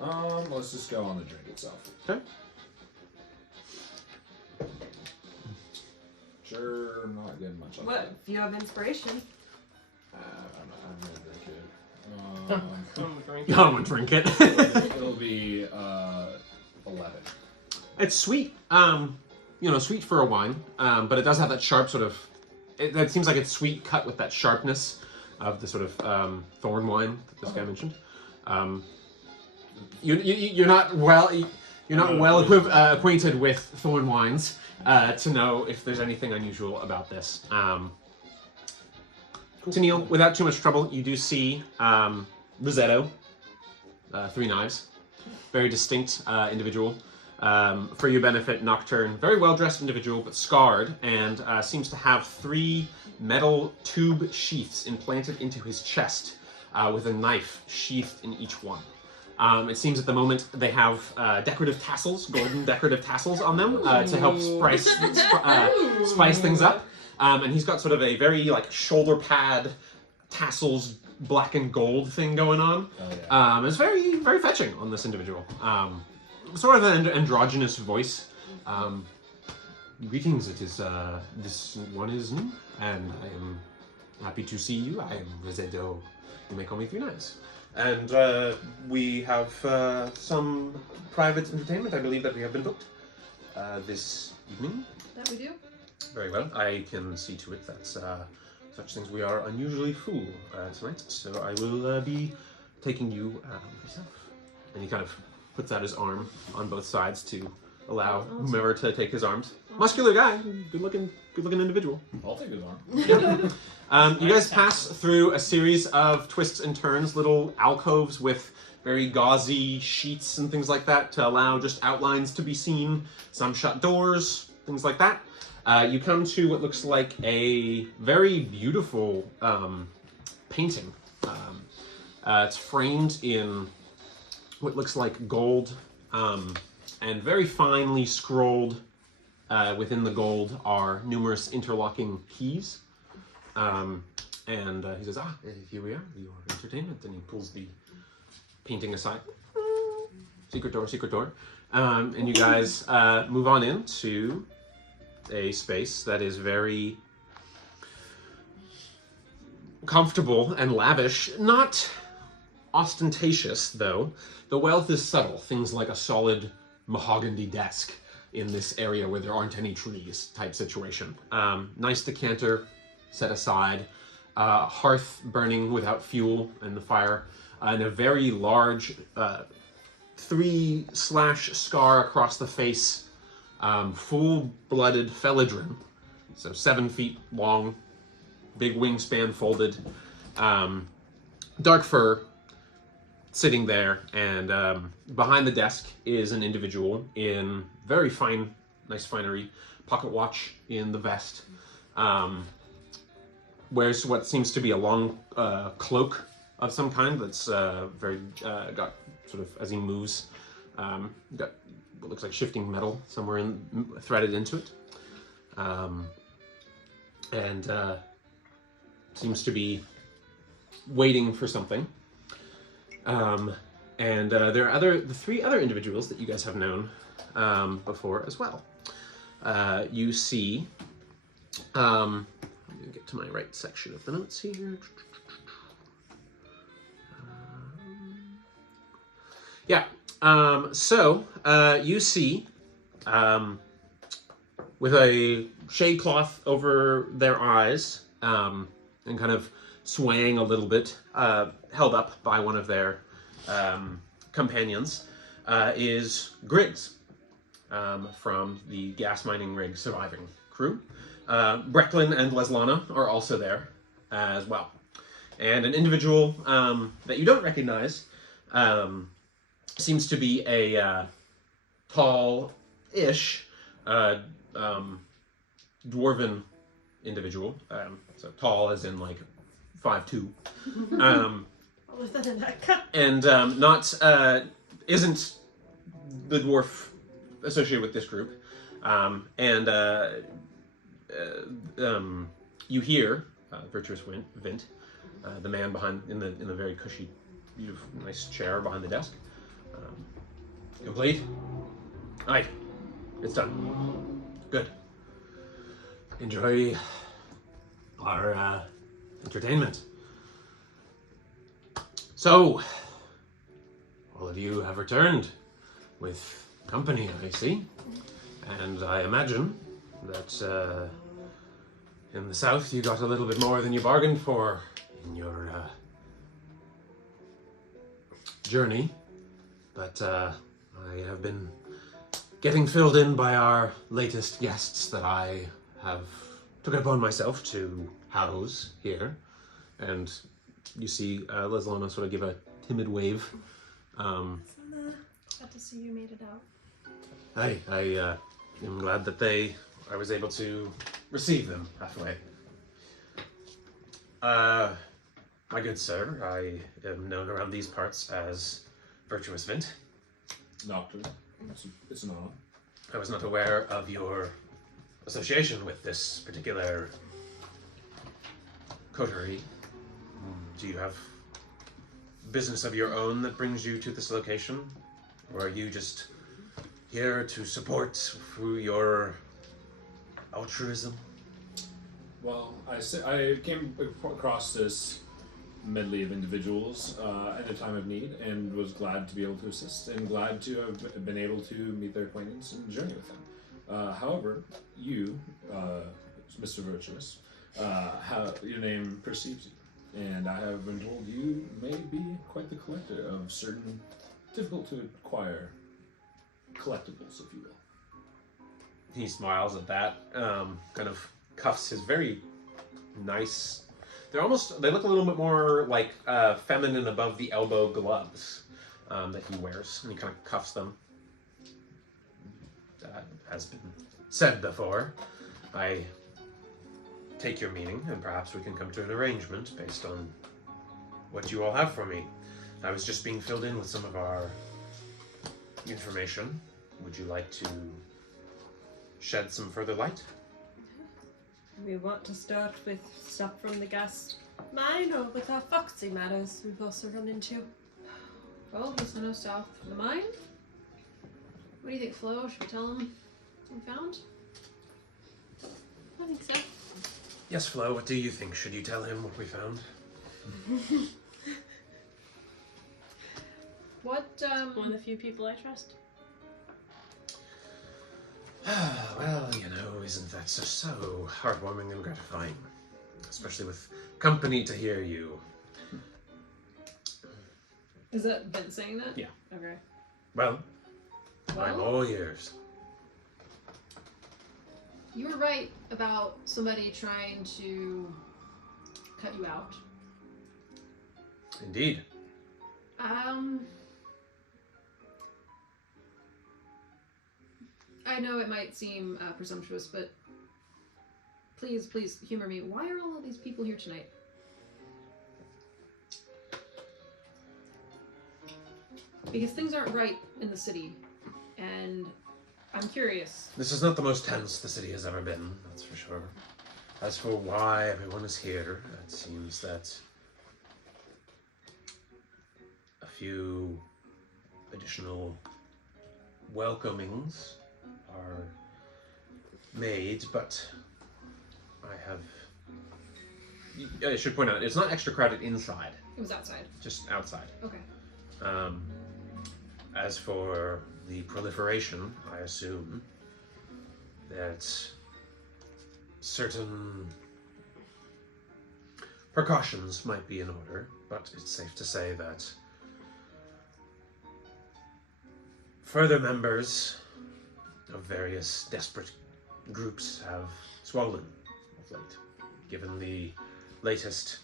Let's just go on the drink itself. Okay. Sure, not getting much of What? that. If you have inspiration. I'm gonna drink it. I'm drinking. You don't want to drink it. It'll be 11. It's sweet. Sweet for a wine, but it does have that sharp sort of. That seems like it's sweet cut with that sharpness of the sort of thorn wine that this guy mentioned. You're not well. You're not well acquainted with thorn wines to know if there's anything unusual about this. Tennille, without too much trouble, you do see Rosetto, 3 knives, very distinct individual. For your benefit, Nocturne, very well-dressed individual, but scarred, and seems to have 3 metal tube sheaths implanted into his chest, with a knife sheathed in each one. It seems at the moment they have decorative tassels, golden decorative tassels on them to help spice things up. And he's got sort of a very shoulder pad tassels, black and gold thing going on. Oh, yeah. It's very, very fetching on this individual. Sort of an androgynous voice. Greetings, it is, this one is new, and I am happy to see you. I am Rosetto. You may call me 3 Knives. And we have some private entertainment, I believe, that we have been booked this evening. That we do. Very well. I can see to it that such things we are unusually full tonight, so I will be taking you myself. And he kind of puts out his arm on both sides to allow whomever to take his arms. Muscular guy, good looking individual. I'll take his arm. You guys pass through a series of twists and turns, little alcoves with very gauzy sheets and things like that to allow just outlines to be seen, some shut doors, things like that. You come to what looks like a very beautiful painting. It's framed in what looks like gold and very finely scrolled within the gold are numerous interlocking keys. And he says, here we are, your entertainment. And he pulls the painting aside. Secret door. And you guys move on into a space that is very comfortable and lavish. Not ostentatious, though. The wealth is subtle. Things like a solid mahogany desk in this area where there aren't any trees type situation. Nice decanter set aside. Hearth burning without fuel in the fire. And a very large 3/scar across the face. Full-blooded Felidrin, so 7 feet long, big wingspan folded, dark fur, sitting there, and behind the desk is an individual in very fine, nice finery, pocket watch in the vest, wears what seems to be a long cloak of some kind that's very, got sort of, as he moves, got what looks like shifting metal somewhere threaded into it, and seems to be waiting for something. And there are the 3 other individuals that you guys have known before as well. You see, let me get to my right section of the notes here. You see, with a shade cloth over their eyes, and kind of swaying a little bit, held up by one of their companions, is Griggs, from the gas mining rig surviving crew. Brecklin and Leslana are also there as well. And an individual that you don't recognize, seems to be a tall-ish dwarven individual. So tall as in 5'2". And isn't the dwarf associated with this group. You hear Virtuous Vint, the man behind in the very cushy, beautiful, nice chair behind the desk. Complete? Aye. It's done. Good. enjoy our entertainment. So, all of you have returned with company, I see. And I imagine that in the south you got a little bit more than you bargained for in your journey. But I have been getting filled in by our latest guests that I have took it upon myself to house here. And you see Leslana sort of give a timid wave. Glad to see you made it out. I am glad that I was able to receive them halfway. My good sir, I am known around these parts as Virtuous Vint. Doctor, it's an honor. I was not aware of your association with this particular coterie. Do you have business of your own that brings you to this location? Or are you just here to support through your altruism? Well, I came across this medley of individuals at a time of need and was glad to be able to assist and glad to have been able to meet their acquaintance and journey with them. However, you, Mr. Virtuous, your name perceives you, and I have been told you may be quite the collector of certain difficult to acquire collectibles, if you will. He smiles at that, kind of cuffs his very nice... they look a little bit more like feminine above the elbow gloves that he wears, and he kind of cuffs them. That has been said before. I take your meaning, and perhaps we can come to an arrangement based on what you all have for me. I was just being filled in with some of our information. Would you like to shed some further light? We want to start with stuff from the guest mine or with our foxy matters we've also run into. Well, he sent us south from the mine. What do you think, Flo? Should we tell him what we found? I think so. Yes, Flo, what do you think? Should you tell him what we found? What, One of the few people I trust. Well, isn't that so heartwarming and gratifying? Especially with company to hear you. Is that Ben saying that? Yeah. Okay. Well, I'm all ears. You were right about somebody trying to cut you out. Indeed. I know it might seem presumptuous, but please humor me. Why are all of these people here tonight? Because things aren't right in the city, and I'm curious. This is not the most tense the city has ever been, that's for sure. As for why everyone is here, it seems that a few additional welcomings are made, but I should point out, it's not extra crowded inside. It was outside. Just outside. Okay. As for the proliferation, I assume that certain precautions might be in order, but it's safe to say that further members of various desperate groups have swollen of late, given the latest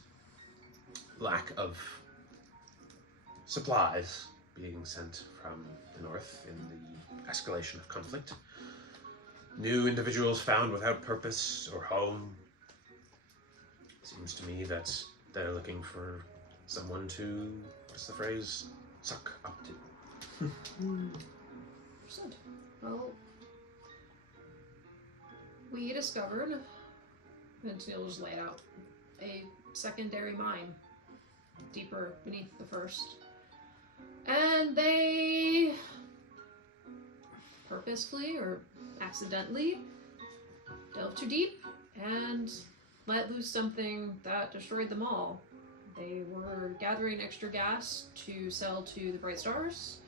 lack of supplies being sent from the north in the escalation of conflict. New individuals found without purpose or home. Seems to me that they're looking for someone to, what's the phrase, suck up to. Well, we discovered, and he'll just lay it out, a secondary mine deeper beneath the first. And they purposefully or accidentally delved too deep and let loose something that destroyed them all. They were gathering extra gas to sell to the Bright Stars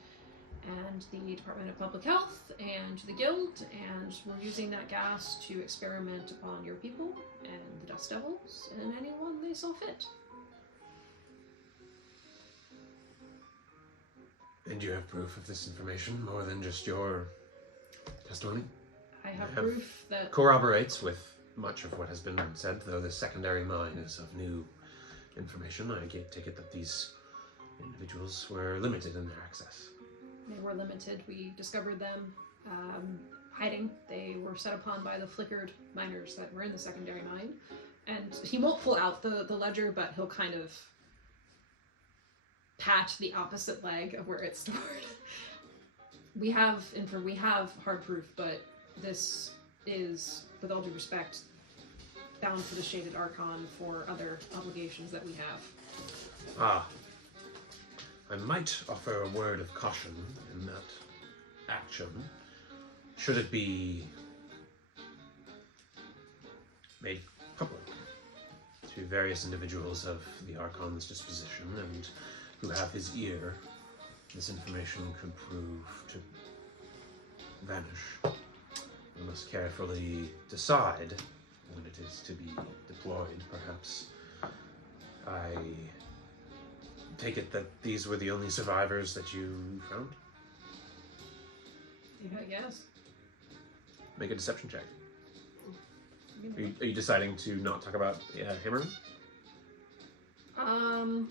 and the Department of Public Health and the Guild, and were using that gas to experiment upon your people and the Dust Devils and anyone they saw fit. And you have proof of this information, more than just your testimony? I have I have proof that Corroborates with much of what has been said, though the secondary mine is of new information. I take it that these individuals were limited in their access. they were limited. We discovered them hiding. They were set upon by the flickered miners that were in the secondary mine. And he won't pull out the ledger, but he'll kind of pat the opposite leg of where it's stored. We have hard proof, but this is, with all due respect, bound for the Shaded Archon for other obligations that we have. Ah. I might offer a word of caution in that action, should it be made public to various individuals of the Archon's disposition and who have his ear, this information could prove to vanish. We must carefully decide when it is to be deployed. Perhaps I take it that these were the only survivors that you found? Yeah, I guess. Make a deception check. Are you deciding to not talk about hammering? I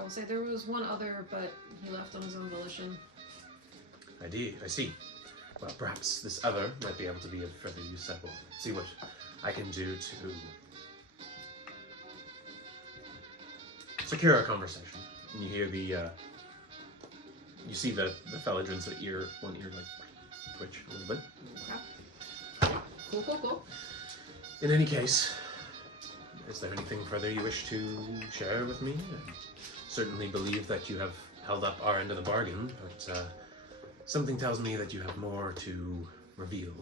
will say there was one other, but he left on his own volition. I see. Well, perhaps this other might be able to be of further use. I will see what I can do to secure a conversation. And you hear you see the Feladrin's one ear like twitch a little bit. Okay. Cool. In any case, is there anything further you wish to share with me? I certainly believe that you have held up our end of the bargain, but something tells me that you have more to reveal.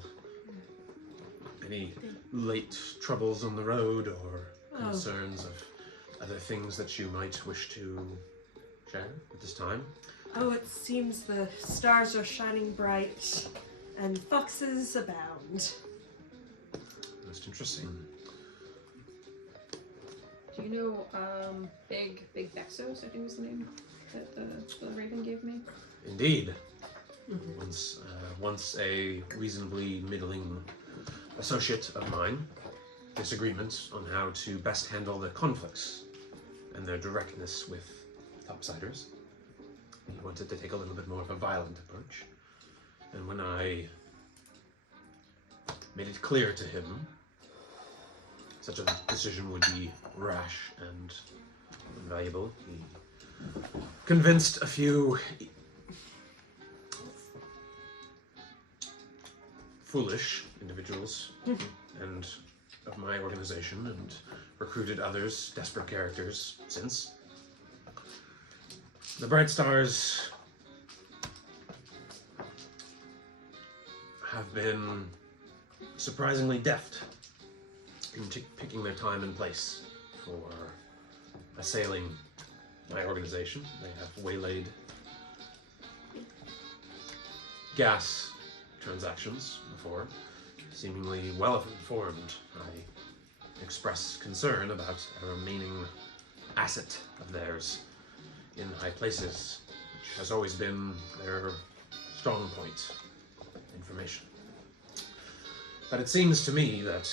Any late troubles on the road or concerns of other things that you might wish to share at this time? Oh, it seems the stars are shining bright and foxes abound. Most interesting. Do you know Big Bexos, I think was the name that the Raven gave me? Indeed. Once a reasonably middling associate of mine, disagreements on how to best handle the conflicts and their directness with topsiders. He wanted to take a little bit more of a violent approach. And when I made it clear to him such a decision would be rash and invaluable, he convinced a few foolish individuals and of my organization and recruited others, desperate characters, since. The Bright Stars have been surprisingly deft in picking their time and place for assailing my organization. They have waylaid gas transactions before, seemingly well informed. I express concern about a remaining asset of theirs in high places, which has always been their strong point, information. But it seems to me that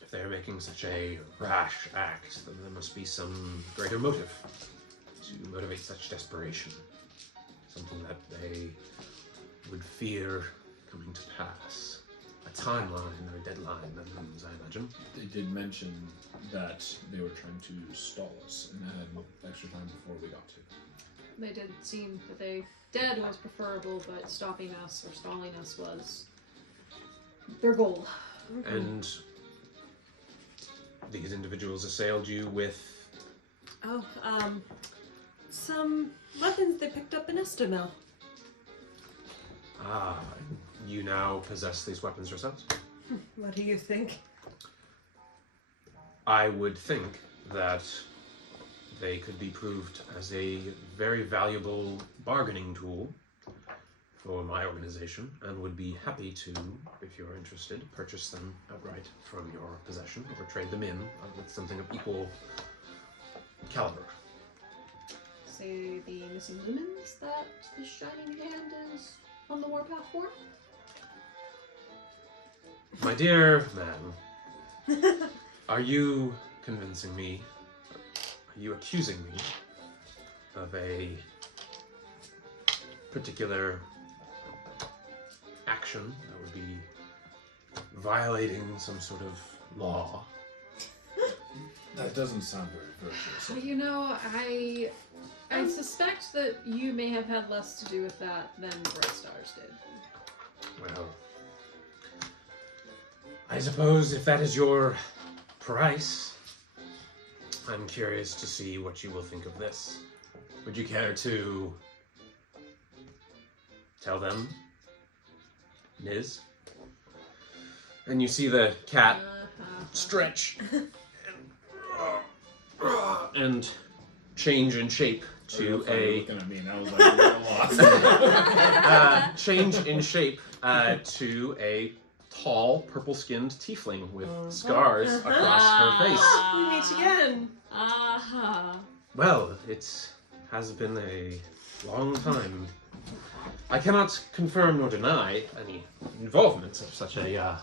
if they are making such a rash act, then there must be some greater motive to motivate such desperation. Something that they would fear coming to pass. A timeline or a deadline that looms, I imagine. They did mention that they were trying to stall us and had extra time before we got to. They did seem that dead was preferable, but stopping us or stalling us was their goal. And these individuals assailed you with... Some weapons they picked up in Estamel. Ah, you now possess these weapons yourselves? What do you think? I would think that they could be proved as a very valuable bargaining tool for my organization, and would be happy to, if you're interested, purchase them outright from your possession or trade them in with something of equal caliber. Say the missing lumens that the Shining Hand is on the warpath for? My dear man, are you convincing me? Are you accusing me of a particular action that would be violating some sort of law? That doesn't sound very virtuous. You know, I suspect that you may have had less to do with that than Bright Stars did. Well, I suppose if that is your price, I'm curious to see what you will think of this. Would you care to tell them, Niz? And you see the cat stretch and change in shape to a looking at me and I was like, I'm lost. change in shape to a tall, purple-skinned tiefling with scars across her face. We meet again. Well, it has been a long time. I cannot confirm nor deny any involvement of such a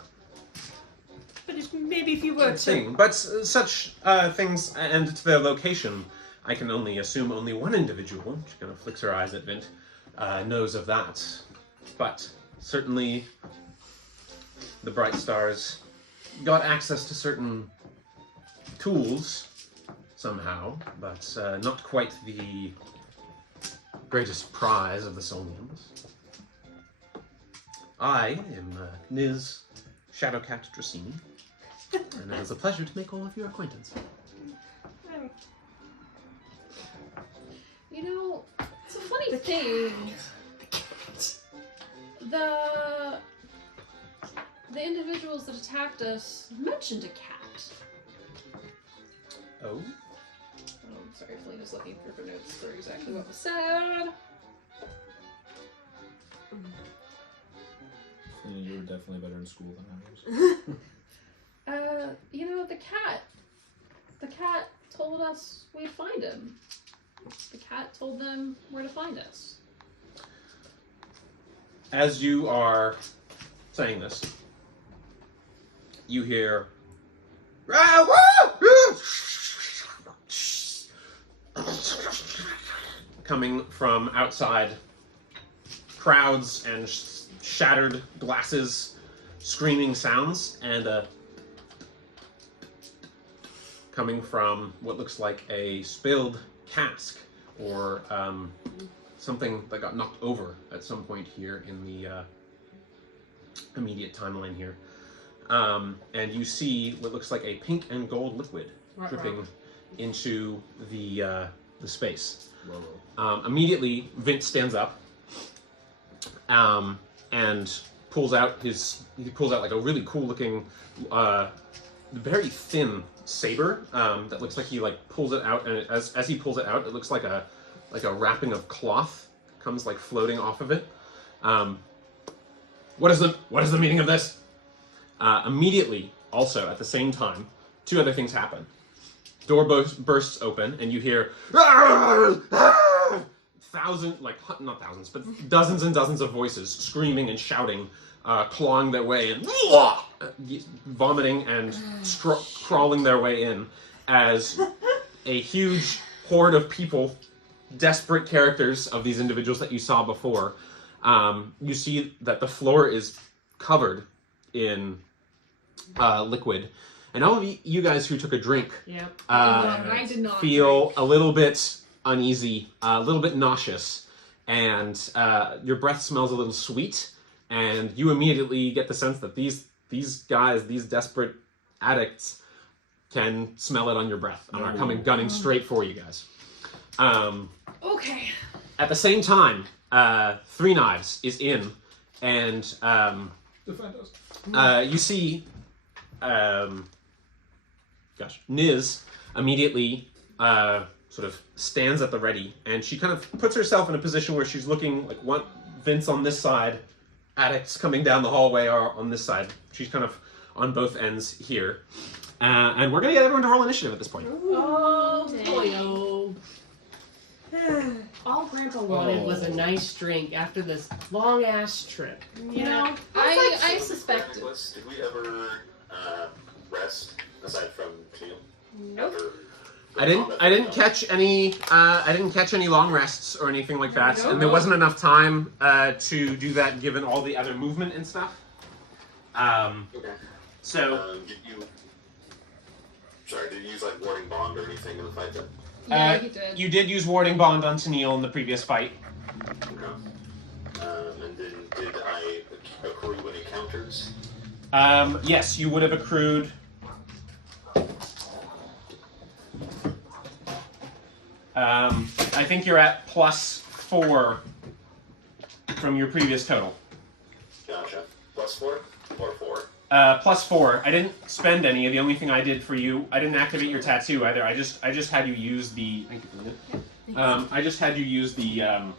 But maybe if you were to... thing. But such things, and to their location, I can only assume only one individual, she kind of flicks her eyes at Vint, knows of that. But certainly the Bright Stars got access to certain tools somehow, but not quite the greatest prize of the Solians. I am Niz Shadowcat Dracini, and it is a pleasure to make all of your acquaintance. You know, it's a funny thing. The individuals that attacked us mentioned a cat. Oh? Oh, sorry, Felina's looking through her notes for exactly what was said. You were definitely better in school than I was. You know, the cat told us we'd find him. The cat told them where to find us. As you are saying this, you hear coming from outside, crowds and shattered glasses, screaming sounds, and coming from what looks like a spilled cask or something that got knocked over at some point here in the immediate timeline here. And you see what looks like a pink and gold liquid dripping into the space. Immediately, Vint stands up and pulls out like a really cool looking, very thin saber that looks like he like pulls it out, and as he pulls it out, it looks like a wrapping of cloth comes like floating off of it. What is the meaning of this? Immediately, also at the same time, two other things happen. Door bursts open, and you hear not thousands, but dozens and dozens of voices screaming and shouting, clawing their way and vomiting and crawling their way in as a huge horde of people, desperate characters of these individuals that you saw before. You see that the floor is covered in liquid, and all of you guys who took a drink I did not feel drink. a little bit uneasy, a little bit nauseous, and your breath smells a little sweet, and you immediately get the sense that these guys, these desperate addicts, can smell it on your breath and are coming gunning straight for you guys. Okay. At the same time, Three Knives is in, and Defend us. You see, Niz immediately sort of stands at the ready, and she kind of puts herself in a position where she's looking like one Vince on this side, addicts coming down the hallway are on this side. She's kind of on both ends here. And we're going to get everyone to roll initiative at this point. Oh, boy, all Grandpa wanted was a nice drink after this long-ass trip. You know? I suspect... Nicholas, did we ever rest, aside from Teal? Nope. I didn't catch any long rests or anything like that, and there wasn't enough time to do that given all the other movement and stuff. Okay. So Did you use like warding bond or anything in the fight then? Yeah, he did. you did use warding bond on Tennille in the previous fight. Okay. And then did I accrue any counters? Yes, you would have accrued. I think you're at +4 from your previous total. Gotcha. +4 or 4? +4. I didn't spend any. The only thing I did for you, I didn't activate your tattoo either. I just had you use the. Thank you for that. I just had you use the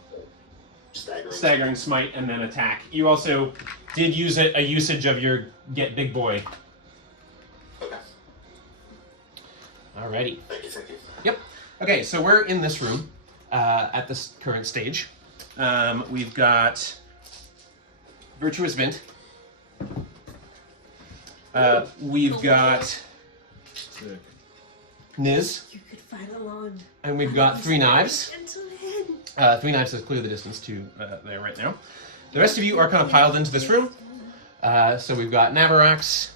staggering smite and then attack. You also did use a usage of your get big boy. Okay. Alrighty. Thank you. Yep. Okay, so we're in this room at this current stage. We've got Virtuous Vint. We've got Niz. You could fight alone. And we've got 3 knives. Gentlemen. 3 knives is clear the distance to there right now. The rest of you are kind of piled into this room. So we've got Navarax.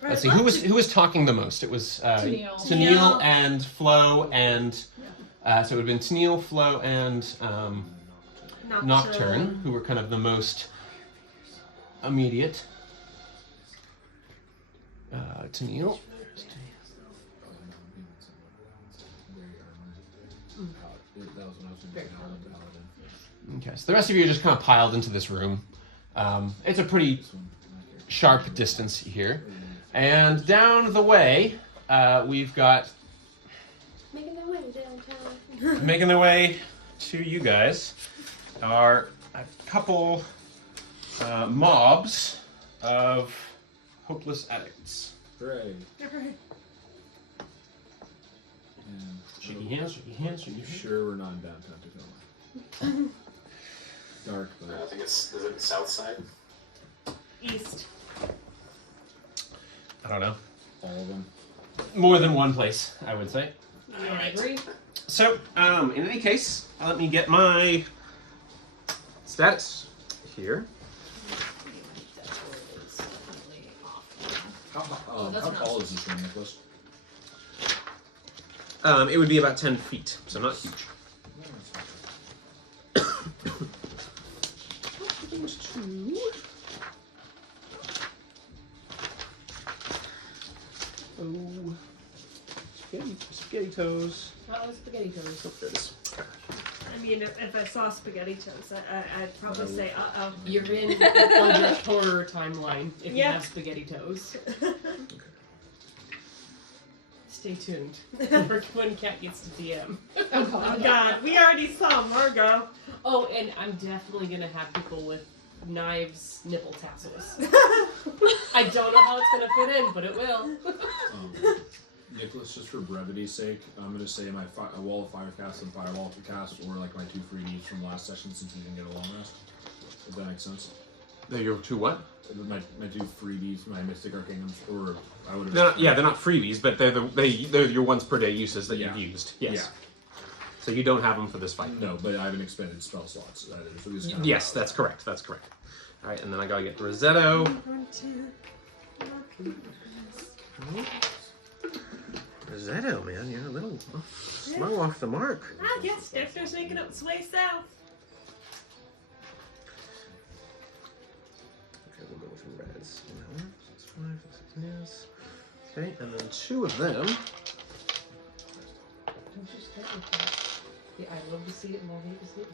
Let's see, who was talking the most? It was Tennille and Flo and so it would have been Tennille, Flo, and Nocturne, who were kind of the most immediate. Tennille. Okay, so the rest of you are just kind of piled into this room. It's a pretty sharp distance here. And down the way, we've got... Making their way downtown. Making their way to you guys are a couple mobs of hopeless addicts. Hooray. Shaky hands. You sure we're not in downtown Tacoma? Dark, I but... think is it the south side? East. I don't know. all of them. More than one place, I would say. I agree. So, in any case, let me get my status here. How tall is this room, Nicholas? It would be about 10 feet, so not huge. Oh, spaghetti toes. Oh, spaghetti toes. Oh, there it is. I mean, if I saw spaghetti toes, I'd probably say, uh-oh. You're in Eldritch Horror timeline if you Yeah. have spaghetti toes. Stay tuned for when Kat gets to DM. Oh god, we already saw Margot. Oh, and I'm definitely gonna have people with knives, nipple tassels. I don't know how it's gonna fit in, but it will. Nicholas, just for brevity's sake, I'm going to say my a wall of fire cast and firewall cast, or like my 2 freebies from last session since we didn't get a long rest. If that makes sense. They're your two what? My 2 freebies, my Mystic Arcanums, or I would have. They're not freebies, but they're your once per day uses that Yeah. you've used. Yes. Yeah. So you don't have them for this fight. No, but I haven't expended spell slots either. So we just kinda Yes, that's correct. That's correct. All right, and then I gotta get Rosetto. Rosetto, man, you're a little slow off the mark. I guess Dexter's making its way south. Okay, we'll go with reds. 6, 5, 6, yes. Okay, and then 2 of them. Yeah, I love to see it and I hate to see it.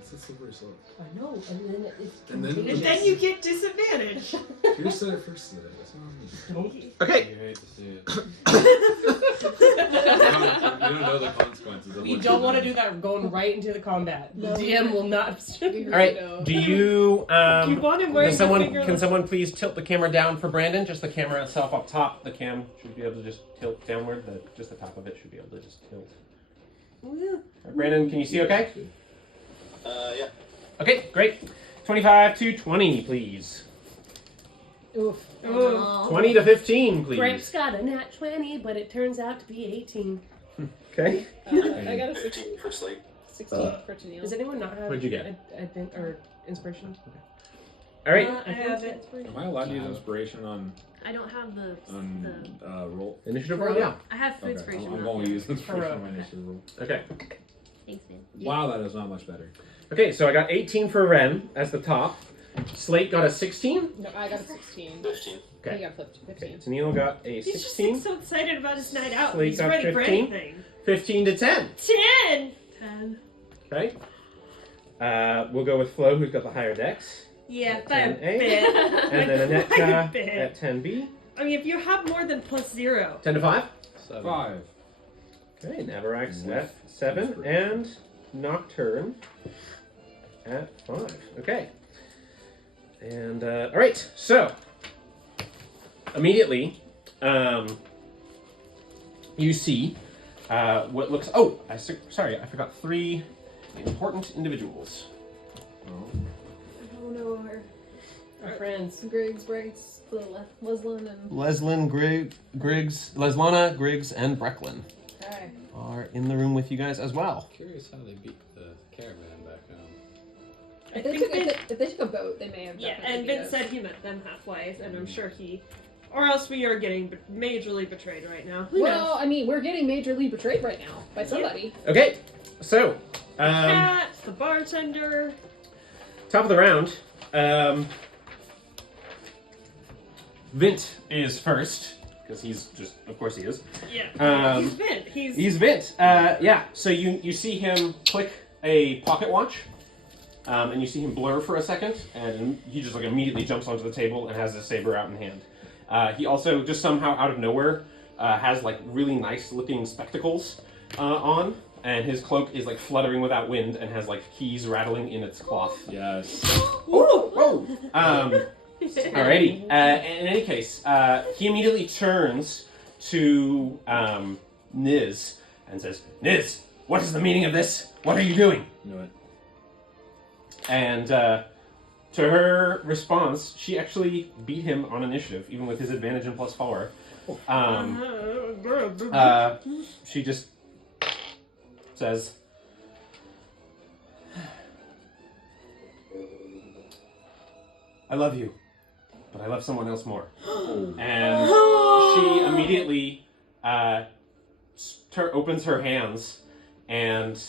It's a slippery slope. I know, and then it's And then- contagious. And then you get disadvantage. You said it first today. That's not me. Okay. You hate to see it. You don't know the consequences of We what don't you're want to doing. do that going right into the combat. No. The DM will not. All right. Do you? You want him wearing Can someone please tilt the camera down for Brandon? Just the camera itself up top. The cam should be able to just tilt downward. Just the top of it should be able to just tilt. All right, Brandon, can you see? Okay. Yeah. Okay, great. 25 to 20, please. Oof. Oh. 20 to 15, please. Frank's got a nat 20, but it turns out to be 18. Okay. I got a 15 for Slate. 16 for Tennille. Does anyone not have What'd you get? or inspiration? All right. I have it. Am I allowed to use inspiration on I don't have the roll? Initiative roll, yeah. I have for Okay, inspiration. I'm not going to the- use inspiration Hurrah. on my initiative roll. Okay. Thanks, man. Wow, that is not much better. Okay, so I got 18 for Ren as the top. Slate got a 16. No, I got a 16. 15. Okay. He got flipped. 15. Okay, Tennille got a He's just 16. so excited about his night out. Slate He's got ready for 15. anything. 15 to 10. 10! 10. Okay. We'll go with Flo, who's got the higher dex. Yeah, by a 10A. bit. And then Like, Annette by a at bit. 10B. I mean, if you have more than +0. 10 to 5. 5. Okay, Navarax With at 7. inspiration. And Nocturne at 5. Okay. And, alright, so. Immediately, you see what looks. Oh, sorry, I forgot 3 important individuals. Oh no, Our friends. Griggs, Briggs, Leslin, and. Leslana, Griggs, and Brecklin Okay. are in the room with you guys as well. Curious how they beat the caravan back home. If they took a boat, they may have. Yeah, definitely and beat Vince us. said he met them halfway, and I'm sure he. Or else we are getting majorly betrayed right now. Well, I mean, we're getting majorly betrayed right now by somebody. Okay, so Cat, the bartender. top of the round. Vint is first because he's just, of course, he is. Yeah, he's Vint. He's Vint. Yeah. So you see him click a pocket watch, and you see him blur for a second, and he just like immediately jumps onto the table and has a saber out in hand. He also just somehow out of nowhere has like really nice looking spectacles on, and his cloak is like fluttering without wind and has like keys rattling in its cloth. Yes. Whoa! Alrighty. In any case, he immediately turns to Niz and says, "Niz, what is the meaning of this? What are you doing?" Knew it. And to her response, she actually beat him on initiative, even with his advantage and +4. She just says, "I love you, but I love someone else more." And she immediately opens her hands, and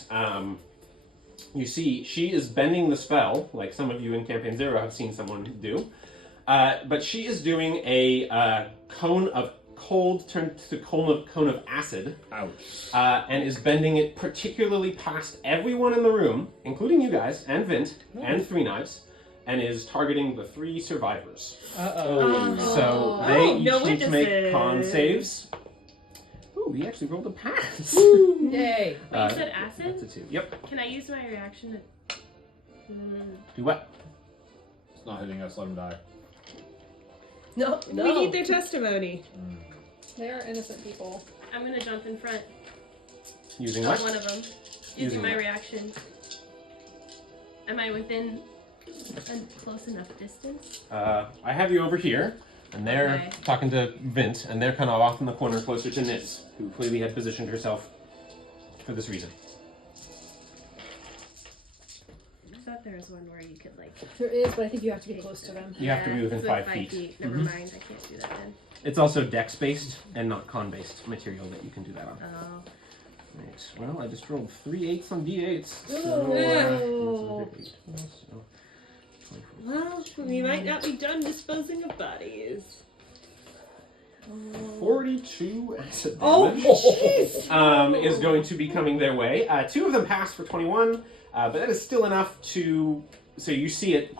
you see she is bending the spell, like some of you in Campaign 0 have seen someone do. But she is doing a cone of cold turned to cone of acid. Ouch. And is bending it particularly past everyone in the room, including you guys, and Vint, and Three Knives, and is targeting the 3 survivors. So they each no need to make witnesses. con saves. Ooh, he actually rolled a pass. Yay! Wait, you said acid? That's a 2. Yep. Can I use my reaction to... Do what? It's not hitting us, let him die. No, We need their testimony. They are innocent people. I'm gonna jump in front Using of what? one of them. Using Using my what? reaction. Am I within a close enough distance? I have you over here, and they're Okay. talking to Vint, and they're kind of off in the corner closer to Nis, who clearly had positioned herself for this reason. I thought there was one where you could like... There is, but I think you have to be close to them. You have to be within it's 5 like feet. Never Mhm. mind, I can't do that then. It's also dex-based and not con-based material that you can do that on. Oh. Right. Well, I just rolled 3 8s on d8s. So, Oh. so 24. Well, we might not be done disposing of bodies. 42 acid Oh, damage. jeez. Is going to be coming their way. Two of them pass for 21, but that is still enough to... So you see it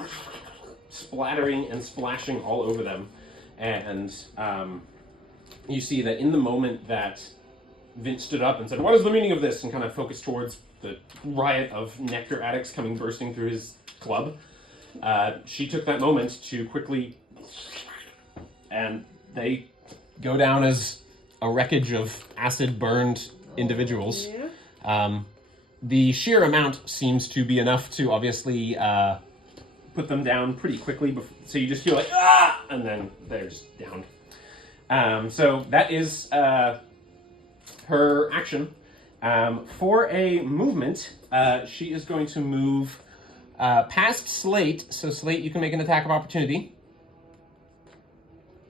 splattering and splashing all over them. And you see that in the moment that Vint stood up and said, "What is the meaning of this?" and kind of focused towards the riot of nectar addicts coming bursting through his club, she took that moment to quickly... And they go down as a wreckage of acid-burned individuals. The sheer amount seems to be enough to obviously put them down pretty quickly. So you just hear like, "Ah!" and then they're just down. So that is her action. For a movement, she is going to move past Slate. So Slate, you can make an attack of opportunity.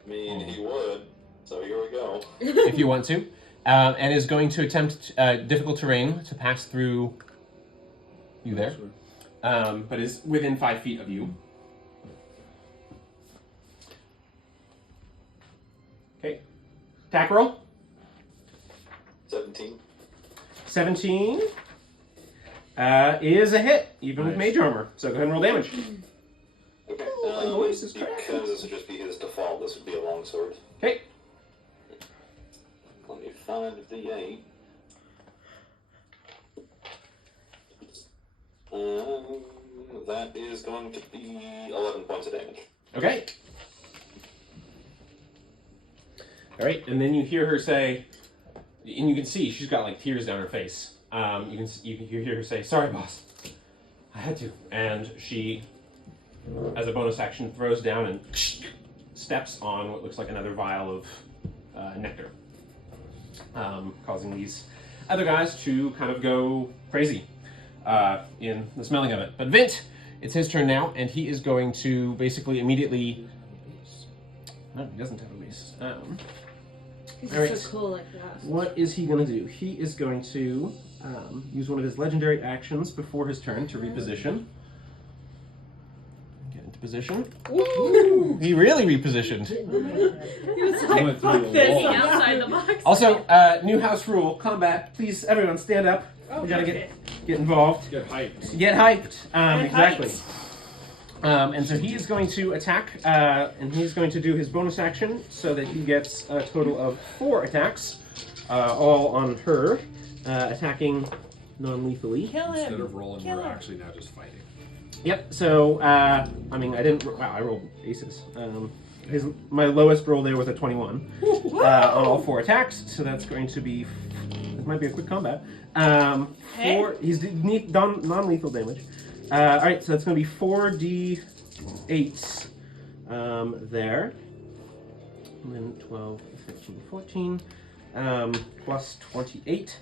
I mean, he would. So here we go. If you want to. And is going to attempt difficult terrain to pass through you there. But is within 5 feet of you. Okay. Attack roll. 17. 17 is a hit, even with mage armor. So go ahead and roll damage. Okay. my voice is cracking. Because this would just be his default, this would be a longsword. Okay. Let me find the 8. That is going to be 11 points of damage. Okay. All right, and then you hear her say, and you can see she's got like tears down her face. You can hear her say, "Sorry, boss, I had to." And she, as a bonus action, throws down and steps on what looks like another vial of nectar, causing these other guys to kind of go crazy in the smelling of it. But Vint, it's his turn now, and he is going to basically immediately. No, he doesn't have a base. He's All right. so cool like that. What is he going to do? He is going to use one of his legendary actions before his turn to reposition. Get into position. Ooh, he really repositioned. He was Went like, through fuck a this. wall. Outside the box. Also, new house rule, combat. Please, everyone, stand up. We gotta get involved. Get hyped. Get hyped. Get Exactly. hyped. And so he is going to attack, and he's going to do his bonus action so that he gets a total of 4 attacks, all on her, attacking non-lethally. Kill him. Instead of rolling, Kill we're him. actually now just fighting. Yep. So I mean, I didn't. Wow, I rolled aces. My lowest roll there was a 21 on all 4 attacks. So that's going to be. This might be a quick combat. He's non-lethal damage. All right, so that's going to be 4d8s there. And then 12, 15, 14, plus 28.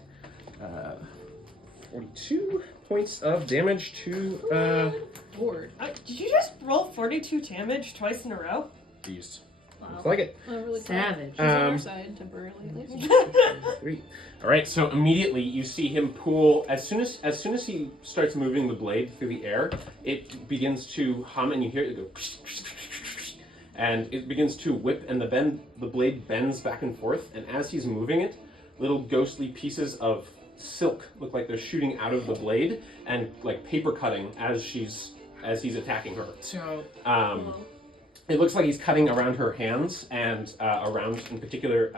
42 points of damage to Bored. Did you just roll 42 damage twice in a row? Beast. Wow. Looks like it. Oh, really Savage. She's on our side temporarily, at least. 3. All right, so immediately you see him pull. As soon as he starts moving the blade through the air, it begins to hum, and you hear it go, and it begins to whip, and the blade bends back and forth. And as he's moving it, little ghostly pieces of silk look like they're shooting out of the blade and like paper cutting as he's attacking her. So, It looks like he's cutting around her hands and around, in particular,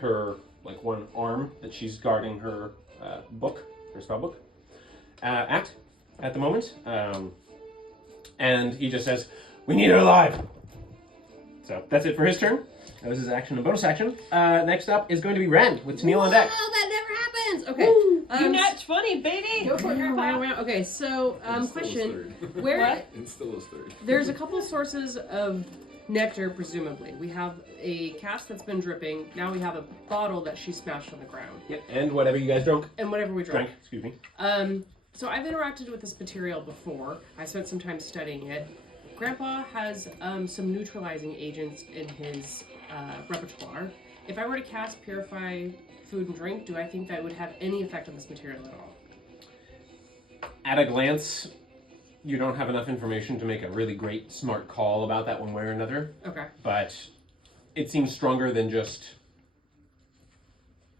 her like one arm that she's guarding her book, her spell book, at the moment. And he just says, "We need her alive." So that's it for his turn. That was his action and bonus action. Next up is going to be Ren with Tennille on deck. Oh, that never happens. Okay. You nat 20, baby. go for it, Grandpa. Okay, so, question. Where What? It still is third. there's a couple sources of nectar, presumably. We have a cask that's been dripping. Now we have a bottle that she smashed on the ground, Yep, and whatever you guys drank. and whatever we drank. Excuse me. So I've interacted with this material before. I spent some time studying it. Grandpa has some neutralizing agents in his repertoire. If I were to cast Purify Food and Drink, do I think that would have any effect on this material at all? At a glance, you don't have enough information to make a really great, smart call about that one way or another. Okay. But it seems stronger than just.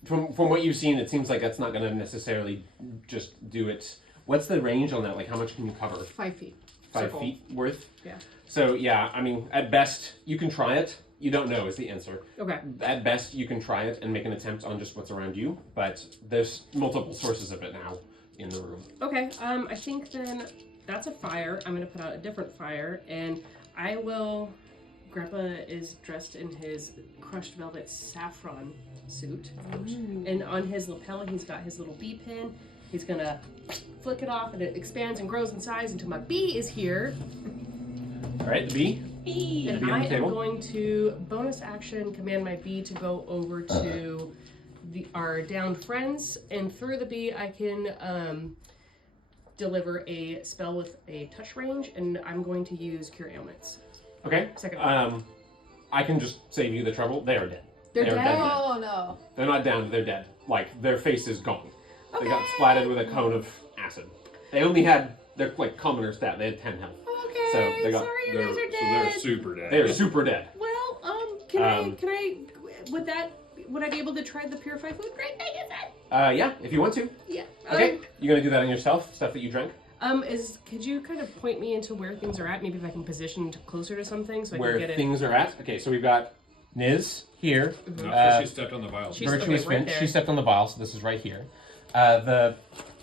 From what you've seen, it seems like that's not going to necessarily just do it. What's the range on that? Like, how much can you cover? 5 feet. 5 Circle. feet worth? Yeah. So, yeah, I mean, at best, you can try it. You don't know is the answer. Okay. At best, you can try it and make an attempt on just what's around you, but there's multiple sources of it now in the room. Okay. I think then that's a fire. I'm going to put out a different fire, and I will. Grandpa is dressed in his crushed velvet saffron suit, and on his lapel, he's got his little bee pin. He's going to flick it off, and it expands and grows in size until my bee is here. All right, the bee. And Bee on I the am table. going to bonus action command my bee to go over to our downed friends, and through the bee I can deliver a spell with a touch range, and I'm going to use Cure Ailments. Okay. Second I can just save you the trouble. They are dead. They're They are dead? Oh no. They're not down, they're dead. Like, their face is gone. Okay. They got splattered with a cone of acid. They only had, they're like commoner stat, they had 10 health. Okay, So they got- sorry you They're, guys are so dead. they're super dead. They are super dead. Well, would I be able to try the purified food drink I get that? Yeah, if you want to. Yeah. Okay. You gonna do that on yourself? Stuff that you drank? Could you kind of point me into where things are at? Maybe if I can position closer to something so I Where can get it. things are at? Okay, so we've got Niz here. Not she stepped on the vial. She's- Virtuous okay, right Vint. there. She stepped on the vial, so this is right here. The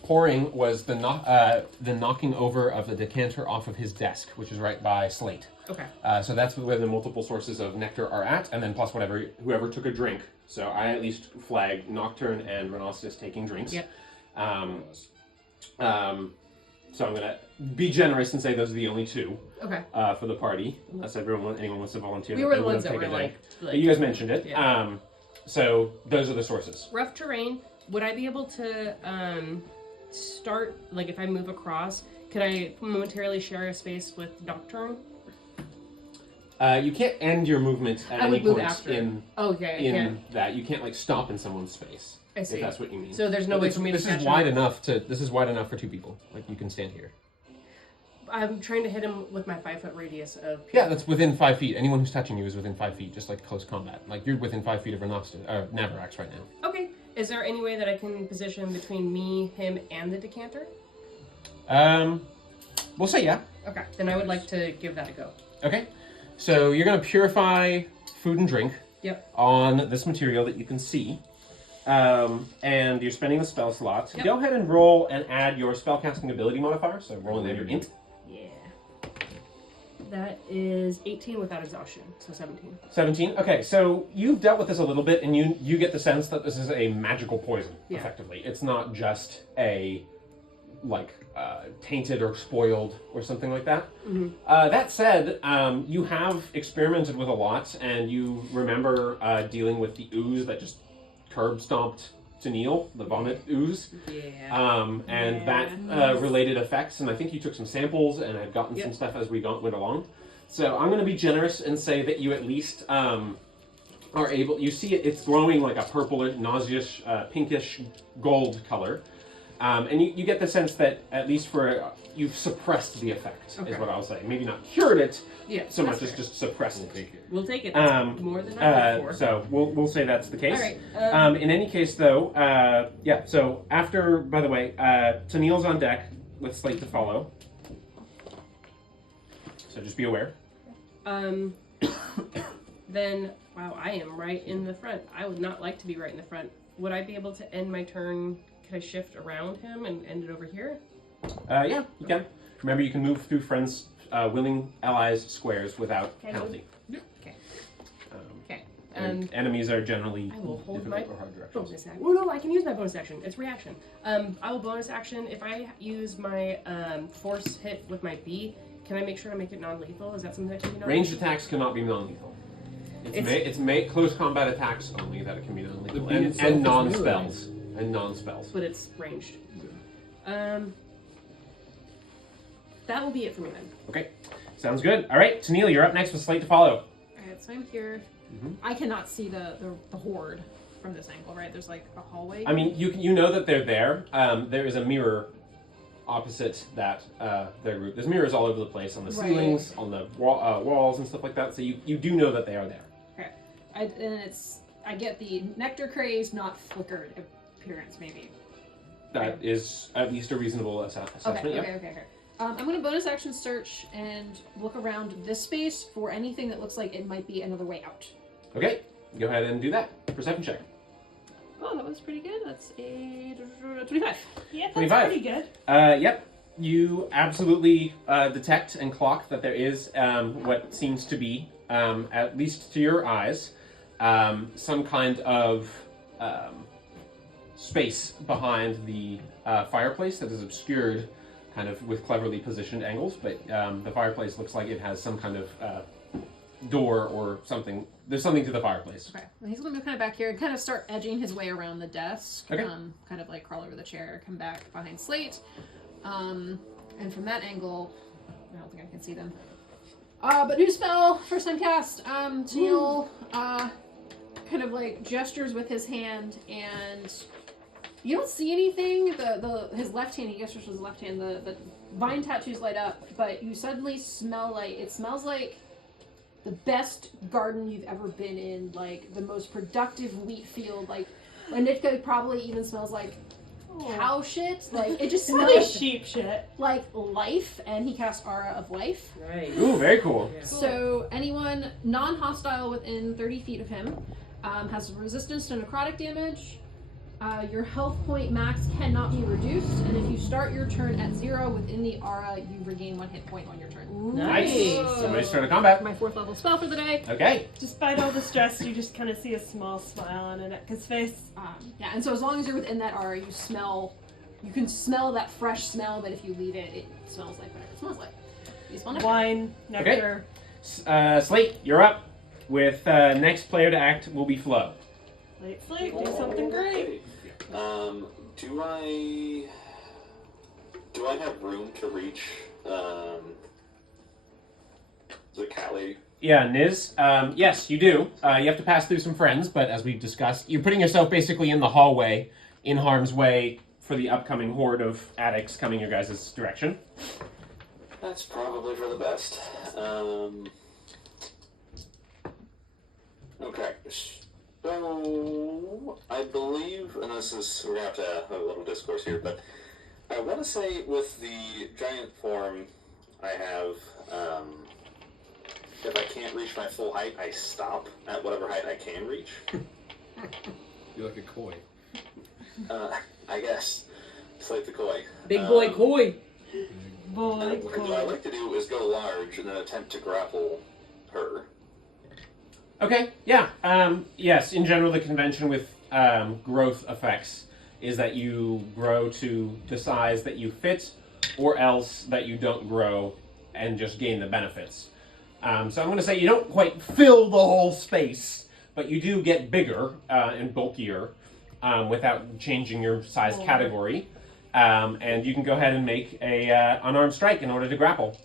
pouring was the knocking over of the decanter off of his desk, which is right by Slate. Okay. So that's where the multiple sources of nectar are at, and then plus whoever took a drink. So I at least flag Nocturne and Rhinoceros taking drinks. Yep. So I'm gonna be generous and say those are the only two Okay. for the party, unless anyone wants to volunteer. We that were they the will ones that take were a drink. like But you guys mentioned it. Yeah. So those are the sources. rough terrain. Would I be able to start, like if I move across, could I momentarily share a space with Nocturne? You can't end your movement at I any would move point after. in Okay, I can't. that. You can't like stop in someone's space. I see. If that's what you mean. So there's no way for me to This catch is him? wide enough to. This is wide enough for two people. Like you can stand here. I'm trying to hit him with my 5-foot radius of. Yeah, that's within 5 feet. Anyone who's touching you is within 5 feet, just like close combat. Like you're within 5 feet of Navarax right now. Okay. Is there any way that I can position between me, him, and the decanter? We'll say yeah. Okay. Then I would like to give that a go. Okay. So you're gonna purify food and drink. Yep. On this material that you can see. And you're spending the spell slot. Yep. Go ahead and roll and add your spellcasting ability modifier. So roll and add your int. Yeah. That is 18 without exhaustion, so 17. 17. Okay, so you've dealt with this a little bit, and you get the sense that this is a magical poison. Yeah. Effectively, it's not just a tainted or spoiled or something like that. Mm-hmm. That said, you have experimented with a lot, and you remember dealing with the ooze that just curb stomped Tennille, the vomit ooze. Yeah. And that related effects, and I think you took some samples and had gotten some Yep. stuff as we went along. So I'm going to be generous and say that you at least are able. You see it's glowing like a purplish, nauseous, pinkish gold color, and you get the sense that at least for you've suppressed the effect, Okay. is what I'll say. Maybe not cured it Yeah. so much that's as fair. just suppressed it. We'll take it. That's more than I hoped for. So we'll say that's the case. All right. In any case, though, yeah. So after, by the way, Tennille's on deck with Slate to follow. So just be aware. Then, wow, I am right in the front. I would not like to be right in the front. Would I be able to end my turn? Can I shift around him and end it over here? Yeah, you can. Remember, you can move through friends, willing allies squares without Can I penalty. Okay. Okay. And enemies are generally I will hold difficult my or hard directions. bonus action. Well, no, I can use my bonus action. It's reaction. I will bonus action if I use my force hit with my B. Can I make sure to make it non-lethal? Is that something that can be non-lethal? Ranged attacks cannot be non-lethal. It's close combat attacks only that it can be non-lethal, The beam itself and is non-spells. And non-spells. But it's ranged. That will be it for me then. Okay, sounds good. All right, Tennille, you're up next with Slate to follow. Alright, so I'm here. I cannot see the horde from this angle, right? There's like a hallway. I mean, you know that they're there. There is a mirror opposite that their group. There's mirrors all over the place on the Right. ceilings, on the walls and stuff like that. So you do know that they are there. Okay. I get the nectar craze, not flickered appearance, maybe. That is at least a reasonable assessment. Okay, Yep. okay. I'm going to bonus action search and look around this space for anything that looks like it might be another way out. Okay, go ahead and do that. Perception check. Oh, that was pretty good. That's a 25. Yeah, that's 25. pretty good. Yep. You absolutely detect and clock that there is what seems to be, at least to your eyes, some kind of space behind the fireplace that is obscured kind of with cleverly positioned angles, but the fireplace looks like it has some kind of door or something. There's something to the fireplace. Okay. And he's going to move kind of back here and kind of start edging his way around the desk. Okay. Kind of like crawl over the chair, come back behind Slate. And from that angle, I don't think I can see them. But new spell, first time cast. Teal kind of like gestures with his hand, and you don't see anything. His left hand, he gestures with his left hand. The vine tattoos light up, but you suddenly smell like it smells like the best garden you've ever been in, like the most productive wheat field, like Anitka probably even smells like cow shit. Like it just smells Probably like sheep shit. like life, and he casts Aura of Life. Right. Ooh, very cool. So anyone non-hostile within 30 feet of him has resistance to necrotic damage. Your health point max cannot be reduced, and if you start your turn at 0 within the aura, you regain 1 hit point on your turn. Nice. Somebody's turn to combat. My 4th level spell for the day. Okay. Despite all the stress, you just kind of see a small smile on Anetka's face. Yeah, and so as long as you're within that aura, you can smell that fresh smell, but if you leave it, it smells like whatever it smells like. You smell nectar. Wine, nectar. Slate, you're up. With next player to act will be Flo. Slate, do something great. Do I have room to reach the cat lady? Yeah, Niz. Yes, you do. You have to pass through some friends, but as we've discussed, you're putting yourself basically in the hallway, in harm's way for the upcoming horde of addicts coming your guys' direction. That's probably for the best. Okay. So, I believe, and we're going to have to have a little discourse here, but I want to say with the giant form I have, if I can't reach my full height, I stop at whatever height I can reach. You're like a koi. I guess. It's like the koi. Big boy koi. Boy, What I like to do is go large and then attempt to grapple her. Okay, yeah. Yes, in general, the convention with growth effects is that you grow to the size that you fit, or else that you don't grow and just gain the benefits. So I'm going to say you don't quite fill the whole space, but you do get bigger and bulkier without changing your size category. And you can go ahead and make a unarmed strike in order to grapple.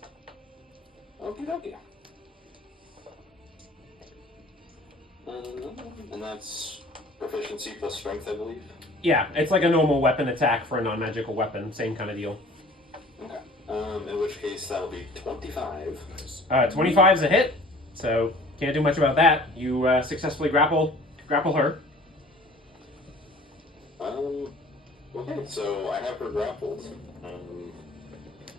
Okie dokie. And that's proficiency plus strength, I believe. Yeah, it's like a normal weapon attack for a non-magical weapon. Same kind of deal. Okay. In which case, that'll be 25. 25 is a hit, so can't do much about that. You successfully grapple her. Okay, so I have her grappled.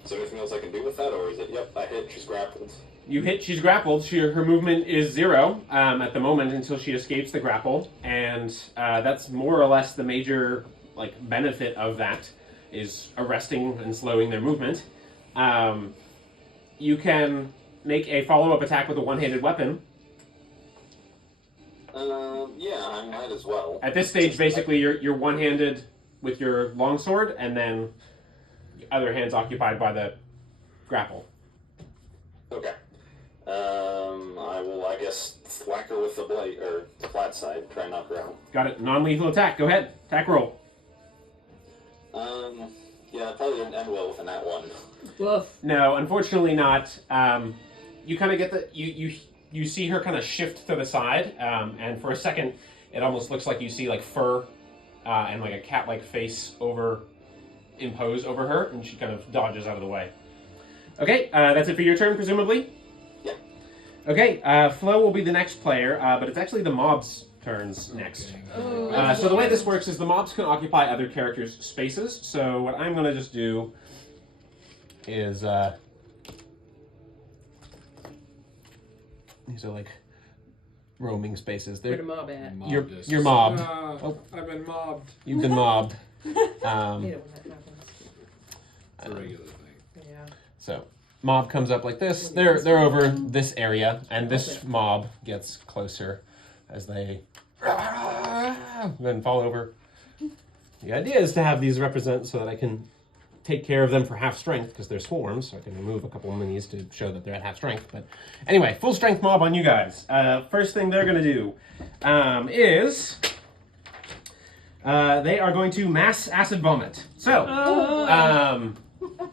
Is there anything else I can do with that, or is it, yep, I hit, she's grappled? You hit, she's grappled. Her movement is 0 at the moment until she escapes the grapple, and that's more or less the major benefit of that is arresting and slowing their movement. You can make a follow-up attack with a one-handed weapon. Yeah, I might as well. At this stage, basically, you're one-handed with your longsword, and then the other hand's occupied by the grapple. Okay. I will, I guess, whack her with the blade, or the flat side, try and knock her out. Got it. Non-lethal attack. Go ahead. Attack roll. Yeah, probably didn't end well with a nat 1. Woof. No, unfortunately not. You kind of get you see her kind of shift to the side, and for a second, it almost looks like you see fur and a cat-like face impose over her, and she kind of dodges out of the way. Okay, that's it for your turn, presumably? Yeah. Okay, Flo will be the next player, but it's actually the mob's turns next. Oh. So the way this works is the mobs can occupy other characters' spaces. So what I'm going to just do is these are like roaming spaces. Where They're the mob at? you're mobbed. I've been mobbed. You've been mobbed. Hate it when that happens. It's a regular thing. Yeah. So mob comes up like this. They're over this area, and this mob gets closer as they then fall over. The idea is to have these represent so that I can take care of them for half strength because they're swarms, so I can remove a couple of minis to show that they're at half strength. But anyway, full strength mob on you guys. First thing they're going to do is they are going to mass acid vomit. So,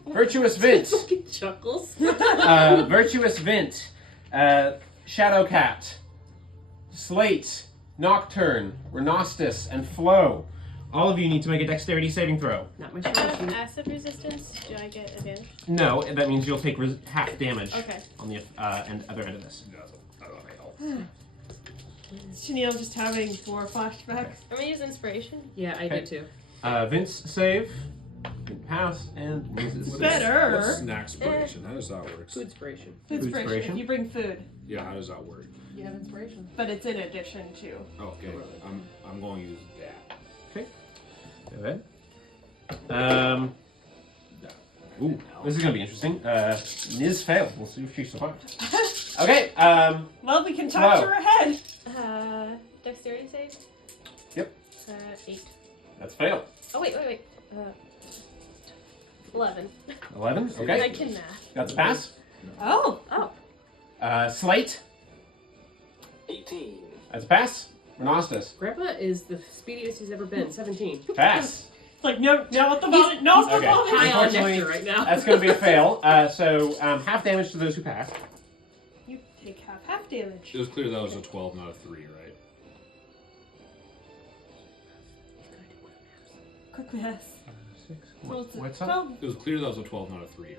Virtuous Vint. Chuckles. Virtuous Vint, Shadow Cat, Slate, Nocturne, Renostus, and Flo. All of you need to make a dexterity saving throw. Not my I have shoes. acid resistance. Do I get advantage? No, that means you'll take half damage Okay. on the other end of this. Is Chenille just having 4 flashbacks? I'm gonna use inspiration. Yeah, I Okay. did too. Vince save, pass, and Mrs. What Better. What's snack inspiration? How does that work? Food inspiration. Inspiration? If you bring food, Yeah, how does that work? You have inspiration. but it's in addition to. Okay, I'm going to use that. Go ahead. Ooh, this is gonna be interesting. Niz failed. We'll see if she survived. Okay. Well, we can talk Flo. to her head. Dexterity save. Yep. 8. That's failed. Oh wait. 11. 11. I Okay. can math. That's a pass. Oh. Slate. 18. That's a pass. Renostus. Grandpa is the speediest he's ever been. 17. Pass. It's like, no, not the vomit, not the Okay. vomit. High on Unfortunately, nectar right now. That's going to be a fail. So half damage to those who pass. You take half damage. It was clear that was a 12, not a 3, right? Quick math. 6. Well, it's a What's up? 12. It was clear that was a 12, not a 3, right?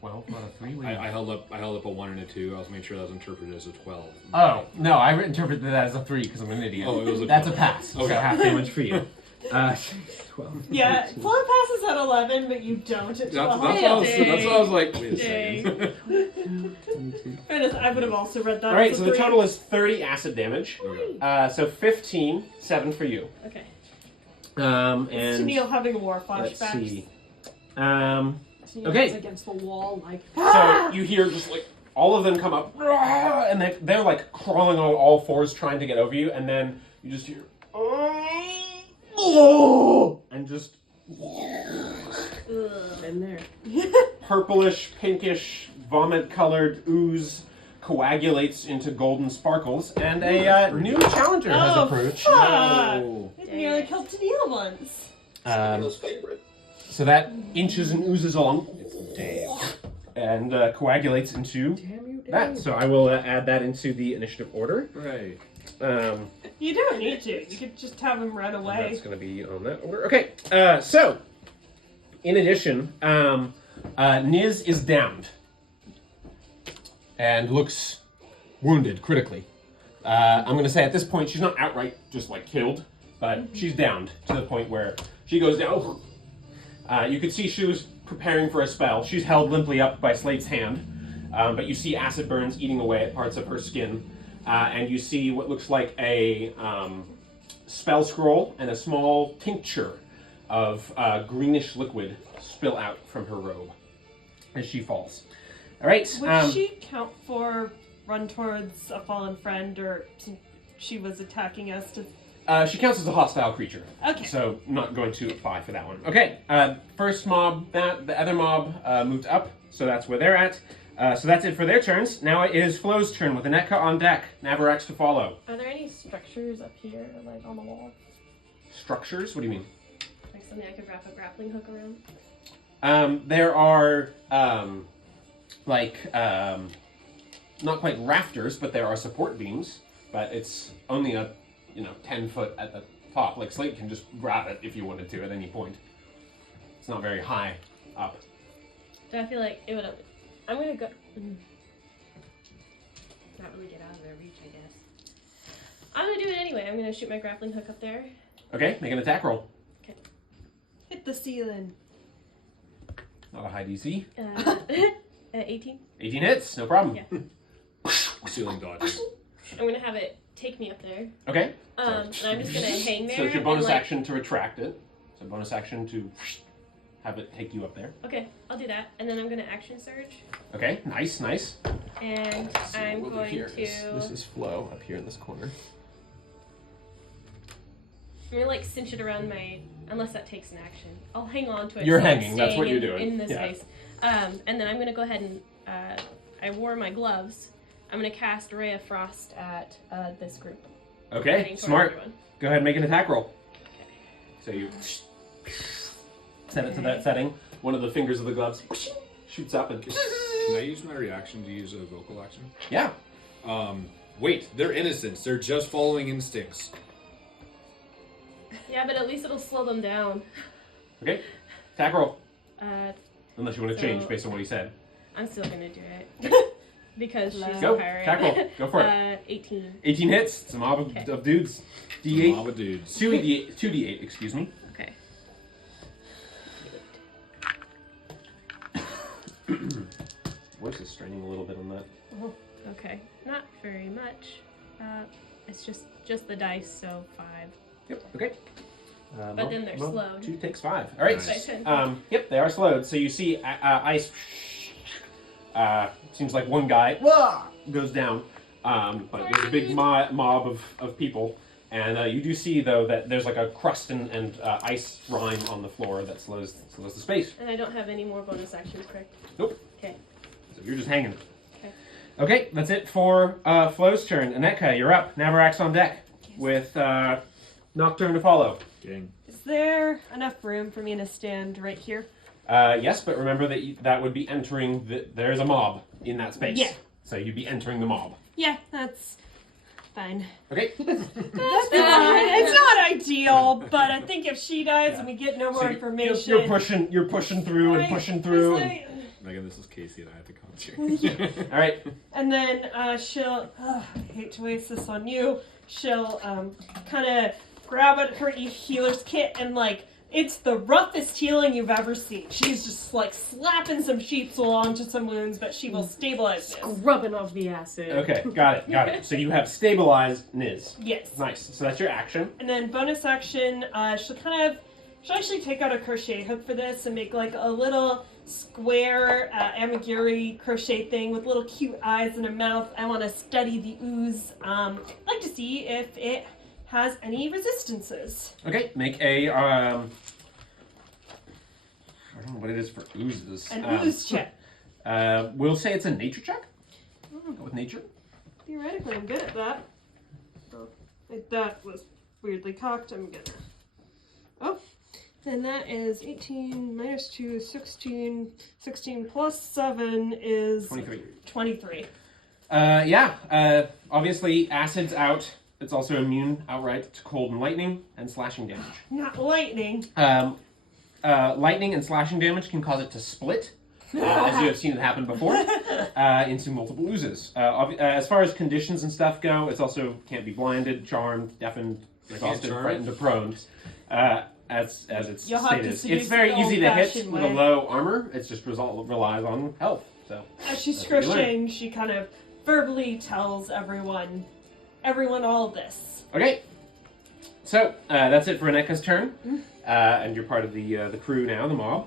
12, not a 3. I held up a 1 and a 2. I was making sure that was interpreted as a 12. Oh, no, I interpreted that as a 3 because I'm an idiot. Oh, it was a That's a 12. pass. Okay. So half damage for you. 12. Yeah, Flo passes at 11, but you don't at That's 12. what I was like, wait a second. Fairness, I would have also read that. All right, as so a the 3. total is 30 acid damage. Okay. So 15, 7 for you. Okay. And Chenille having war let's flashbacks. see. Chenille Okay. is against the wall, like. So you hear just like all of them come up, and they're like crawling on all fours trying to get over you, and then you just hear, and just Been there. purplish, pinkish, vomit-colored ooze coagulates into golden sparkles, and a new challenger has Oh, approached. fuck. No. It nearly killed Chenille once. Neil's favorite. So that inches and oozes along Damn. and coagulates into Damn you, that. So I will add that into the initiative order. Right. You don't need to. You could just have him run And away. that's going to be on that order. Okay, so, in addition, Niz is downed and looks wounded critically. I'm going to say at this point she's not outright just like killed, but she's downed to the point where she goes down. You could see she was preparing for a spell. She's held limply up by Slate's hand, but you see acid burns eating away at parts of her skin. And you see what looks like a spell scroll and a small tincture of greenish liquid spill out from her robe as she falls. All right. Would she count for run towards a fallen friend, or she was attacking us to... She counts as a hostile creature. Okay. So not going to apply for that one. Okay. First mob, the other mob moved up, so that's where they're at. So that's it for their turns. Now it is Flo's turn with Anetka on deck. Navarax to follow. Are there any structures up here, like on the wall? Structures? What do you mean? Like something I could wrap a grappling hook around? There are not quite rafters, but there are support beams. But it's only a 10 foot at the top. Like Slate can just grab it if you wanted to at any point. It's not very high up. Do I feel like it would? I'm gonna go. not really get out of their reach, I guess. I'm gonna do it anyway. I'm gonna shoot my grappling hook up there. Okay, make an attack roll. Hit the ceiling. Not a high DC. 18. 18 hits, no problem. Yeah. Ceiling dodges. I'm gonna have it take me up there. Okay. And I'm just gonna hang there. So it's your bonus and, like, action to retract it. So bonus action to have it take you up there. Okay, I'll do that, and then I'm gonna action surge, Okay, nice, nice. and I'm We'll do going here to. This is Flo up here in this corner. I'm gonna like cinch it around my. Unless that takes an action, I'll hang on to it. You're so it's hanging, that's what staying you're doing. in this Yeah. space. And then I'm gonna go ahead and I wore my gloves. I'm gonna cast Ray of Frost at this group. Okay, heading towards smart. everyone. Go ahead and make an attack roll. So you set it to that setting. One of the fingers of the gloves shoots up and. Can I use my reaction to use a vocal action? Yeah. Wait, they're innocents. They're just following instincts. Yeah, but at least it'll slow them down. Okay, attack roll. Unless you want to change based on what he said. I'm still gonna do it because she's Go, a pirate. attack roll. Go for it. 18. 18 hits. It's a mob of dudes. D8. Mob of dudes. 2d8, excuse me. Okay. Voice is straining a little bit on that. Okay. Not very much. It's just the dice, so 5. Yep, okay. But then they're slowed. 2 takes 5. All right. Nice. Yep, they are slowed. So you see ice. Seems like one guy goes down, but there's a big mob of people, and you do see though that there's like a crust and ice rime on the floor that slows the space. And I don't have any more bonus actions, correct? Nope. Okay. So you're just hanging. Okay. Okay, that's it for Flo's turn. Anetka, you're up. Navarax on deck with Nocturne to follow. Dang. Is there enough room for me to stand right here? Yes, but remember that that would be entering. There's a mob in that space. Yeah. So you'd be entering the mob. Yeah, that's fine. Okay. That's fine. It's not ideal, but I think if she dies and we get no more So information, You're pushing through and pushing through. It's like- Megan, this is Casey and I have to concentrate. All right. And then she'll, I hate to waste this on you, she'll kind of grab at her healer's kit and like, it's the roughest healing you've ever seen. She's just like slapping some sheets along to some wounds, but she will stabilize this. Scrubbing off the acid. Okay, got it. So you have stabilized Niz. Yes. Nice. So that's your action. And then bonus action, she'll actually take out a crochet hook for this and make like a little square amiguri crochet thing with little cute eyes and a mouth. I want to study the ooze. I'd like to see if it has any resistances. Okay, make a I don't know what it is for oozes. An ooze check. We'll say it's a nature check. Go with nature. Theoretically, I'm good at that. Oh, that was weirdly cocked. I'm gonna. Oh, then that is 18 minus 2, 16. 16 plus 7 is 23. 23. Obviously, acid's out. It's also immune outright to cold and lightning and slashing damage. Not lightning. Lightning and slashing damage can cause it to split, as you have seen it happen before, into multiple oozes. As far as conditions and stuff go, it's also can't be blinded, charmed, deafened, exhausted, charm frightened, or prone. As it's You'll have to stated, seduce it's very the easy to hit old-fashioned with a way. low armor. It's just relies on health. So As she's that's what you learn. crocheting, she kind of verbally tells everyone all of this. Okay, so that's it for Aneka's turn, and you're part of the crew now, the mob.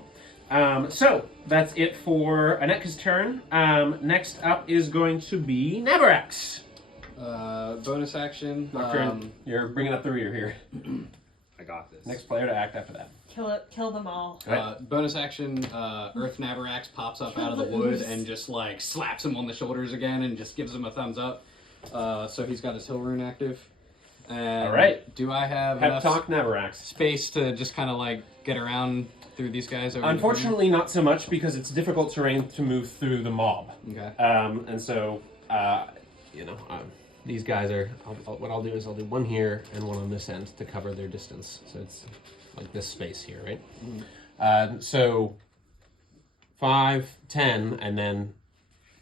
So that's it for Aneka's turn. Next up is going to be Navarax. Bonus action. Nocturne, you're bringing up the rear here. I got this. Next player to act after that. Kill them all. Bonus action, Earth Navarax pops up out of the wood and just like slaps him on the shoulders again and just gives him a thumbs up. So he's got his hill rune active. And All right. Do I have Pep enough talk Navarax. space to just kind of like get around through these guys? Over Unfortunately, not so much because it's difficult terrain to move through the mob. Okay. And so, these guys are. What I'll do is I'll do one here and one on this end to cover their distance. So it's like this space here, right? So 5, 10, and then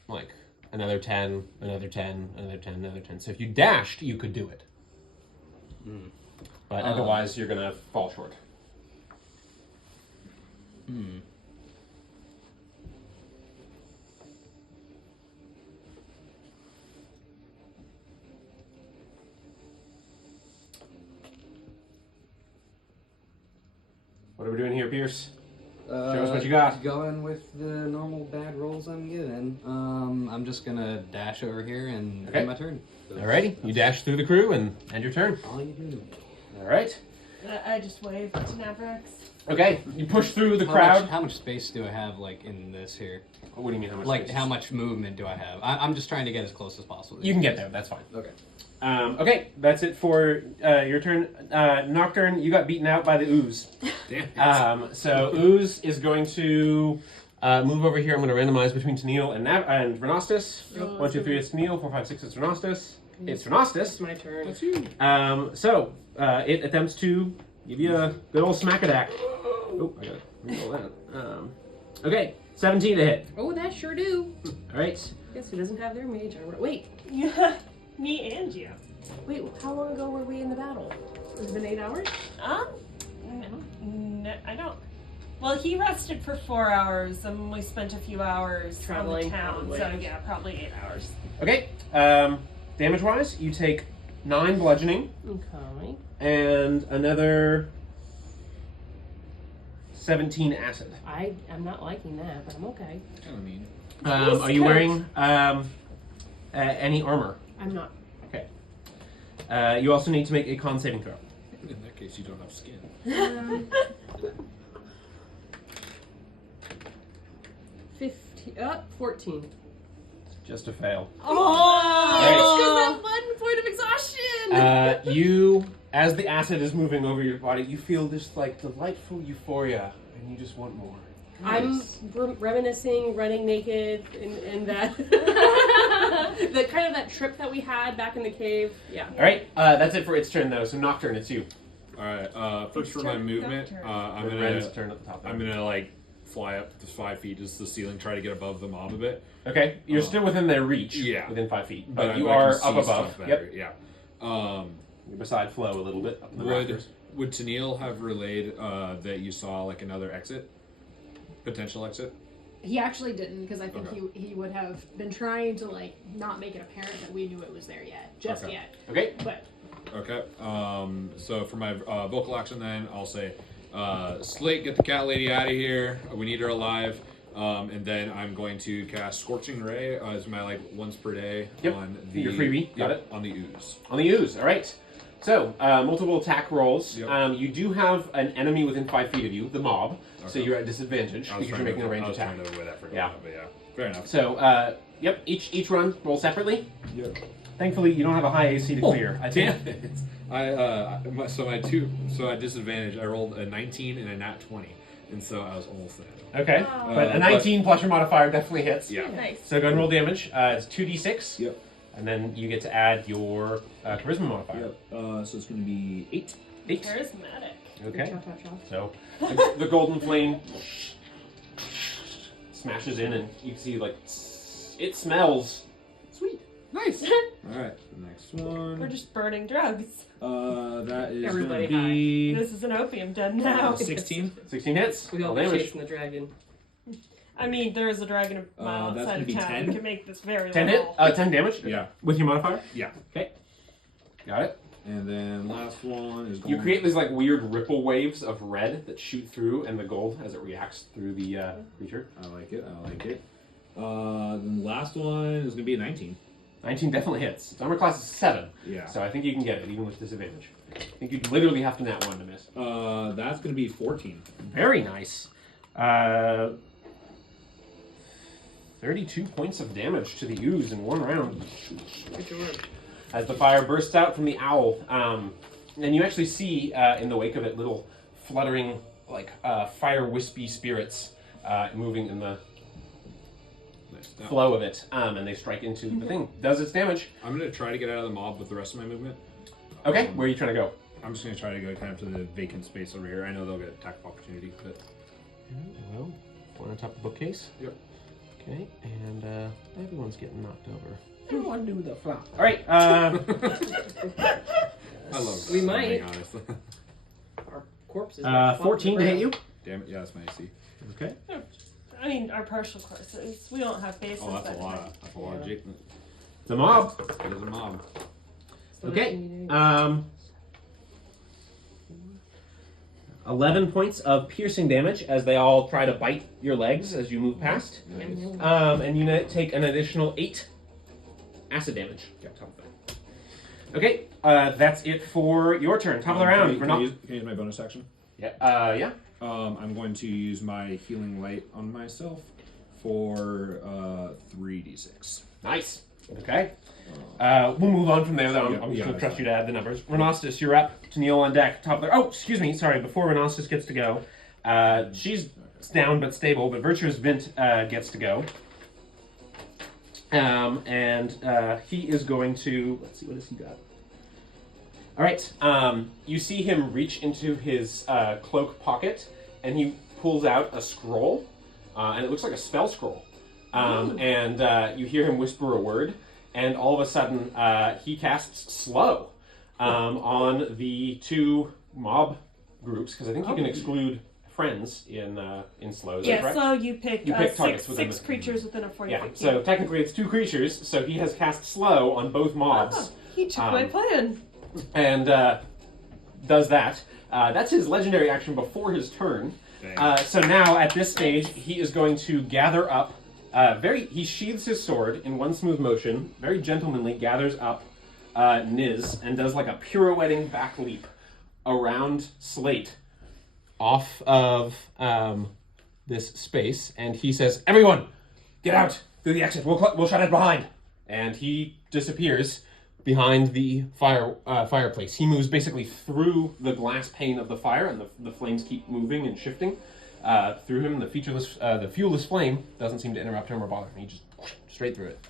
like another 10, another 10, another 10, another 10. So if you dashed, you could do it. But otherwise, you're gonna fall short. What are we doing here, Pierce? Show us what you got. Going with the normal bad rolls I'm given. I'm just gonna dash over here and end my turn. Alrighty, you dash through the crew and end your turn. All you do. Alright. I just waved to Navrix. Okay, you push through the crowd. How much space do I have, like, in this here? What do you mean, how much Like, space? how much movement do I have? I'm just trying to get as close as possible. You can get there, that's fine. Okay. Okay, that's it for your turn. Nocturne, you got beaten out by the ooze. Damn it. So ooze is going to move over here. I'm going to randomize between Tennille and Renostis. 1, 2, 3, it's Tennille. 4, 5, 6, it's Renostis. It's Renostis. It's my turn. That's you. So it attempts to give you a good old smack-a-dack. Oh, I got to reroll that. Okay, 17 to hit. Oh, that sure do. All right. Guess who doesn't have their mage armor? Wait, Me and you. wait. How long ago were we in the battle? Has it been 8 hours? No, I don't. Well, he rested for 4 hours, and we spent a few hours Traveling, on the town. probably. So yeah, probably 8 hours. Okay. Damage-wise, you take 9 bludgeoning Okay. and another 17 acid. I'm not liking that, but I'm okay. Kind of mean. Are you wearing any armor? I'm not. Okay. You also need to make a con saving throw. In that case, you don't have skin. 14. Just a fail. Oh! Because that 1 point of exhaustion! You, as the acid is moving over your body, you feel this like delightful euphoria, and you just want more. I'm reminiscing running naked in that the kind of that trip that we had back in the cave. Yeah. All right. That's it for its turn, though. So Nocturne, it's you. All right. First for my movement, I'm Ren's gonna turn at the top. I'm gonna like fly up to 5 feet just the ceiling, try to get above the mob a bit. Okay. You're still within their reach. Yeah. Within 5 feet, But but you I are can see up above. stuff better, Yep. Yeah. You're beside Flo a little bit. Up in the rafters. Would Tennille have relayed that you saw like another exit, potential exit? He actually didn't, because I think Okay. he would have been trying to like not make it apparent that we knew it was there yet, just Okay. yet. Okay. But Okay. So for my vocal action, then I'll say, Slate, get the cat lady out of here. We need her alive. And then I'm going to cast Scorching Ray as my like once per day on the Your freebie. Got yep, it. on the ooze. On the ooze. All right. So multiple attack rolls. Yep. You do have an enemy within 5 feet of you, the mob. So Okay. you're at disadvantage I was because you're trying making to, a range I was attack. trying to avoid that for a Yeah. while, but yeah, fair enough. So yep. Each run roll separately. Yep. Thankfully, you don't have a high AC to clear. I think. Damn it! So at disadvantage, I rolled a 19 and a nat 20, and so I was almost there. Okay. But a 19 plus your modifier definitely hits. Yeah. Nice. So go and roll damage. It's 2d6. Yep. And then you get to add your charisma modifier. Yep. So it's going to be 8. 8. Charismatic. Okay. Chop, chop, chop. So the golden flame smashes in, and you can see like it smells sweet. Nice. All right. The next one. We're just burning drugs. That is Everybody going to be This is an opium den now. 16. 16 hits. We all Roll be damage. chasing the dragon. I mean, there is a dragon a mile that's outside gonna of be town. 10. We can make this very 10 hit. little. 10 damage. Yeah. With your modifier. Yeah. Okay. Got it. And then last one is You create these like weird ripple waves of red that shoot through, and the gold as it reacts through the creature. I like it. I like it. Then the last one is going to be a 19. 19 definitely hits. Its armor class is 7. Yeah. So I think you can get it even with disadvantage. I think you literally have to nat 1 to miss. That's going to be 14. Very nice. 32 points of damage to the ooze in 1 round. Good job. As the fire bursts out from the owl. And you actually see in the wake of it little fluttering, like fire wispy spirits moving in the flow of it. And they strike into the thing. Does its damage. I'm going to try to get out of the mob with the rest of my movement. Okay, where are you trying to go? I'm just going to try to go kind of to the vacant space over here. I know they'll get attack of opportunity, but... Well, one on top of the bookcase. Yep. Okay, and everyone's getting knocked over. Everyone do the flop. All right. I love We might. honestly. Our corpses. 14 to hit you. Damn it, yeah, that's my AC. Okay. I mean, our partial courses. We don't have bases. Oh, that's a but- lot. That's a lot of Jake. It's a mob. It is a mob. Okay. 11 points of piercing damage as they all try to bite your legs as you move past. And you take an additional 8 acid damage. Okay, that's it for your turn. Top of the round. Can I use my bonus action? Yeah. Yeah. I'm going to use my healing light on myself for 3d6. Nice. Okay. We'll move on from there, though. Yeah, I'm just yeah, going to that's trust fine. you to add the numbers. Renostis, you're up. Tennille on deck. Top of the... Oh, excuse me. Sorry. Before Renostis gets to go, she's down but stable, but Virtuous Vint gets to go. And he is going to... Let's see. What has he got? All right. You see him reach into his cloak pocket, and he pulls out a scroll, and it looks like a spell scroll. And you hear him whisper a word, and all of a sudden he casts Slow on the 2 mob groups, because I think you can exclude friends in Slow. Is that Yeah, correct? so you pick, targets six within creatures within a 40 Yeah, feet. so technically it's 2 creatures, so he has cast Slow on both mobs. Oh, he took my plan. And does that. That's his legendary action before his turn. So now, at this stage, he is going to gather up. He sheathes his sword in one smooth motion, very gentlemanly, gathers up Niz, and does like a pirouetting back leap around Slate off of this space. And he says, "Everyone, get out through the exit. We'll shut it behind." And he disappears behind the fireplace. He moves basically through the glass pane of the fire, and the flames keep moving and shifting through him. The fuelless flame doesn't seem to interrupt him or bother him. He just straight through it.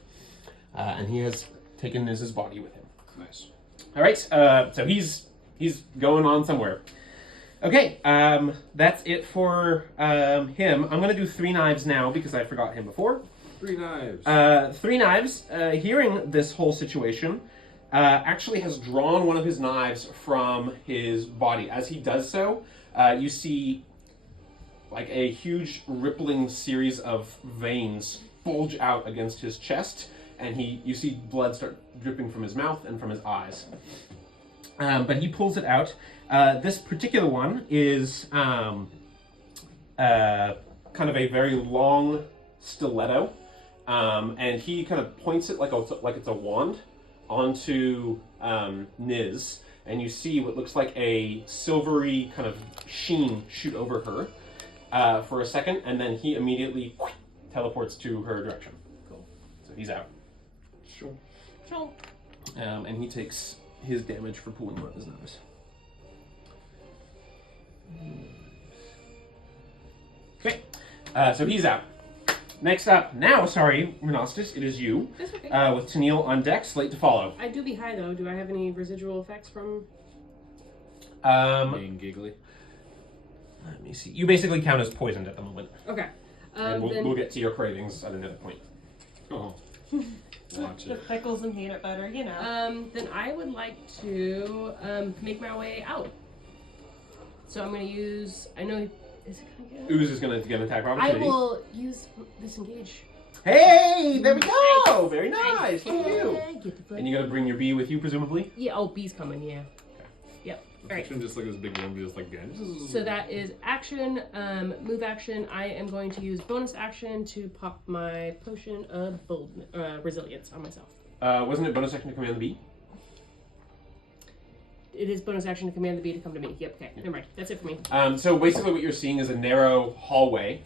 And he has taken Niz's body with him. Nice. All right, so he's going on somewhere. Okay, that's it for him. I'm going to do 3 knives now because I forgot him before. 3 knives. 3 knives, hearing this whole situation, actually has drawn one of his knives from his body. As he does so, you see like a huge rippling series of veins bulge out against his chest, and you see blood start dripping from his mouth and from his eyes. But he pulls it out. This particular one is kind of a very long stiletto. And he kind of points it like it's a wand onto Niz, and you see what looks like a silvery kind of sheen shoot over her for a second, and then he immediately teleports to her direction. Cool. So he's out. Sure. And he takes his damage for pulling one of his knives. Okay, so he's out. Next up, Renostis, it is you. That's okay. With Tennille on deck, Slate to follow. I do be high though. Do I have any residual effects from? Being giggly. Let me see. You basically count as poisoned at the moment. Okay. And Then we'll get to your cravings at another point. Oh. Watch The it. pickles and peanut butter, you know. then I would like to make my way out. So I'm going to use. I know. Is it going to get? Ooze is going to get an attack of I opportunity. will use disengage. Hey, there we go. Very nice. Look at you. Get the And you got to bring your bee with you, presumably. Yeah. Oh, bee's coming. Yeah. Yep. All right. Just like this big one, just like again. So that is action, move action. I am going to use bonus action to pop my potion of resilience on myself. Wasn't it bonus action to command the bee? It is bonus action to command the bee to come to me. Yep, okay, never mind. That's it for me. So basically what you're seeing is a narrow hallway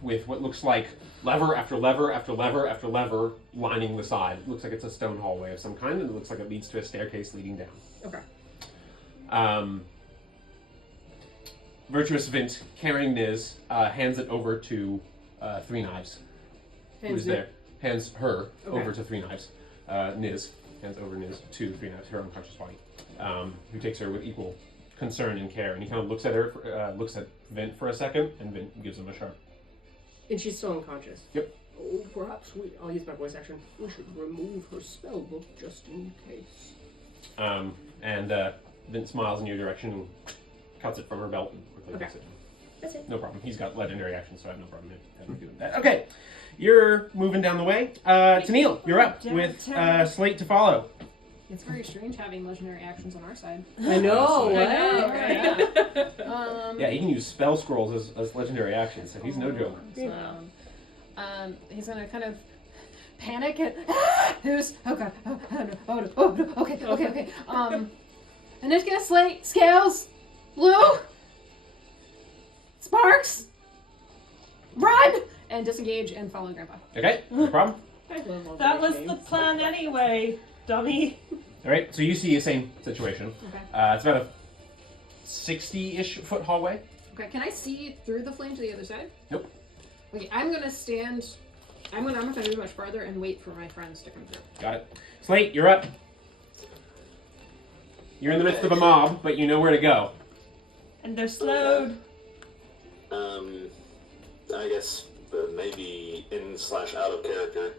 with what looks like lever after lever after lever after lever lining the side. It looks like it's a stone hallway of some kind, and it looks like it leads to a staircase leading down. Okay. Virtuous Vint, carrying Niz, hands it over to 3 knives. Who's there? Hands her over to 3 knives. Niz hands over Niz to 3 knives, her unconscious body. Who takes her with equal concern and care, and he kind of looks at her, looks at Vint for a second, and Vint gives him a sharp. And she's still unconscious? Yep. Oh, perhaps I'll use my voice action. We should remove her spell book just in case. And Vint smiles in your direction and cuts it from her belt and quickly takes it. That's it. No problem. He's got legendary actions, so I have no problem having doing that. Okay, you're moving down the way. Tanil, you're up with Slate to follow. It's very strange having legendary actions on our side. I know. Yeah, he can use spell scrolls as legendary actions, so he's no joke. So, he's gonna kind of panic and who's okay, okay. And there's gonna Slate, Scales, Blue, Sparks, run, and disengage and follow Grandpa. Okay, no problem. That was the plan anyway, dummy. All right, so you see the same situation. Okay. It's about a 60-ish foot hallway. Okay, can I see through the flame to the other side? Nope. Okay, I'm gonna stand. I'm not gonna move much farther and wait for my friends to come through. Got it. Slate, you're up. You're in the midst of a mob, but you know where to go. And they're slowed. I guess maybe in/out of character.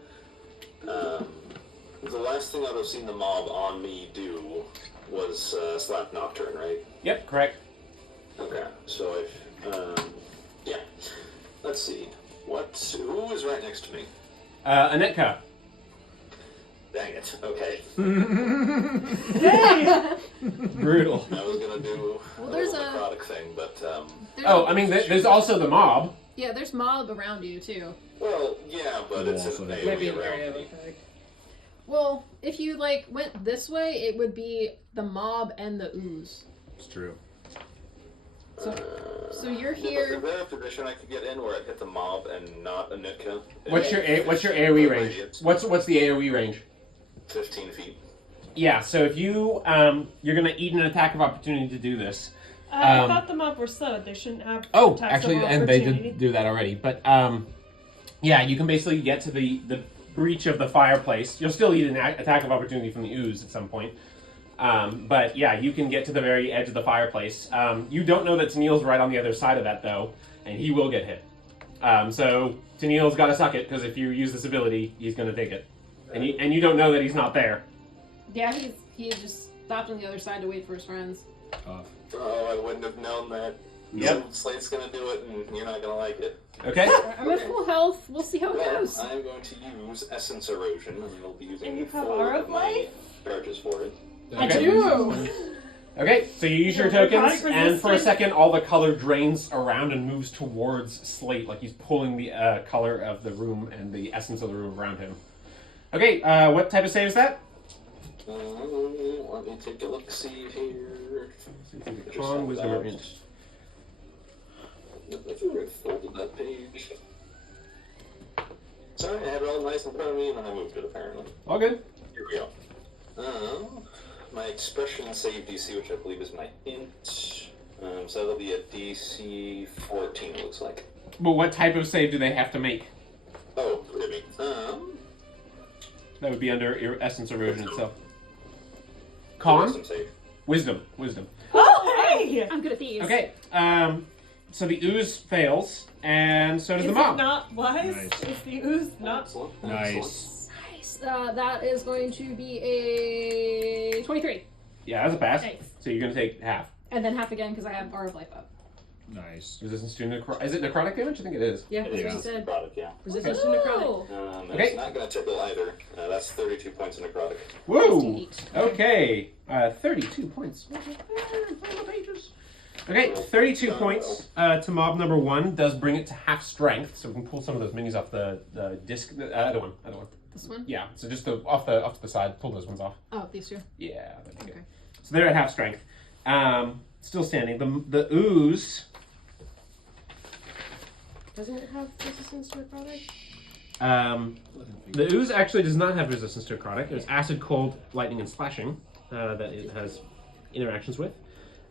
The last thing I'd have seen the mob on me do was slap Nocturne, right? Yep, correct. Okay, so yeah. Let's see. Who is right next to me? Anetka. Dang it. Okay. Brutal. I was gonna do there's a necrotic thing, but there's also the mob. Yeah, there's mob around you too. Well, yeah, but it's Also an have- Might be AoE an area around of me. effect. Well, if you went this way, it would be the mob and the ooze. It's true. So you're Is here. there a position I could get in where I hit the mob and not a Nitka? What's your AoE range? What's the AoE range? 15 feet. Yeah, so if you you're gonna eat an attack of opportunity to do this. I thought the mob were slowed. They shouldn't have Oh, attacks actually, of and they opportunity. did do that already. But yeah, you can basically get to the breach of the fireplace. You'll still eat an attack of opportunity from the ooze at some point. But yeah, you can get to the very edge of the fireplace. You don't know that Tanil's right on the other side of that though, and he will get hit. So Tanil's got to suck it because if you use this ability, he's going to take it, and you don't know that he's not there. Yeah, he just stopped on the other side to wait for his friends. Oh, I wouldn't have known that. Yep. Slate's gonna do it, and you're not gonna like it. Okay. I'm at full health. We'll see how it Well, goes. I'm going to use Essence Erosion, and I'll be using And you have 4 Aura of of my Life? charges for it. I Okay. do. Okay, so you use your Yeah, tokens, necrotic and for a resistance. second, all the color drains around and moves towards Slate, like he's pulling the color of the room and the essence of the room around him. Okay, what type of save is that? Let me take a look-see here. Con, wisdom, or int. I think I folded that page. Sorry, I had it all nice in front of me, and then I moved it, apparently. All good. Here we go. My expression save DC, which I believe is my int. So that'll be a DC 14, it looks like. But what type of save do they have to make? Oh, forgive me. That would be under essence erosion itself. Con? Wisdom save. Wisdom. Oh, hey! I'm good at these. Okay, so the ooze fails, and so does Is the it mob. not wise? Nice. Is the ooze not? Excellent. Nice. Nice. That is going to be a 23. Yeah, that's a pass. Nice. So you're going to take half. And then half again because I have Aura of Life up. Nice. Resistance to necrotic. Is it necrotic damage? I think it is. Yeah, It that's what is you said. necrotic, yeah. Resistance to necrotic. Ooh. It's Okay. not going to tickle either. That's 32 points of necrotic. Woo! 68. Okay, 32 points. Okay, 32 points to mob number 1 does bring it to half strength, so we can pull some of those minis off the disc. Other one. This one? Yeah, so just off to the side, pull those ones off. Oh, these two. Yeah, that'd be good. Okay. So they're at half strength. Still standing. The ooze. Doesn't it have resistance to necrotic? The ooze actually does not have resistance to necrotic. There's acid, cold, lightning, and slashing that it has interactions with.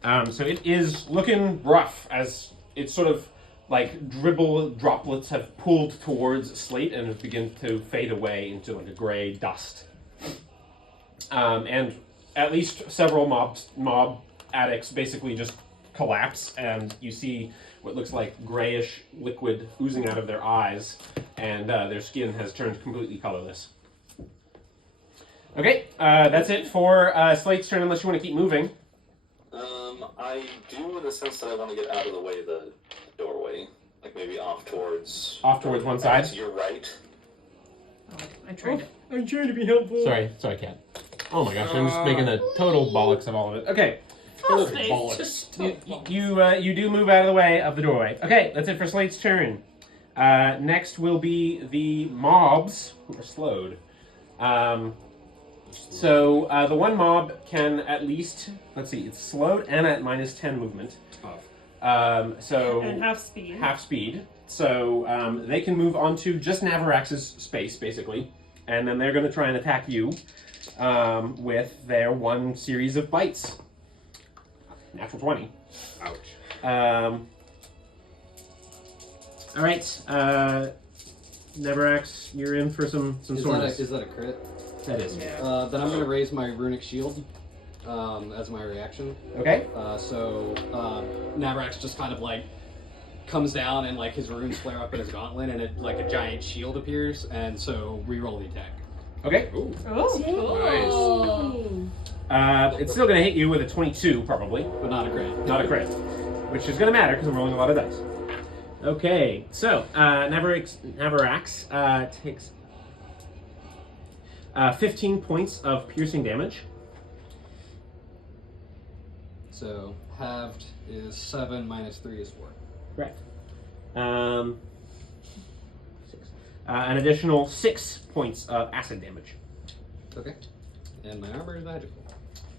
So it is looking rough as it's sort of like dribble droplets have pulled towards Slate and have begun to fade away into like a gray dust. And at least several mob addicts basically just collapse, and you see what looks like grayish liquid oozing out of their eyes and their skin has turned completely colorless. Okay, that's it for Slate's turn, unless you want to keep moving. I do, in the sense that I want to get out of the way of the doorway. Like maybe off towards... Off towards one side? To your right. Oh, I tried it. I'm trying to be helpful. Sorry, Cat. Oh my gosh, I'm just making a total bollocks of all of it. Okay. You do move out of the way of the doorway. Okay, that's it for Slate's turn. Next will be the mobs, who are slowed. So the one mob can at least, let's see, it's slowed and at -10 movement. So And half speed. Half speed. So they can move onto just Navarax's space, basically, and then they're going to try and attack you with their one series of bites. Natural 20. Ouch. All right, Navarax, you're in for some soreness. Is that a crit? That is. Then I'm going to raise my runic shield as my reaction. Okay. So Navarax just kind of like comes down and like his runes flare up in his gauntlet and it like a giant shield appears, and so re-roll the attack. Okay. Oh, Nice. It's still going to hit you with a 22, probably. But not a crit. Not a crit. Which is going to matter because I'm rolling a lot of dice. Okay, so Navarax takes 15 points of piercing damage. So halved is 7 minus 3 is 4. Right. An additional 6 points of acid damage. Okay. And my armor is magical.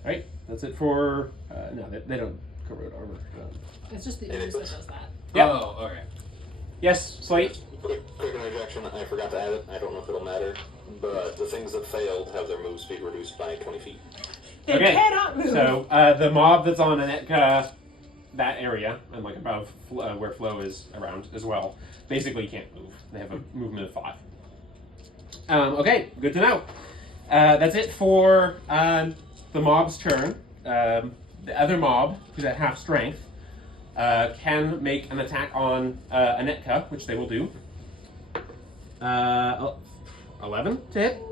Alright, that's it for... no, they don't corrode armor. It's just the ooze that does that. Yep. Oh, okay. Yes, Slate? Quick interjection, I forgot to add it. I don't know if it'll matter, but the things that failed have their move speed reduced by 20 feet. They cannot move. So the mob that's on that area, and like above where Flo is around as well, basically can't move. They have a movement of 5. Okay, good to know. That's it for the mob's turn. The other mob, who's at half strength, can make an attack on Anetka, which they will do. 11 to hit.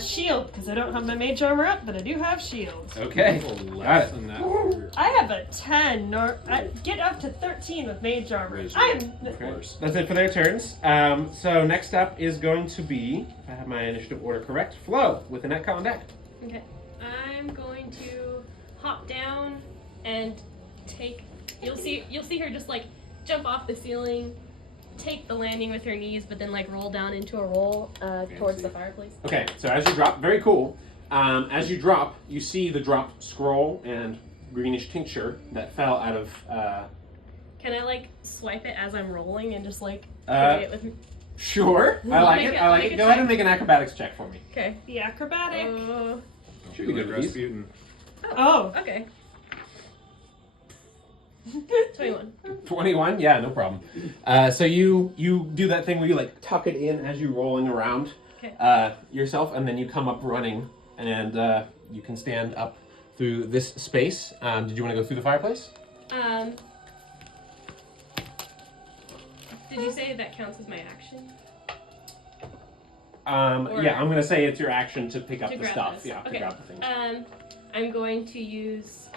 Shield, because I don't have my mage armor up, but I do have shield. Okay, got it. I have a 10. I get up to 13 with mage armor. I'm... That's it for their turns. So next up is going to be, if I have my initiative order correct, Flo with Anetka on deck. Okay. I'm going to hop down and take... You'll see her just like jump off the ceiling, take the landing with her knees, but then like roll down into a roll towards the fireplace. Okay, so as you drop, very cool. As you drop, you see the drop scroll and greenish tincture that fell out of... Can I like swipe it as I'm rolling and just like carry it with me? Sure, I like it. I like it. Go ahead and make an acrobatics check for me. Okay. The acrobatic. Should be good with these. Rasputin. Oh. Okay. 21. 21? Yeah, no problem. So you do that thing where you like tuck it in as you're rolling around yourself, and then you come up running, and you can stand up through this space. Did you want to go through the fireplace? Did you say that counts as my action? Yeah, I'm going to say it's your action to pick up the grab stuff. this. Yeah, Okay. to grab the things. I'm going to use.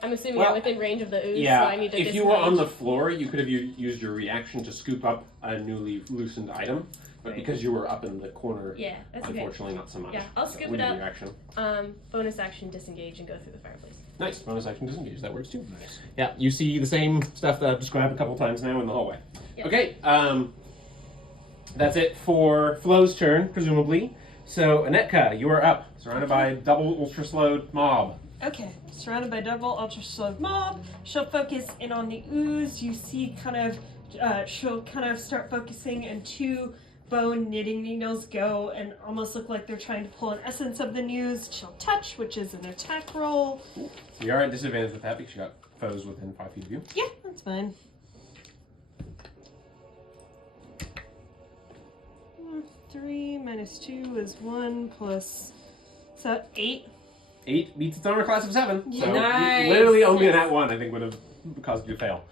I'm assuming Well, I'm within range of the ooze, Yeah, so I need to if you were on the disengage. floor, you could have used your reaction to scoop up a newly loosened item, but because you were up in the corner, Yeah, that's okay. unfortunately not so much. Yeah, I'll So scoop it wouldn't be up. your action. Bonus action, disengage, and go through the fireplace. Nice, bonus action disengage, that works too. Nice. Yeah, you see the same stuff that I've described a couple times now in the hallway. Yep. Okay, that's it for Flo's turn, presumably. So, Anetka, you are up, surrounded by double ultra-slowed mob. Okay, surrounded by double ultra slow mob. She'll focus in on the ooze. You see she'll kind of start focusing, and 2 bone knitting needles go and almost look like they're trying to pull an essence of the news. She'll touch, which is an attack roll. So you are at disadvantage with that because you got foes within 5 feet of you. Yeah, that's fine. 3 minus 2 is 1 plus... So 8. 8 beats its armor class of 7. So Nice. literally only that one I think would have caused you to fail.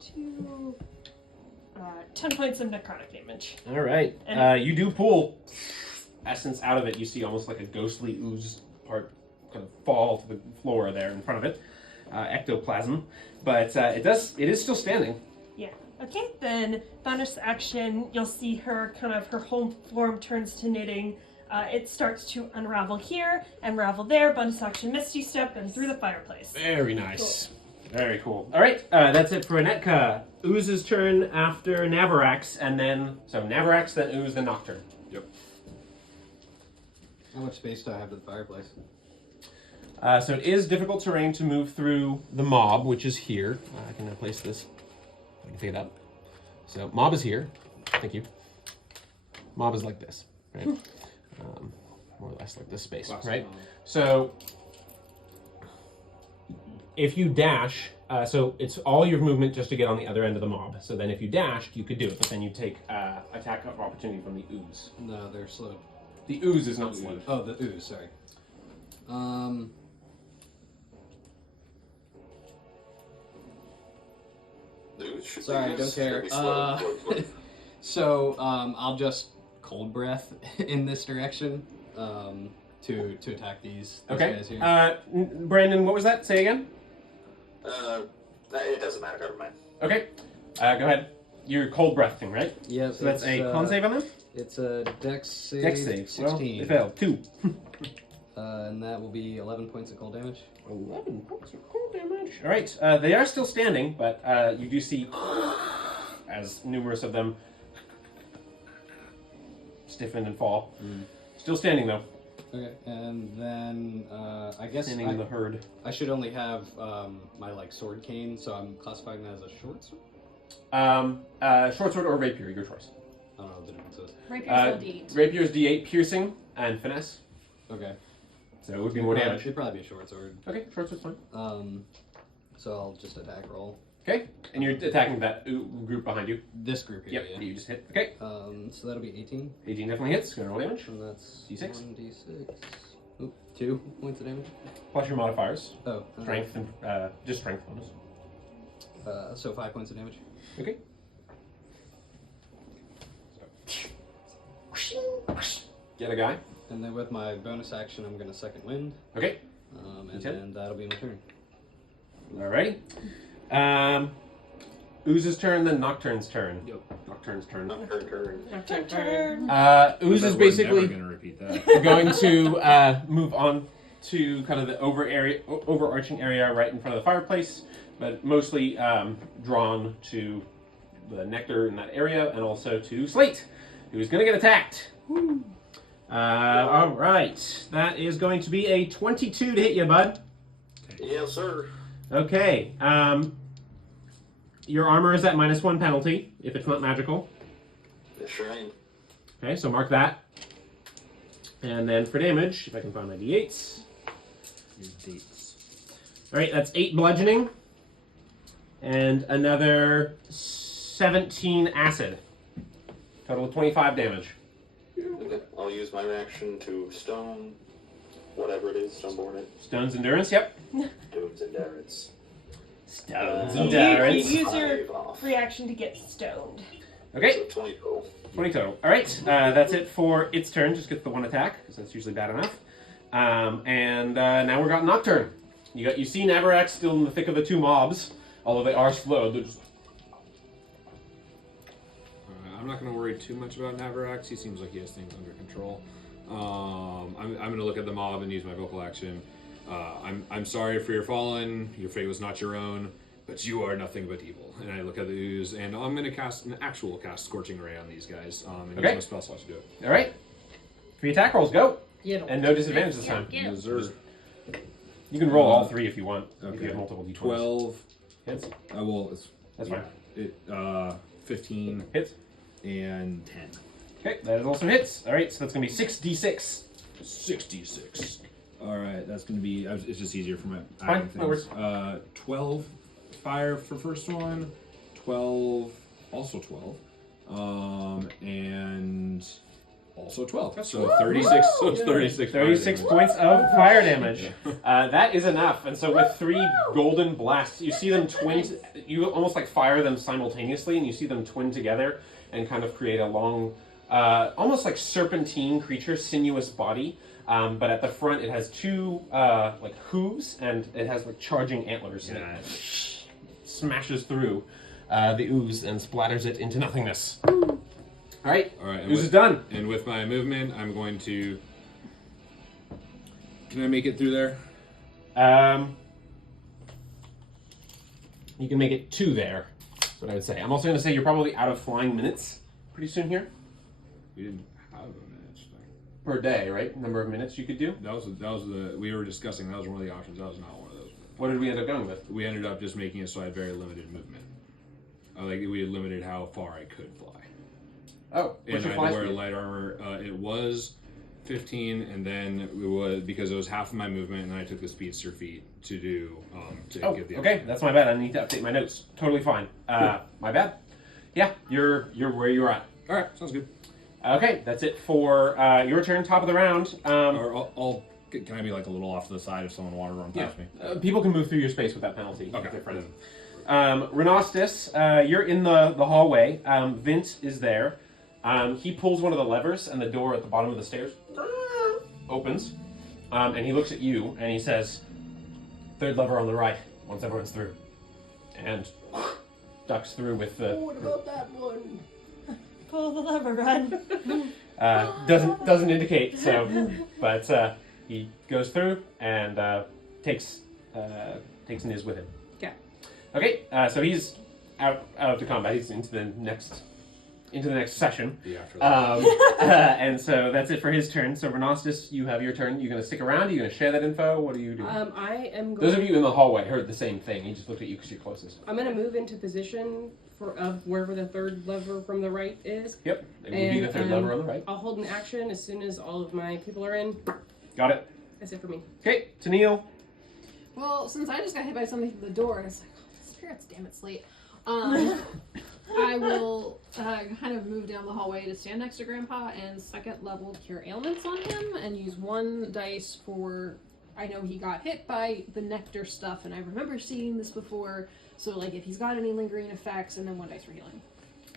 2, 10 points of necrotic damage. All right. And- You do pull essence out of it. You see almost like a ghostly ooze part kind of fall to the floor there in front of it. Ectoplasm. But it is still standing. Yeah. Okay, then bonus action, you'll see her her whole form turns to knitting. It starts to unravel here, unravel there, bonus action Misty Step, and through the fireplace. Very nice. Very cool. All right, that's it for Anetka. Ooze's turn after Navarax, and then... So Navarax, then Ooze, then Nocturne. Yep. How much space do I have to the fireplace? So it is difficult terrain to move through the mob, which is here. I can now place this. I can pick it up. So mob is here. Thank you. Mob is like this, right? More or less like this space, right? So if you dash, so it's all your movement just to get on the other end of the mob. So then if you dashed, you could do it, but then you take attack of opportunity from the ooze. No, they're slowed. The ooze is not slowed. Oh, the ooze, sorry. Sorry, I don't care. So, I'll just cold breath in this direction to attack these guys here. Brandon, what was that? Say again? It doesn't matter, never mind. Okay, go ahead. You're cold breathing, right? Yes. So that's a con save on them? It's a dex save. Dex save. 16. Well, they failed. 2. And that will be 11 points of cold damage. 11 points of cold damage. All right, they are still standing, but you do see as numerous of them stiffen and fall. Still standing though. Okay, and then I guess standing in the herd. I should only have my sword cane, so I'm classifying that as a short sword. Short sword or rapier, your choice. I don't know what the difference is. Rapier's D8. Rapier's D8 piercing and finesse. Okay. So it would be more damage. It'd probably be a short sword. Okay, short sword's fine. So I'll just attack roll. Okay, and you're attacking that group behind you. This group here. Yep, you just hit. Okay. So that'll be 18. 18 definitely hits. Gonna roll damage. And that's D6. 1d6. Oop, 2 points of damage. Plus your modifiers. Oh. Strength and just strength bonus. So 5 points of damage. Okay. Get a guy. And then with my bonus action, I'm gonna second wind. Okay. And then that'll be my turn. Alrighty. Ooze's turn, then Nocturne's turn. Yep. Nocturne's turn. Nocturne turn. Ooze is basically never gonna repeat that. going to move on to kind of the overarching area right in front of the fireplace, but mostly drawn to the nectar in that area and also to Slate, who's going to get attacked. All right, that is going to be a 22 to hit you, bud. Yes, sir. Okay. Your armor is at -1 penalty if it's not magical. Yes, sure ain't. Okay, so mark that. And then for damage, if I can find my d8s. Your dates. All right, that's 8 bludgeoning and another 17 acid. Total of 25 damage. Okay, I'll use my reaction to stone, whatever it is, stoneborn it. Stone's endurance, yep. Stone's endurance. Stone's You endurance. use your reaction to get stoned. Okay, So 20 total. 20 total. All right, that's it for its turn. Just gets the 1 attack, because that's usually bad enough. And now we've got Nocturne. You see Navarax still in the thick of the 2 mobs, although they are slowed. They're just... I'm not going to worry too much about Navarax. He seems like he has things under control. I'm going to look at the mob and use my vocal action. I'm sorry for your fallen. Your fate was not your own, but you are nothing but evil. And I look at the ooze, and I'm going to cast Scorching Ray on these guys. And use my spell slot to do it. All right. 3 attack rolls, go. Yeah. And no disadvantage this time. Yes, sir. You can roll all 3 if you want. Okay. If you have multiple d20s. 12. Hits. That's fine. 15. Hits. And 10. Okay, that is also hits. All right, so that's going to be 6d6. 66. All right, that's going to be. It's just easier for my. Fine, no worries. 12 fire for first one. 12, also 12. And Also 12. That's So cool. 36. So it's 36. 36 points of fire damage. That is enough. And so with 3 golden blasts, you see them twin. You almost like fire them simultaneously, and you see them twin together and kind of create a long, almost like serpentine creature, sinuous body. But at the front, it has 2 like hooves, and it has like charging antlers. And it smashes through the ooze and splatters it into nothingness. All right. Ooze is done. And with my movement, I'm going to. Can I make it through there? You can make it 2 there. That's what I would say. I'm also going to say you're probably out of flying minutes pretty soon here. We didn't have a minutes thing. Per day, right? Number of minutes you could do? That was the we were discussing. That was one of the options. That was not one of those. What did we end up going with? We ended up just making it so I had very limited movement. Like we had limited how far I could fly. Oh, and I had to wear light armor. It was 15, and then it was because it was half of my movement, and then I took the speedster feat to do to give the. Okay, that's my bad. I need to update my notes. Totally fine. My bad. Yeah, you're where you're at. All right, sounds good. Okay, that's it for your turn. Top of the round. Or can I be like a little off to the side if someone wanted to run past me? People can move through your space without penalty. Okay. Different. Renostis, you're in the hallway. Vint is there. He pulls one of the levers, and the door at the bottom of the stairs opens. And he looks at you, and he says, "Third lever on the right, once everyone's through." And ducks through with the... What about that one? Pull the lever, run. Doesn't indicate, so... But he goes through and takes Niz with him. Okay. Okay, so he's out of the combat. He's into the next session. And so that's it for his turn. So Renostis, you have your turn. You going to stick around? Are you going to share that info? What are you doing? I am going... Those of you in the hallway heard the same thing. He just looked at you because you're closest. I'm going to move into position of wherever the third lever from the right is. Yep, it would be the third lever on the right. I'll hold an action as soon as all of my people are in. Got it. That's it for me. Okay, Tennille. Well, since I just got hit by something from the door, it's like, oh, spirits, damn it, Slate. I will kind of move down the hallway to stand next to Grandpa and second level Cure Ailments on him and use 1 dice for... I know he got hit by the nectar stuff, and I remember seeing this before, so like if he's got any lingering effects, and then 1 dice for healing.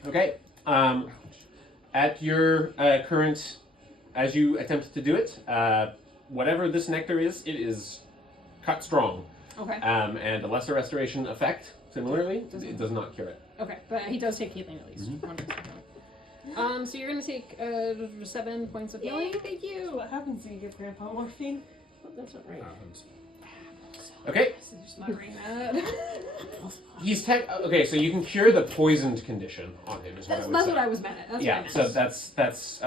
Okay. At your current... As you attempt to do it, whatever this nectar is, it is cut strong. Okay. And a lesser restoration effect, similarly, it does not cure it. Okay, but he does take healing at least. 1 dice for healing. So you're going to take 7 points of healing. Thank you. What happens when you give Grandpa morphine? Oh, that's not right. Okay. Just muttering that. He's okay, so you can cure the poisoned condition on him. That's what what I was meant. That's yeah, what I meant. so that's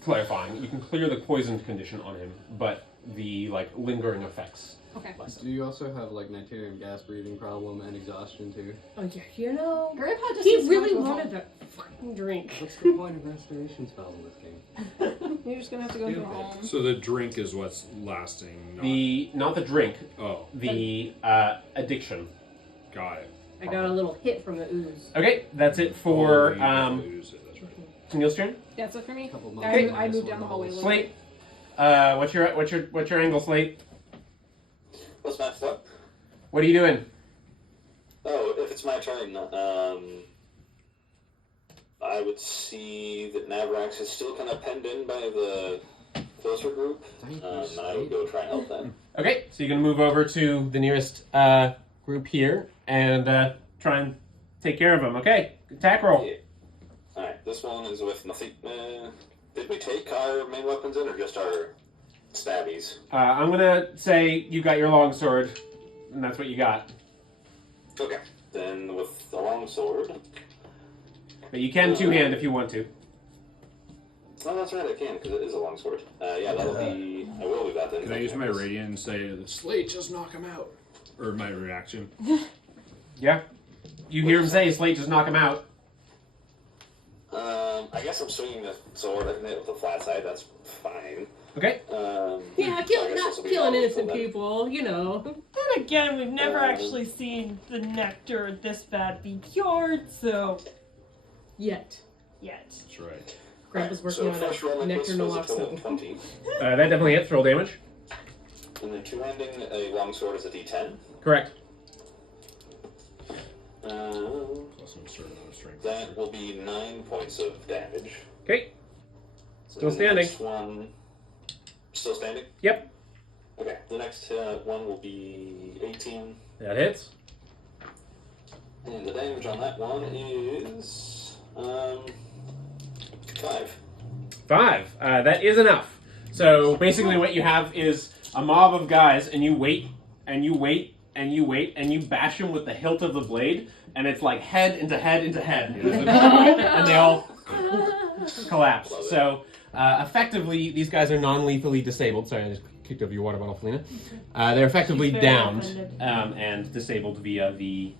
clarifying. You can clear the poisoned condition on him, but the like lingering effects. Okay. Do you also have like nitrarium gas breathing problem and exhaustion too? Oh yeah, you know, Grandpa just he needs to go really to a wanted home. that fucking drink. What's the point of restoration spells in this game? You're just gonna have to go to a home. So the drink is what's lasting. Not the drink. Oh. The addiction. Got it. I got a little hit from the ooze. Okay, that's it for Tennille's turn. Yeah, that's it for me. Okay. I moved down the hallway a little Slate. bit. What's your angle, Slate? What's my flip? What are you doing? Oh, if it's my turn, I would see that Navrax is still kind of penned in by the closer group, and I would go try and help them. Okay, so you're gonna move over to the nearest group here and try and take care of him. Okay, attack roll. Yeah. Alright, this one is with nothing. Did we take our main weapons in, or just our stabbies? I'm gonna say you got your longsword, and that's what you got. Okay, then with the longsword. But you can two-hand if you want to. Oh, that's right, I can, because it is a longsword. Yeah, that'll be... I will do that then. Can I use my radiant and say, the Slate, just knock him out? Or my reaction? Yeah. You hear him say, Slate, just knock him out. I guess I'm swinging the sword at it with the flat side, that's fine. Okay. Yeah, not killing innocent people, you know. Then again, we've never actually seen the nectar this bad be cured, so... Yet. Yet. That's right. Grandpa's Alright, so working first roll on a necklace nectar was a total naloxone. of 20. That definitely hits. Roll damage. And then two-handing a longsword is a d10. Correct. Plus some certain amount of strength. That will be 9 points of damage. Okay. Still And standing. The next one, still standing? Yep. Okay, the next one will be 18. That hits. And the damage on that one is 5. 5. That is enough. So basically what you have is a mob of guys, and you wait, and you wait, and you wait, and you bash them with the hilt of the blade, and it's like head into head into head. And they all collapse. So effectively, these guys are non-lethally disabled. Sorry, I just kicked over your water bottle, Felina. They're effectively She's very downed offended. and disabled via the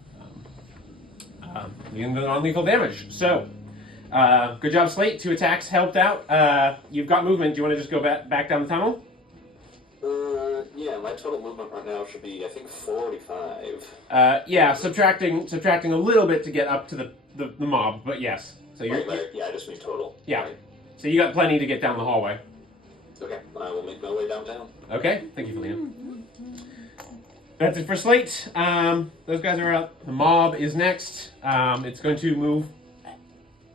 non-lethal damage. So, good job, Slate. 2 attacks helped out. You've got movement. Do you want to just go back down the tunnel? Yeah, my total movement right now should be, I think, 45. Yeah, subtracting a little bit to get up to the mob, but yes. So you're Yeah, I just mean total. yeah. Right. So you got plenty to get down the hallway. Okay, I will make my way downtown. Okay, thank you, Felina. That's it for Slate. Those guys are out. The mob is next. It's going to move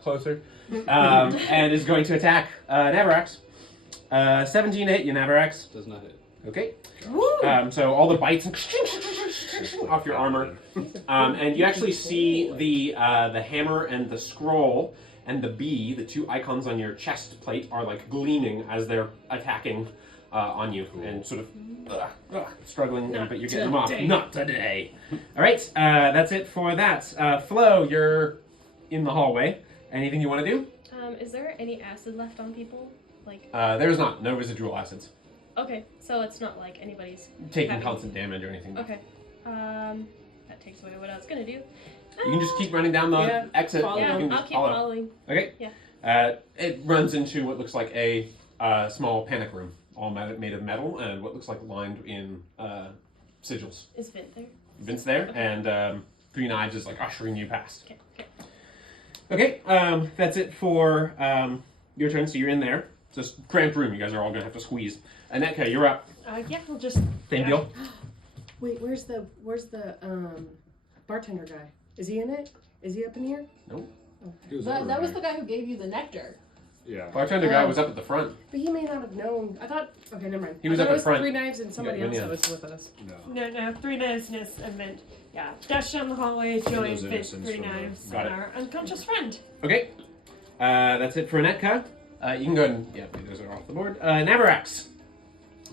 closer and is going to attack Navarax. 17 hit you, Navarax. Does not hit. Okay. So all the bites off your armor, and you actually see the hammer and the scroll and the bee, the 2 icons on your chest plate, are like gleaming as they're attacking on you and sort of struggling, but you're getting them off. Not today. All right, that's it for that. Flo, you're in the hallway. Anything you want to do? Is there any acid left on people? Like. There's not. No residual acids. Okay, so it's not like anybody's Taking having- constant damage or anything. Okay. That takes away what I was gonna do. You can just keep running down the exit. follow. You Yeah, can I'll just keep follow. following. Okay. Yeah. It runs into what looks like a small panic room, all made of metal and what looks like lined in sigils. Is Vint there? Vint's there, Okay. and Three Knives is like ushering you past. Okay. Okay, that's it for your turn. So you're in there. It's a cramped room. You guys are all gonna have to squeeze. Anetka, you're up. Yeah, we'll just. Same deal. Wait, where's the bartender guy? Is he in it? Is he up in here? Nope. Okay. That was the guy who gave you the nectar. Yeah. Bartender guy was up at the front. But he may not have known. I thought. Okay, never mind. He was I up thought at it was front. Three Knives and somebody else Yeah, that was with us. No. No, 3 Knives, and Vint. Yeah, dash down the hallway, join Those Vint, innocents 3 from the- Knives, Got and it. our unconscious friend. Okay, that's it for Anetka. You can go ahead and those are off the board. Navarax.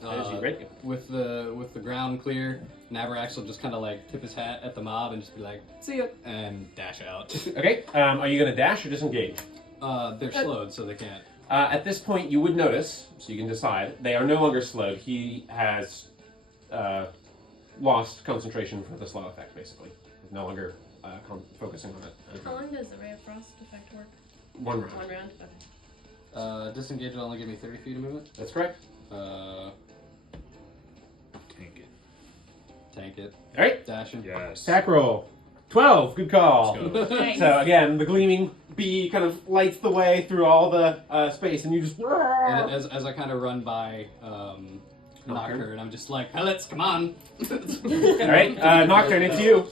As you ready? With the ground clear, Navarax will just kind of like tip his hat at the mob and just be like, "See ya," and dash out. Okay, are you going to dash or disengage? They're slowed, so they can't. At this point, you would notice, so you can decide, they are no longer slowed. He has lost concentration for the slow effect, basically. He's no longer focusing on it. How long does the Ray of Frost effect work? 1 round. 1 round? Okay. Disengage will only give me 30 feet of movement. That's correct. Tank it. Tank it. All right. Dashing. Yes. Attack roll. 12. Good call. Let's go. Nice. So again, the gleaming bee kind of lights the way through all the space, and you just. And as I kind of run by Knocker, and I'm just like, "Pellets, come on!" All right, Nocturne, it's you,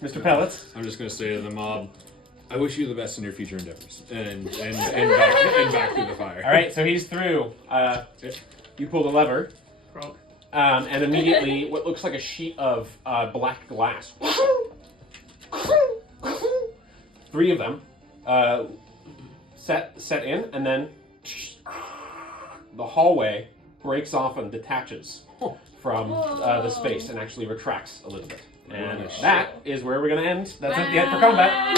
Mr. Pellets. I'm just gonna say to the mob, I wish you the best in your future endeavors, and back through the fire. All right, so he's through. You pull the lever, and immediately what looks like a sheet of black glass. 3 of them set in, and then the hallway breaks off and detaches from the space and actually retracts a little bit. And that is where we're going to end. That's it, the end for combat.